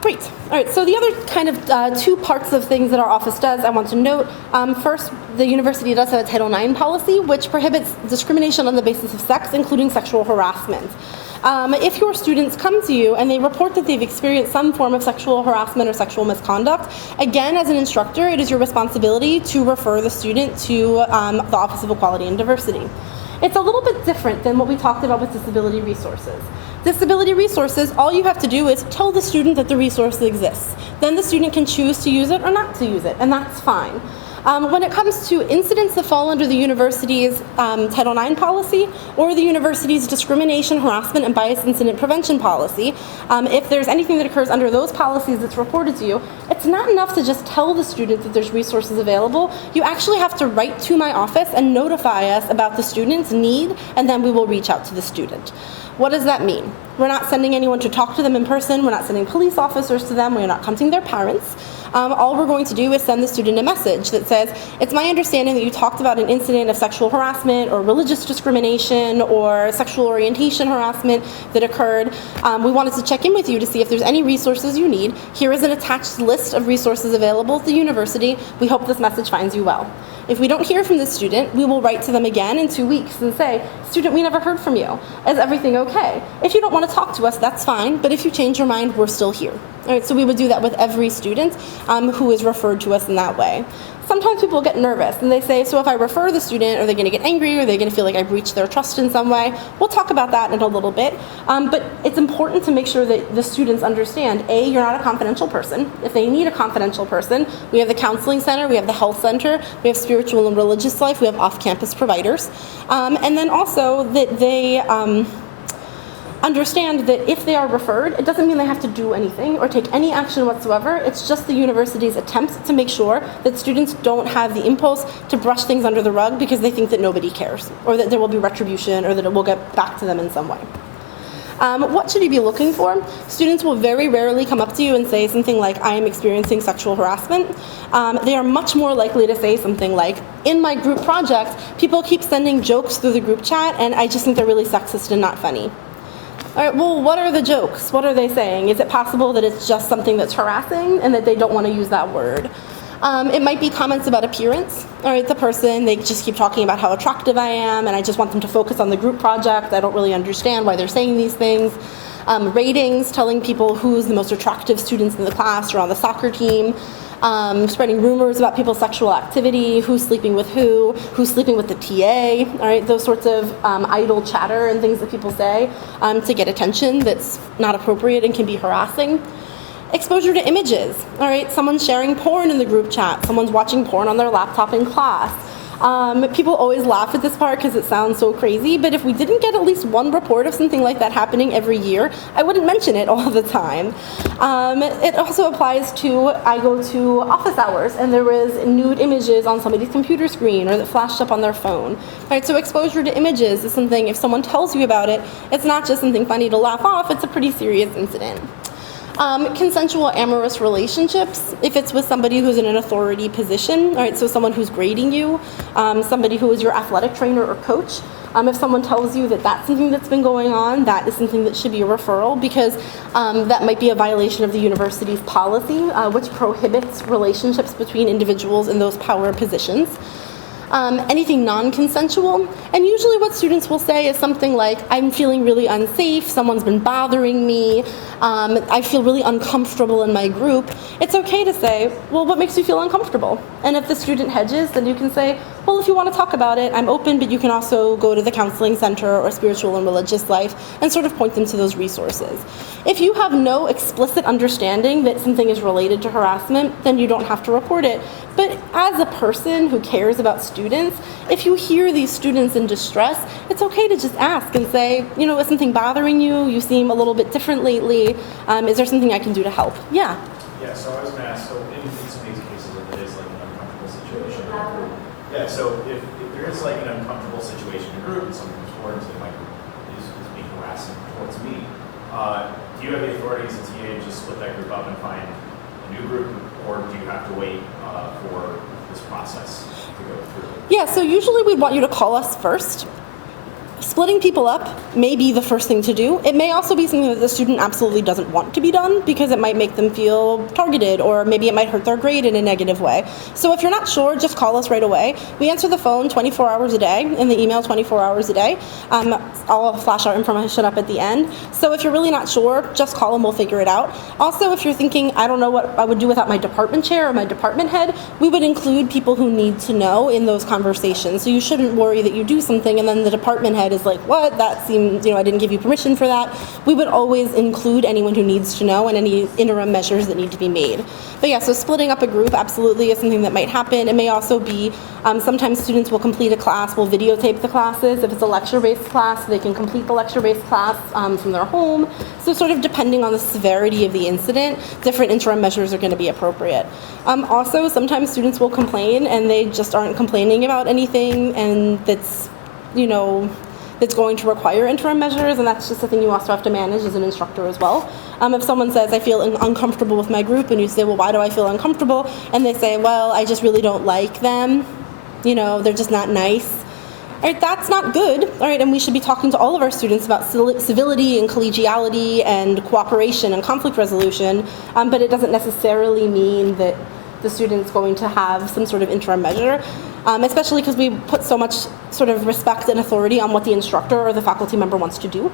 Great. All right, so the other kind of two parts of things that our office does, I want to note. First, the university does have a Title IX policy, which prohibits discrimination on the basis of sex, including sexual harassment. If your students come to you and they report that they've experienced some form of sexual harassment or sexual misconduct, again, as an instructor, it is your responsibility to refer the student to the Office of Equality and Diversity. It's a little bit different than what we talked about with Disability Resources. Disability Resources, all you have to do is tell the student that the resource exists. Then the student can choose to use it or not to use it, and that's fine. When it comes to incidents that fall under the university's Title IX policy or the university's discrimination, harassment, and bias incident prevention policy, if there's anything that occurs under those policies that's reported to you, it's not enough to just tell the student that there's resources available. You actually have to write to my office and notify us about the student's need, and then we will reach out to the student. What does that mean? We're not sending anyone to talk to them in person. We're not sending police officers to them. We're not contacting their parents. All we're going to do is send the student a message that says, it's my understanding that you talked about an incident of sexual harassment or religious discrimination or sexual orientation harassment that occurred. We wanted to check in with you to see if there's any resources you need. Here is an attached list of resources available at the university. We hope this message finds you well. If we don't hear from the student, we will write to them again in 2 weeks and say, student, we never heard from you. Is everything okay? If you don't want to talk to us, that's fine, but if you change your mind, we're still here. All right, so we would do that with every student who is referred to us in that way. Sometimes people get nervous and they say, so if I refer the student, are they going to get angry? Are they going to feel like I breached their trust in some way? We'll talk about that in a little bit. But it's important to make sure that the students understand, A, you're not a confidential person. If they need a confidential person, we have the counseling center, we have the health center, we have spiritual and religious life, we have off-campus providers. And then also that they understand that if they are referred, it doesn't mean they have to do anything or take any action whatsoever. It's just the university's attempt to make sure that students don't have the impulse to brush things under the rug because they think that nobody cares, or that there will be retribution, or that it will get back to them in some way. What should you be looking for? Students will very rarely come up to you and say something like, I am experiencing sexual harassment. They are much more likely to say something like, in my group project, people keep sending jokes through the group chat and I just think they're really sexist and not funny. All right, well, what are the jokes? What are they saying? Is it possible that it's just something that's harassing and that they don't want to use that word? It might be comments about appearance. All right, the person, they just keep talking about how attractive I am and I just want them to focus on the group project. I don't really understand why they're saying these things. Ratings, telling people who's the most attractive students in the class or on the soccer team. Spreading rumors about people's sexual activity, who's sleeping with who's sleeping with the TA, all right, those sorts of idle chatter and things that people say to get attention that's not appropriate and can be harassing. Exposure to images, all right, someone's sharing porn in the group chat, someone's watching porn on their laptop in class. People always laugh at this part because it sounds so crazy, but if we didn't get at least one report of something like that happening every year, I wouldn't mention it all the time. It also applies to, I go to office hours and there was nude images on somebody's computer screen or that flashed up on their phone. All right, so exposure to images is something, if someone tells you about it, it's not just something funny to laugh off, it's a pretty serious incident. Consensual amorous relationships, if it's with somebody who's in an authority position, all right, so someone who's grading you, somebody who is your athletic trainer or coach, if someone tells you that that's something that's been going on, that is something that should be a referral because that might be a violation of the university's policy, which prohibits relationships between individuals in those power positions. Anything non-consensual. And usually what students will say is something like, I'm feeling really unsafe, someone's been bothering me, I feel really uncomfortable in my group. It's okay to say, well, what makes you feel uncomfortable? And if the student hedges, then you can say, well, if you want to talk about it, I'm open, but you can also go to the counseling center or spiritual and religious life and sort of point them to those resources. If you have no explicit understanding that something is related to harassment, then you don't have to report it. But as a person who cares about students, if you hear these students in distress, it's okay to just ask and say, you know, is something bothering you? You seem a little bit different lately. Is there something I can do to help? Yeah. Yeah, so I was going to ask, so in some of these cases, if it is like an uncomfortable situation in a group, yeah, so if there is like an uncomfortable situation in a group and someone comes forward and says, like, is being harassing towards me, do you have the authority as a TA to just split that group up and find a new group, or do you have to wait for this process to go through? Yeah, so usually we'd want you to call us first. Splitting people up may be the first thing to do. It may also be something that the student absolutely doesn't want to be done because it might make them feel targeted, or maybe it might hurt their grade in a negative way. So if you're not sure, just call us right away. We answer the phone 24 hours a day and the email 24 hours a day. I'll flash our information up at the end. So if you're really not sure, just call and we'll figure it out. Also, if you're thinking, I don't know what I would do without my department chair or my department head, we would include people who need to know in those conversations. So you shouldn't worry that you do something and then the department head is was like, what? That seemed, I didn't give you permission for that. We would always include anyone who needs to know and any interim measures that need to be made. But yeah, so splitting up a group absolutely is something that might happen. It may also be, sometimes students will complete a class, will videotape the classes. If it's a lecture-based class, they can complete the lecture-based class from their home. So sort of depending on the severity of the incident, different interim measures are going to be appropriate. Also, sometimes students will complain and they just aren't complaining about anything and that's, that's going to require interim measures, and that's just a thing you also have to manage as an instructor as well. If someone says, I feel uncomfortable with my group, and you say, well, why do I feel uncomfortable? And they say, well, I just really don't like them. They're just not nice. All right, that's not good. All right, and we should be talking to all of our students about civility and collegiality and cooperation and conflict resolution, but it doesn't necessarily mean that the student's going to have some sort of interim measure, especially because we put so much sort of respect and authority on what the instructor or the faculty member wants to do.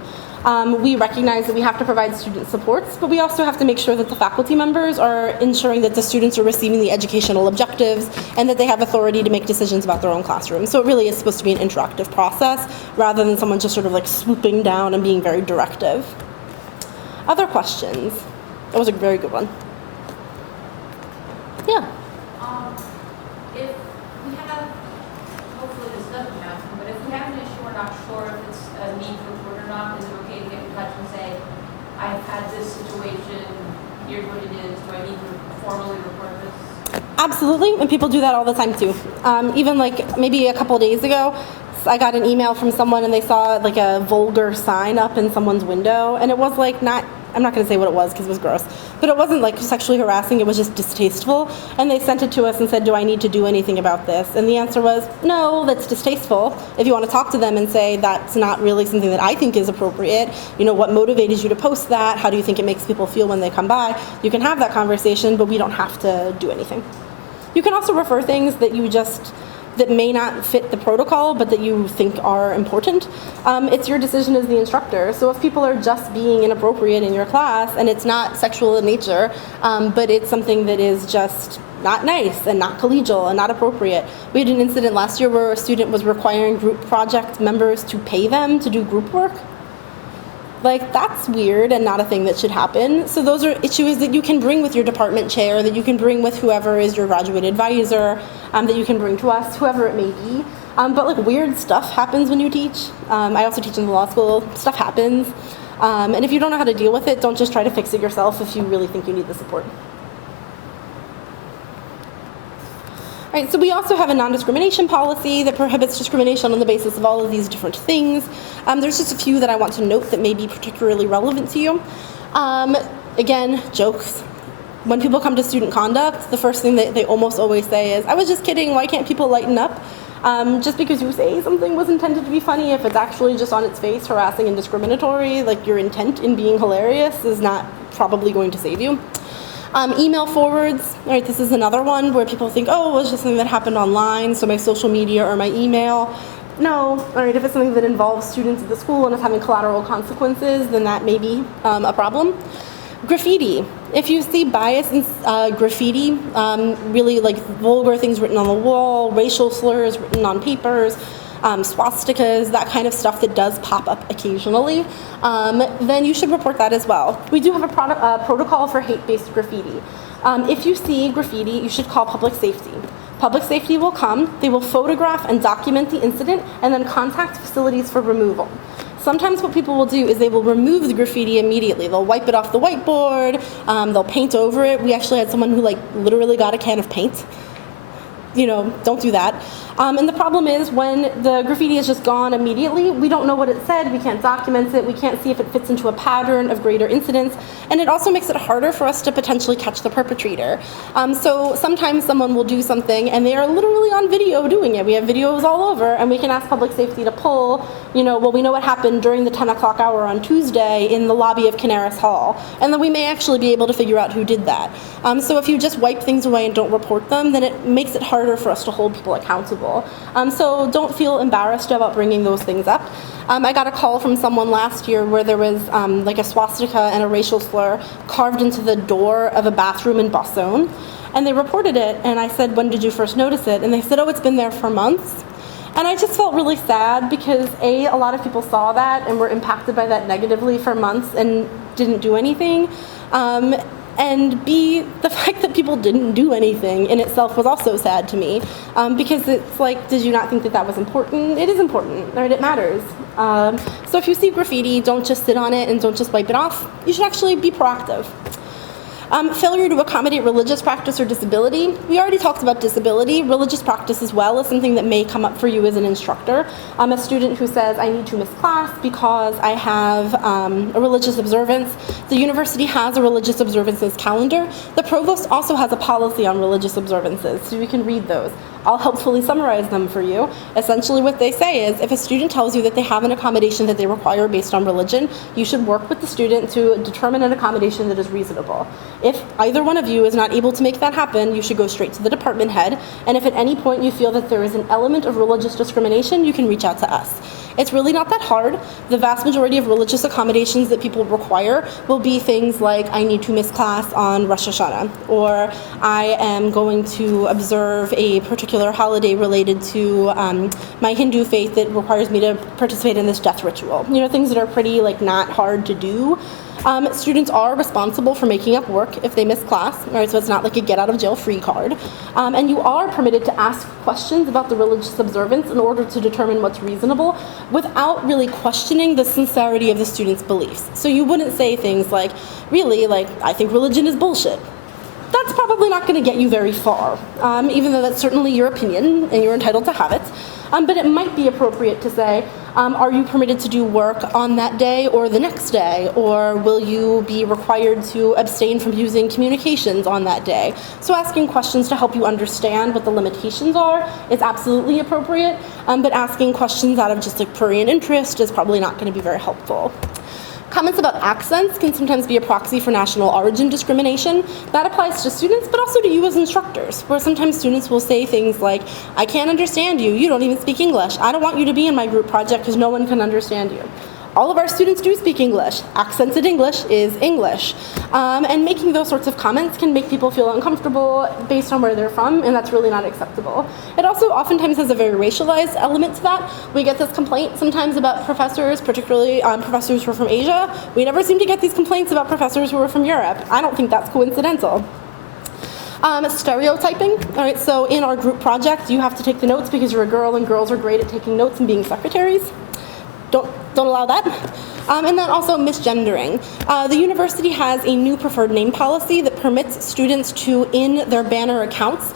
We recognize that we have to provide student supports, but we also have to make sure that the faculty members are ensuring that the students are receiving the educational objectives and that they have authority to make decisions about their own classroom. So it really is supposed to be an interactive process rather than someone just sort of like swooping down and being very directive. Other questions? That was a very good one. Yeah. If we have, hopefully this doesn't happen, but if we have an issue, we're not sure if it's a need to report or not, is it okay to get in touch and say, I've had this situation, here's what it is, do I need to formally report this? Absolutely, and people do that all the time too. Even like maybe a couple of days ago, I got an email from someone and they saw like a vulgar sign up in someone's window, and it was like I'm not going to say what it was because it was gross, but it wasn't like sexually harassing, it was just distasteful. And they sent it to us and said, do I need to do anything about this? And the answer was, no, that's distasteful. If you want to talk to them and say, that's not really something that I think is appropriate, what motivated you to post that? How do you think it makes people feel when they come by? You can have that conversation, but we don't have to do anything. You can also refer things that may not fit the protocol, but that you think are important. It's your decision as the instructor. So if people are just being inappropriate in your class, and it's not sexual in nature, but it's something that is just not nice and not collegial and not appropriate. We had an incident last year where a student was requiring group project members to pay them to do group work. Like, that's weird and not a thing that should happen. So those are issues that you can bring with your department chair, that you can bring with whoever is your graduate advisor, that you can bring to us, whoever it may be. But like weird stuff happens when you teach. I also teach in the law school. Stuff happens. And if you don't know how to deal with it, don't just try to fix it yourself if you really think you need the support. All right, so we also have a non-discrimination policy that prohibits discrimination on the basis of all of these different things. There's just a few that I want to note that may be particularly relevant to you. Again, jokes. When people come to student conduct, the first thing that they almost always say is, I was just kidding, why can't people lighten up? Just because you say something was intended to be funny, if it's actually just on its face harassing and discriminatory, like your intent in being hilarious is not probably going to save you. Email forwards, all right, this is another one where people think, oh, it was just something that happened online, so my social media or my email. No, all right, if it's something that involves students at the school and is having collateral consequences, then that may be a problem. Graffiti. If you see bias in graffiti, really like vulgar things written on the wall, racial slurs written on papers, swastikas, that kind of stuff that does pop up occasionally, then you should report that as well. We do have a protocol for hate-based graffiti. If you see graffiti, you should call public safety. Public safety will come, they will photograph and document the incident, and then contact facilities for removal. Sometimes what people will do is they will remove the graffiti immediately. They'll wipe it off the whiteboard, they'll paint over it. We actually had someone who literally got a can of paint. Don't do that. And the problem is when the graffiti is just gone immediately, we don't know what it said, we can't document it, we can't see if it fits into a pattern of greater incidents, and it also makes it harder for us to potentially catch the perpetrator. So sometimes someone will do something and they are literally on video doing it. We have videos all over, and we can ask public safety to pull, we know what happened during the 10 o'clock hour on Tuesday in the lobby of Canaris Hall, and then we may actually be able to figure out who did that. So if you just wipe things away and don't report them, then it makes it harder for us to hold people accountable. So don't feel embarrassed about bringing those things up. I got a call from someone last year where there was like a swastika and a racial slur carved into the door of a bathroom in Boston, and they reported it, and I said, when did you first notice it? And they said, oh, it's been there for months. And I just felt really sad because a lot of people saw that and were impacted by that negatively for months and didn't do anything. And B, the fact that people didn't do anything in itself was also sad to me, because it's like, did you not think that that was important? It is important, right? It matters. So if you see graffiti, don't just sit on it and don't just wipe it off. You should actually be proactive. Failure to accommodate religious practice or disability. We already talked about disability. Religious practice as well is something that may come up for you as an instructor. A student who says, I need to miss class because I have a religious observance. The university has a religious observances calendar. The provost also has a policy on religious observances, so you can read those. I'll helpfully summarize them for you. Essentially what they say is, if a student tells you that they have an accommodation that they require based on religion, you should work with the student to determine an accommodation that is reasonable. If either one of you is not able to make that happen, you should go straight to the department head, and if at any point you feel that there is an element of religious discrimination, you can reach out to us. It's really not that hard. The vast majority of religious accommodations that people require will be things like, I need to miss class on Rosh Hashanah, or I am going to observe a particular holiday related to my Hindu faith that requires me to participate in this death ritual. You know, things that are pretty not hard to do. Students are responsible for making up work if they miss class, right? So it's not like a get out of jail free card. And you are permitted to ask questions about the religious observance in order to determine what's reasonable without really questioning the sincerity of the student's beliefs. So you wouldn't say things like, really, I think religion is bullshit. That's probably not going to get you very far, even though that's certainly your opinion and you're entitled to have it. But it might be appropriate to say, are you permitted to do work on that day or the next day? Or will you be required to abstain from using communications on that day? So asking questions to help you understand what the limitations are is absolutely appropriate, but asking questions out of just prurient interest is probably not going to be very helpful. Comments about accents can sometimes be a proxy for national origin discrimination. That applies to students, but also to you as instructors, where sometimes students will say things like, I can't understand you, you don't even speak English, I don't want you to be in my group project because no one can understand you. All of our students do speak English. Accented English is English. And making those sorts of comments can make people feel uncomfortable based on where they're from, and that's really not acceptable. It also oftentimes has a very racialized element to that. We get this complaint sometimes about professors, particularly professors who are from Asia. We never seem to get these complaints about professors who are from Europe. I don't think that's coincidental. Stereotyping. All right, so in our group project, you have to take the notes because you're a girl and girls are great at taking notes and being secretaries. Don't allow that. And then also misgendering. The university has a new preferred name policy that permits students to, in their banner accounts,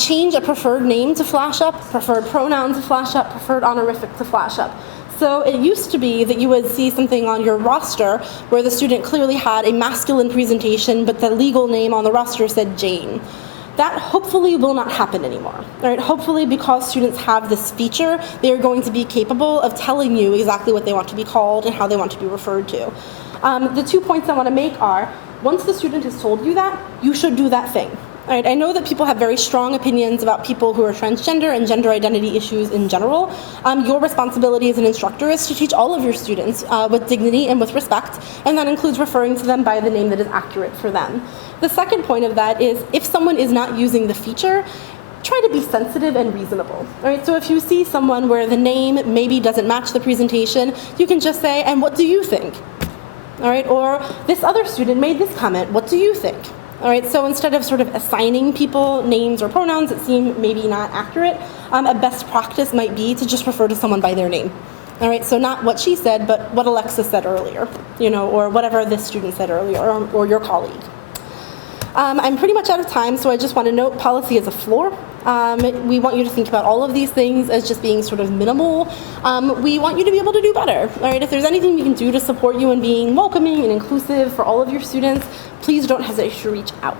change a preferred name to flash up, preferred pronoun to flash up, preferred honorific to flash up. So it used to be that you would see something on your roster where the student clearly had a masculine presentation, but the legal name on the roster said Jane. That hopefully will not happen anymore. Right? Hopefully, because students have this feature, they are going to be capable of telling you exactly what they want to be called and how they want to be referred to. The 2 points I want to make are, once the student has told you that, you should do that thing. Right? I know that people have very strong opinions about people who are transgender and gender identity issues in general. Your responsibility as an instructor is to teach all of your students with dignity and with respect, and that includes referring to them by the name that is accurate for them. The second point of that is, if someone is not using the feature, try to be sensitive and reasonable. Right? So if you see someone where the name maybe doesn't match the presentation, you can just say, and what do you think? All right? Or, this other student made this comment, what do you think? All right, so instead of sort of assigning people names or pronouns that seem maybe not accurate, a best practice might be to just refer to someone by their name. All right, so not what she said, but what Alexis said earlier, or whatever this student said earlier, or your colleague. I'm pretty much out of time, so I just want to note policy is a floor. We want you to think about all of these things as just being sort of minimal. We want you to be able to do better. All right, if there's anything we can do to support you in being welcoming and inclusive for all of your students, please don't hesitate to reach out.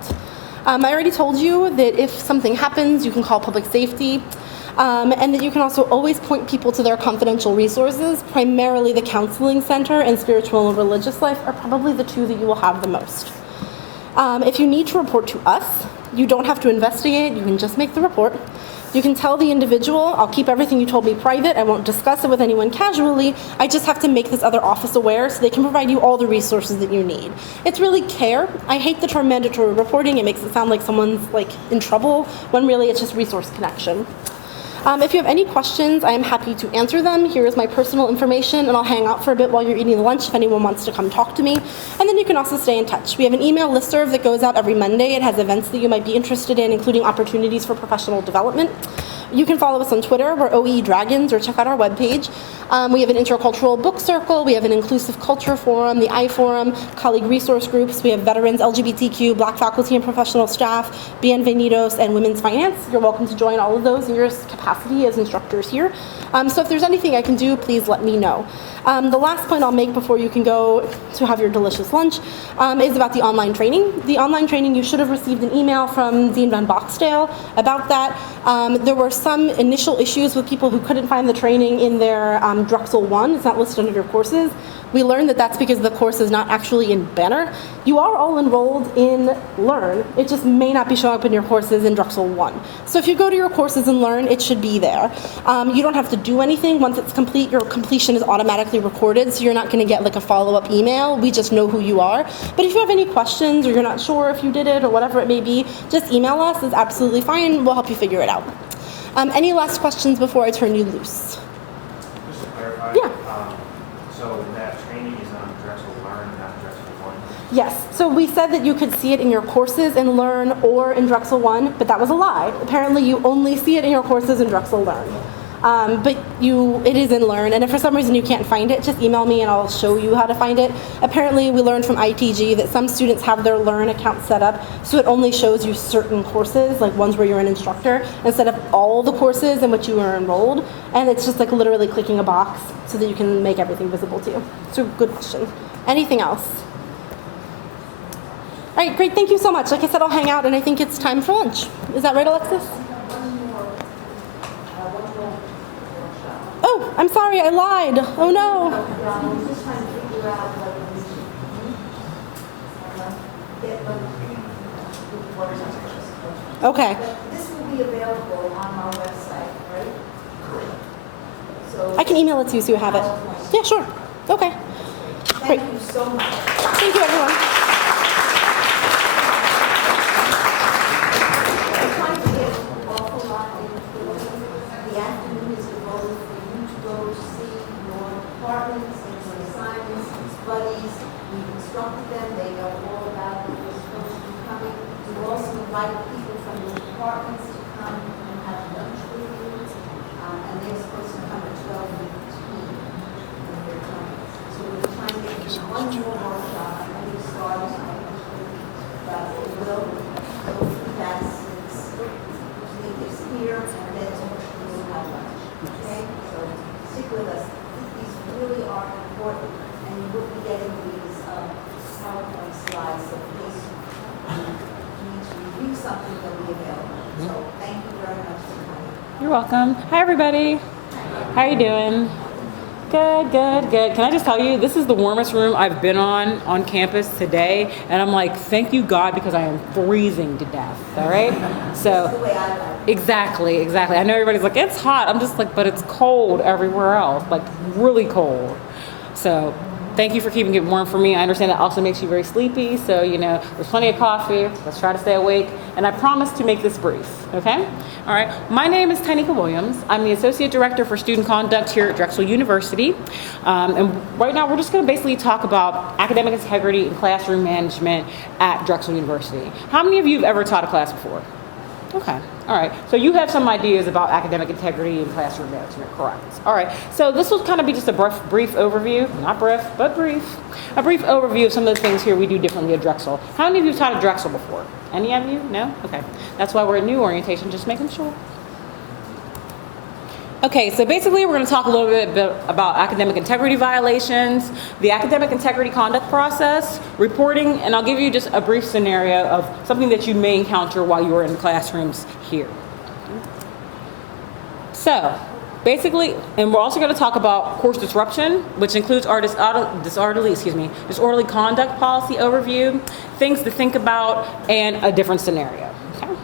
I already told you that if something happens, you can call public safety, and that you can also always point people to their confidential resources. Primarily the counseling center and spiritual and religious life are probably the two that you will have the most. If you need to report to us, you don't have to investigate, you can just make the report. You can tell the individual, I'll keep everything you told me private, I won't discuss it with anyone casually, I just have to make this other office aware so they can provide you all the resources that you need. It's really care. I hate the term mandatory reporting, it makes it sound like someone's in trouble, when really it's just resource connection. If you have any questions, I am happy to answer them. Here is my personal information, and I'll hang out for a bit while you're eating lunch if anyone wants to come talk to me. And then you can also stay in touch. We have an email listserv that goes out every Monday. It has events that you might be interested in, including opportunities for professional development. You can follow us on Twitter, we're OE Dragons, or check out our webpage. We have an intercultural book circle, we have an inclusive culture forum, the I-Forum, colleague resource groups, we have veterans, LGBTQ, Black faculty and professional staff, Bienvenidos, and women's finance. You're welcome to join all of those in your capacity as instructors here. So if there's anything I can do, please let me know. The last point I'll make before you can go to have your delicious lunch is about the online training. The online training, you should have received an email from Dean Van Boxdale about that. There were some initial issues with people who couldn't find the training in their Drexel 1. It's not listed under your courses. We learned that that's because the course is not actually in Banner. You are all enrolled in Learn. It just may not be showing up in your courses in Drexel 1. So if you go to your courses and Learn, it should be there. You don't have to do anything. Once it's complete, your completion is automatically recorded, so you're not going to get like a follow-up email. We just know who you are. But if you have any questions or you're not sure if you did it or whatever it may be, just email us. It's absolutely fine. We'll help you figure it out. Any last questions before I turn you loose? Just to clarify. Yeah. So that training is on Drexel Learn, not Drexel 1? Yes. So we said that you could see it in your courses in Learn or in Drexel 1, but that was a lie. Apparently you only see it in your courses in Drexel Learn. But it is in Learn, and if for some reason you can't find it, just email me and I'll show you how to find it. Apparently we learned from ITG that some students have their Learn account set up so it only shows you certain courses, like ones where you're an instructor, instead of all the courses in which you are enrolled, and it's just like literally clicking a box so that you can make everything visible to you. So good question. Anything else? All right, great, thank you so much. Like I said, I'll hang out and I think it's time for lunch. Is that right, Alexis? Oh, I'm sorry, I lied. Oh no. I'm just trying to figure out what Okay. This will be available on our website, right? Correct. So I can email it to you so you have it. Yeah, sure. Okay. Great. thank you so much. Thank you, everyone. I'm trying to get an awful lot in the afternoon is devoted for you to go to see your departments and your assignments, buddies. We've instructed them, they know all about what they're supposed to be coming. We've also invited people from your departments to come and have lunch with you. And they're supposed to come at 12:15 when they're coming. So we're trying to get you one more workshop and we start, but it will go through that since it's here and then we'll have lunch. Okay? So stick with us. These really are important and you will be getting these PowerPoint slides so in case you need to review something they'll be available. So thank you very much for coming. You're welcome. Hi, everybody. How you doing? Good, good, good. Can I just tell you, this is the warmest room I've been on campus today, and I'm like, thank you, God, because I am freezing to death, all right? So, exactly. I know everybody's like, it's hot. I'm just like, but it's cold everywhere else, like really cold. So, thank you for keeping it warm for me. I understand that also makes you very sleepy, so, there's plenty of coffee. Let's try to stay awake, and I promise to make this brief, okay? All right, my name is Tanika Williams. I'm the Associate Director for Student Conduct here at Drexel University. And right now we're just gonna basically talk about academic integrity and classroom management at Drexel University. How many of you have ever taught a class before? Okay, all right. So you have some ideas about academic integrity and classroom management, correct? All right, so this will kind of be just a brief overview, not brief, but brief. A brief overview of some of the things here we do differently at Drexel. How many of you have taught at Drexel before? Any of you? No? Okay. That's why we're at new orientation, just making sure. Okay, so basically we're going to talk a little bit about academic integrity violations, the academic integrity conduct process, reporting, and I'll give you just a brief scenario of something that you may encounter while you are in the classrooms here. So, basically, and we're also going to talk about course disruption, which includes our disorderly conduct policy overview, things to think about, and a different scenario. Okay?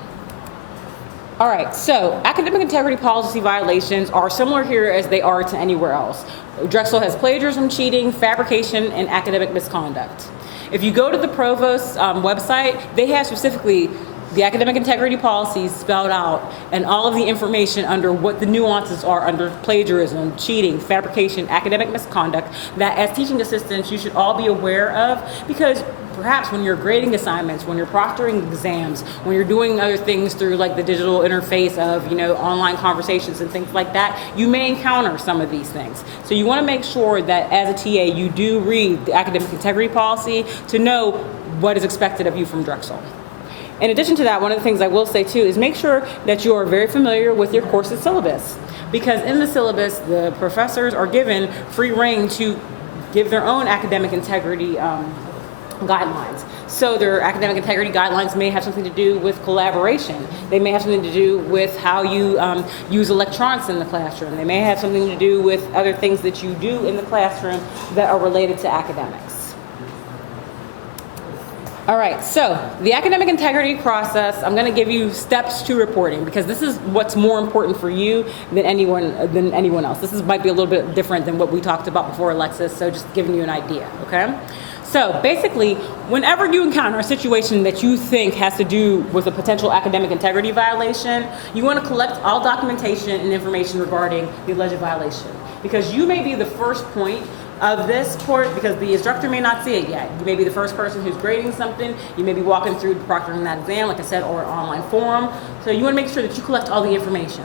All right, so academic integrity policy violations are similar here as they are to anywhere else. Drexel has plagiarism, cheating, fabrication, and academic misconduct. If you go to the Provost's website, they have specifically the academic integrity policy is spelled out and all of the information under what the nuances are under plagiarism, cheating, fabrication, academic misconduct that as teaching assistants you should all be aware of, because perhaps when you're grading assignments, when you're proctoring exams, when you're doing other things through like the digital interface of, you know, online conversations and things like that, you may encounter some of these things. So you want to make sure that as a TA you do read the academic integrity policy to know what is expected of you from Drexel. In addition to that, one of the things I will say too is make sure that you are very familiar with your course's syllabus, because in the syllabus the professors are given free rein to give their own academic integrity guidelines. So their academic integrity guidelines may have something to do with collaboration. They may have something to do with how you use electronics in the classroom. They may have something to do with other things that you do in the classroom that are related to academics. All right, so the academic integrity process, I'm going to give you steps to reporting, because this is what's more important for you than anyone else. This might be a little bit different than what we talked about before, Alexis, so just giving you an idea, okay? So basically, whenever you encounter a situation that you think has to do with a potential academic integrity violation, you want to collect all documentation and information regarding the alleged violation, because you may be the first point of this court, because the instructor may not see it yet. You may be the first person who's grading something. You may be walking through proctoring that exam, like I said, or an online forum. So you want to make sure that you collect all the information.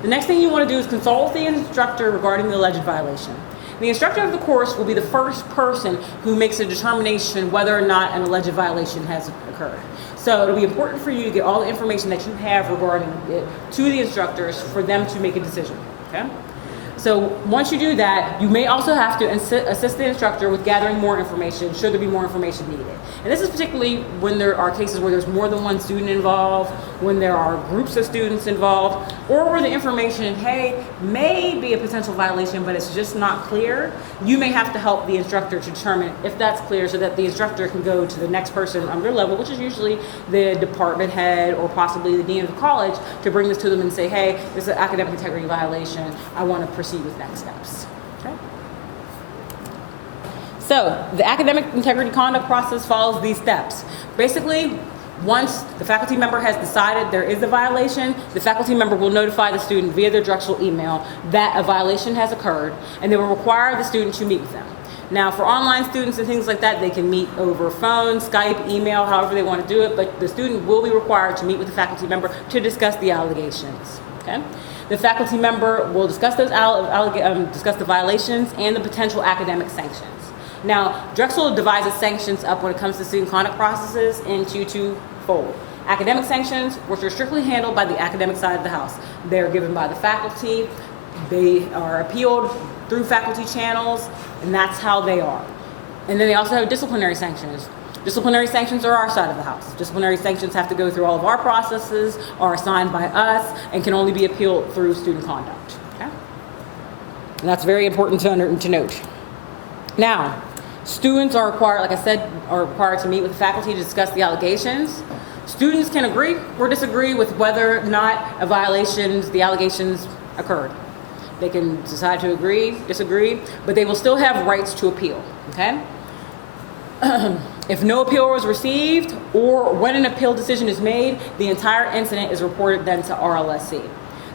The next thing you want to do is consult the instructor regarding the alleged violation. The instructor of the course will be the first person who makes a determination whether or not an alleged violation has occurred. So it'll be important for you to get all the information that you have regarding it to the instructors for them to make a decision, okay? So once you do that, you may also have to assist the instructor with gathering more information should there be more information needed. And this is particularly when there are cases where there's more than one student involved, when there are groups of students involved, or where the information, hey, may be a potential violation, but it's just not clear. You may have to help the instructor to determine if that's clear so that the instructor can go to the next person on their level, which is usually the department head or possibly the dean of the college, to bring this to them and say, hey, this is an academic integrity violation. I want to proceed with next steps. Okay. So the academic integrity conduct process follows these steps. Basically, once the faculty member has decided there is a violation, the faculty member will notify the student via their Drexel email that a violation has occurred, and they will require the student to meet with them. Now, for online students and things like that, they can meet over phone, Skype, email, however they want to do it, but the student will be required to meet with the faculty member to discuss the allegations. Okay? The faculty member will discuss those discuss the violations and the potential academic sanctions. Now, Drexel divides its sanctions up when it comes to student conduct processes into twofold. Academic sanctions, which are strictly handled by the academic side of the house. They're given by the faculty. They are appealed through faculty channels, and that's how they are. And then they also have disciplinary sanctions. Disciplinary sanctions are our side of the house. Disciplinary sanctions have to go through all of our processes, are assigned by us, and can only be appealed through student conduct. Okay? And that's very important to note. Now, students are required, like I said, are required to meet with the faculty to discuss the allegations. Students can agree or disagree with whether or not the allegations occurred. They can decide to agree, disagree, but they will still have rights to appeal, okay? If no appeal was received, or when an appeal decision is made, the entire incident is reported then to RLSC.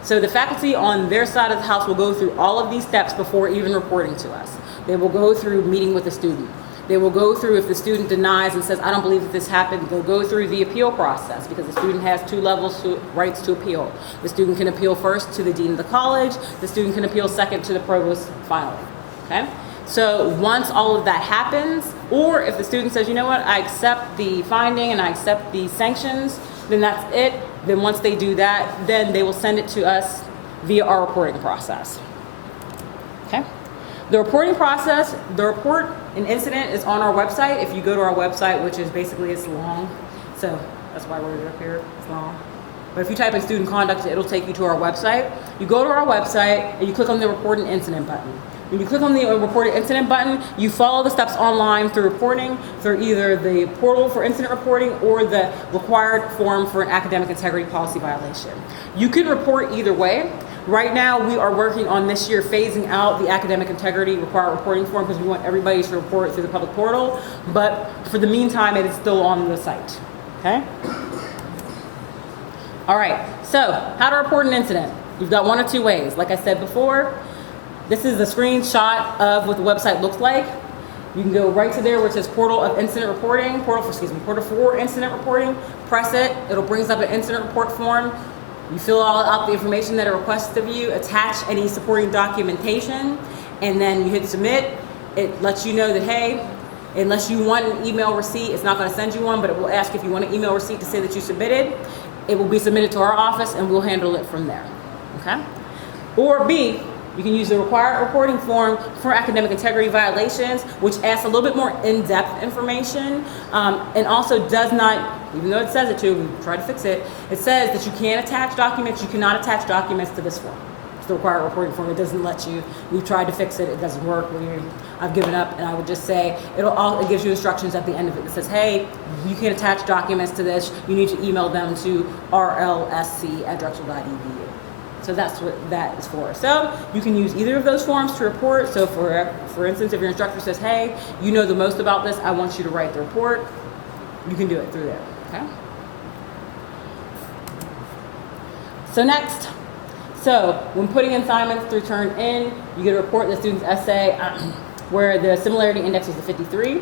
So the faculty on their side of the house will go through all of these steps before even reporting to us. They will go through meeting with the student. They will go through, if the student denies and says, I don't believe that this happened, they'll go through the appeal process, because the student has two levels rights to appeal. The student can appeal first to the dean of the college. The student can appeal second to the provost finally, okay? So once all of that happens, or if the student says, you know what, I accept the finding and I accept the sanctions, then that's it. Then once they do that, then they will send it to us via our reporting process. Okay? The reporting process, the report an incident is on our website. If you go to our website, which is basically, it's long, so that's why we're up here, it's long. But if you type in student conduct, it'll take you to our website. You go to our website and you click on the report an incident button. When you click on the reported incident button, you follow the steps online through reporting, through either the portal for incident reporting or the required form for an academic integrity policy violation. You can report either way. Right now, we are working on this year phasing out the academic integrity required reporting form because we want everybody to report through the public portal. But for the meantime, it is still on the site. Okay? All right, so how to report an incident. You've got one or two ways. Like I said before, this is a screenshot of what the website looks like. You can go right to there where it says portal of incident reporting, portal for incident reporting. Press it, it'll bring up an incident report form. You fill all out the information that it requests of you, attach any supporting documentation, and then you hit submit. It lets you know that, hey, unless you want an email receipt, it's not going to send you one, but it will ask if you want an email receipt to say that you submitted. It will be submitted to our office and we'll handle it from there. Okay? Or B, you can use the required reporting form for academic integrity violations, which asks a little bit more in-depth information, and also does not, even though it says it to, we try to fix it, it says that you can't attach documents, you cannot attach documents to this form. It's the required reporting form. It doesn't let you. We've tried to fix it. It doesn't work. I've given up, and I would just say it gives you instructions at the end of it. It says, hey, you can attach documents to this. You need to email them to rlsc@drexel.edu. So that's what that is for. So you can use either of those forms to report. So for instance, if your instructor says, hey, you know the most about this, I want you to write the report, you can do it through there. Okay. So next. So when putting assignments through turn in, you get a report in the student's essay where the similarity index was a 53.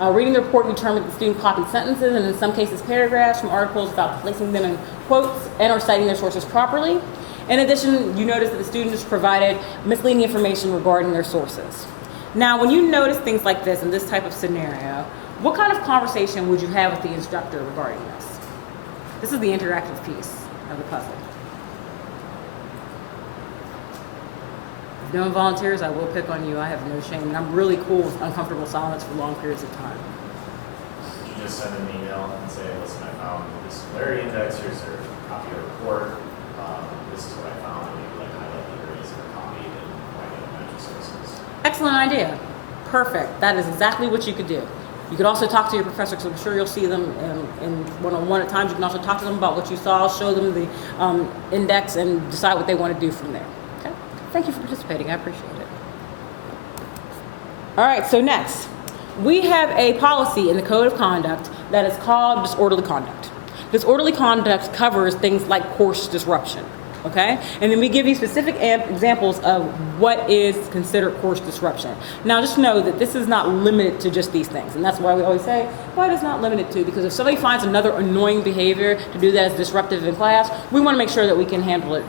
Reading the report, you determine that the student copied sentences and in some cases paragraphs from articles without placing them in quotes and or citing their sources properly. In addition, you notice that the student has provided misleading information regarding their sources. Now, when you notice things like this in this type of scenario, what kind of conversation would you have with the instructor regarding this? This is the interactive piece of the puzzle. If no one volunteers, I will pick on you. I have no shame. And I'm really cool with uncomfortable silence for long periods of time. Would you just send an email and say, listen, I found this similarity index, here's their copy of the report, this is what I found, and maybe like highlight the areas that are copied and why they don't match the sources. Excellent idea. Perfect. That is exactly what you could do. You could also talk to your professor, because I'm sure you'll see them in one-on-one at times. You can also talk to them about what you saw, show them the index, and decide what they want to do from there. Okay? Thank you for participating. I appreciate it. All right, so next. We have a policy in the Code of Conduct that is called disorderly conduct. Disorderly conduct covers things like course disruption. Okay? And then we give you specific examples of what is considered course disruption. Now, just know that this is not limited to just these things. And that's why we always say, why it's not limited to? Because if somebody finds another annoying behavior to do that as disruptive in class, we want to make sure that we can handle it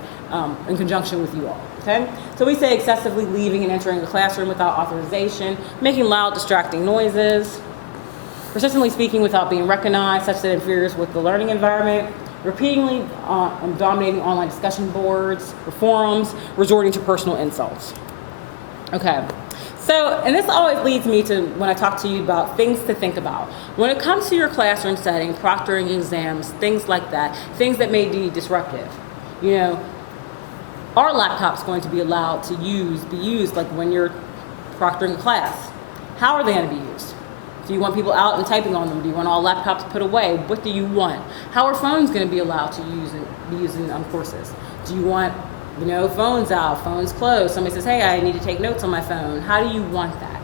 in conjunction with you all. Okay? So we say excessively leaving and entering the classroom without authorization, making loud, distracting noises, persistently speaking without being recognized, such that it interferes with the learning environment, repeatedly dominating online discussion boards or forums, resorting to personal insults. Okay, so, and this always leads me to when I talk to you about things to think about. When it comes to your classroom setting, proctoring exams, things like that, things that may be disruptive, you know, our laptop's going to be allowed to be used like when you're proctoring a class. How are they going to be used? Do you want people out and typing on them? Do you want all laptops put away? What do you want? How are phones going to be allowed to be used in courses? Do you want, phones out, phones closed? Somebody says, hey, I need to take notes on my phone. How do you want that?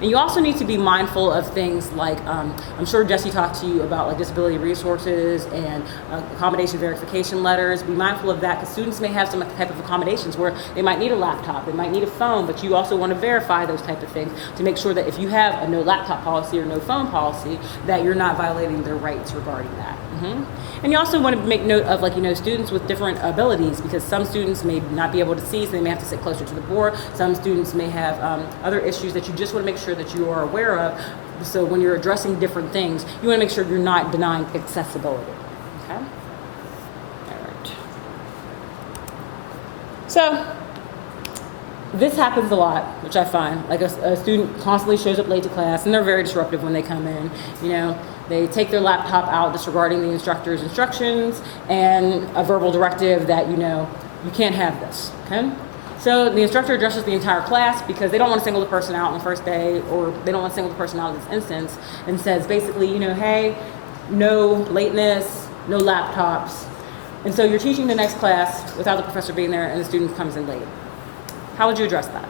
And you also need to be mindful of things like, I'm sure Jesse talked to you about like disability resources and accommodation verification letters. Be mindful of that because students may have some type of accommodations where they might need a laptop, they might need a phone, but you also want to verify those type of things to make sure that if you have a no laptop policy or no phone policy, that you're not violating their rights regarding that. And you also want to make note of students with different abilities because some students may not be able to see, so they may have to sit closer to the board. Some students may have other issues that you just want to make sure that you are aware of. So when you're addressing different things, you want to make sure you're not denying accessibility. Okay? All right. So this happens a lot, which I find. Like a student constantly shows up late to class, and they're very disruptive when they come in. They take their laptop out disregarding the instructor's instructions and a verbal directive that, you can't have this, okay? So the instructor addresses the entire class because they don't want to single the person out on the first day, or they don't want to single the person out in this instance, and says basically, hey, no lateness, no laptops. And so you're teaching the next class without the professor being there and the student comes in late. How would you address that?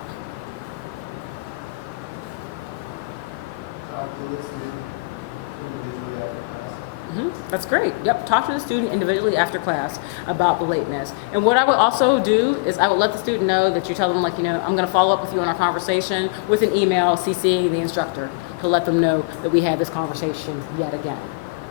That's great. Yep. Talk to the student individually after class about the lateness. And what I would also do is I would let the student know that you tell them, like, I'm going to follow up with you on our conversation with an email CCing the instructor to let them know that we had this conversation yet again.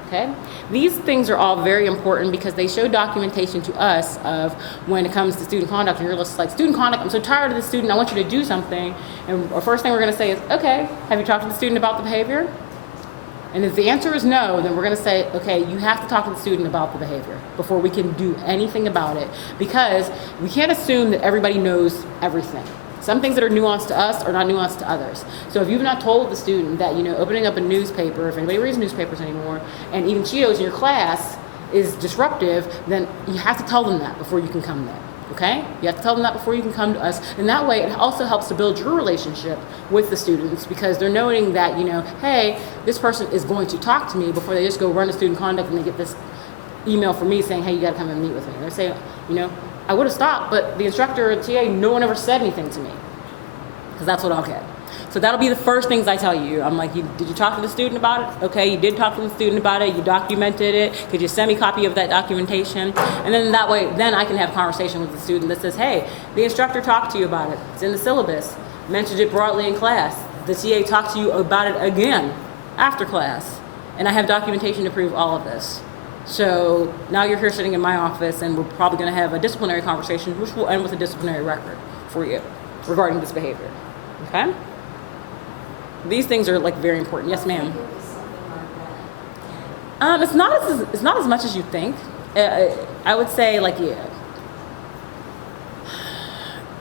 Okay? These things are all very important because they show documentation to us of when it comes to student conduct. And you're just like, student conduct, I'm so tired of the student, I want you to do something. And the first thing we're going to say is, okay, have you talked to the student about the behavior? And if the answer is no, then we're going to say, okay, you have to talk to the student about the behavior before we can do anything about it, because we can't assume that everybody knows everything. Some things that are nuanced to us are not nuanced to others. So if you've not told the student that, opening up a newspaper, if anybody reads newspapers anymore, and eating Cheetos in your class is disruptive, then you have to tell them that before you can come there. Okay? You have to tell them that before you can come to us. And that way it also helps to build your relationship with the students, because they're knowing that, hey, this person is going to talk to me before they just go run to student conduct and they get this email from me saying, hey, you got to come and meet with me. And they say, I would have stopped, but the instructor or the TA, no one ever said anything to me, because that's what I'll get. So that'll be the first things I tell you. I'm like, did you talk to the student about it? Okay, you did talk to the student about it. You documented it. Could you send me a copy of that documentation? And then that way, then I can have a conversation with the student that says, hey, the instructor talked to you about it. It's in the syllabus. Mentioned it broadly in class. The TA talked to you about it again after class. And I have documentation to prove all of this. So now you're here sitting in my office, and we're probably going to have a disciplinary conversation, which will end with a disciplinary record for you regarding this behavior. Okay? These things are very important. Yes, ma'am. It's not as much as you think. I would say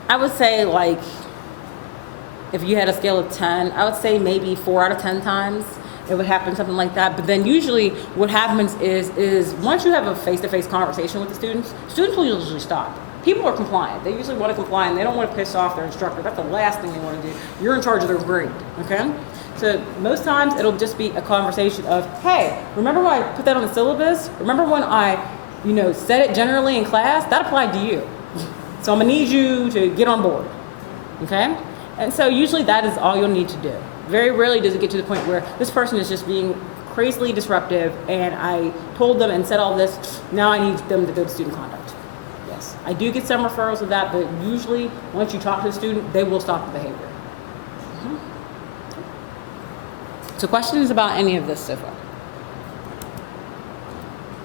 I would say if you had a scale of 10, I would say maybe 4 out of 10 times it would happen, something like that. But then usually what happens is once you have a face-to-face conversation with the students will usually stop. People are compliant. They usually want to comply, and they don't want to piss off their instructor. That's the last thing they want to do. You're in charge of their grade, okay? So most times it'll just be a conversation of, hey, remember when I put that on the syllabus? Remember when I, said it generally in class? That applied to you. So I'm gonna need you to get on board, okay? And so usually that is all you'll need to do. Very rarely does it get to the point where this person is just being crazily disruptive, and I told them and said all this, now I need them to go to student conduct. Yes, I do get some referrals of that, but usually once you talk to the student, they will stop the behavior. So questions about any of this so far?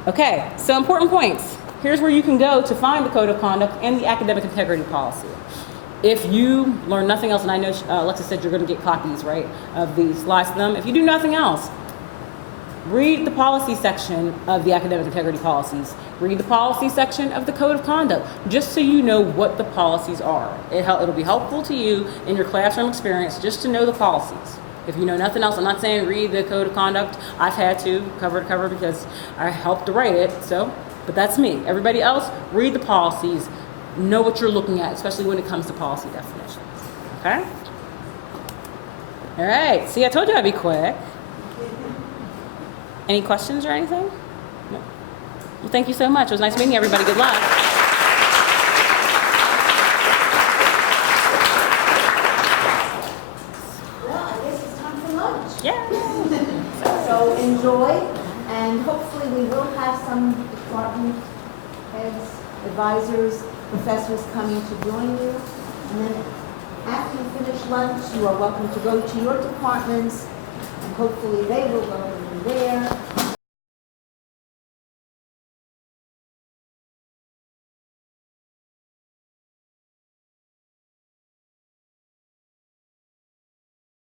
Okay, so important points. Here's where you can go to find the code of conduct and the academic integrity policy. If you learn nothing else, and I know Alexis said you're going to get copies, right, of these slides to them. If you do nothing else, read the policy section of the academic integrity policies. Read the policy section of the code of conduct, just so you know what the policies are. It'll be helpful to you in your classroom experience just to know the policies. If you know nothing else, I'm not saying read the code of conduct. I've had to cover to cover because I helped to write it, but that's me. Everybody else, read the policies. Know what you're looking at, especially when it comes to policy definitions. Okay? All right. See, I told you I'd be quick. Any questions or anything? No. Well, thank you so much. It was nice meeting everybody. Good luck. Well, I guess it's time for lunch. Yeah. So enjoy, and hopefully we will have some department heads, advisors, professors coming to join you. And then after you finish lunch, you are welcome to go to your departments, and hopefully they will welcome you there.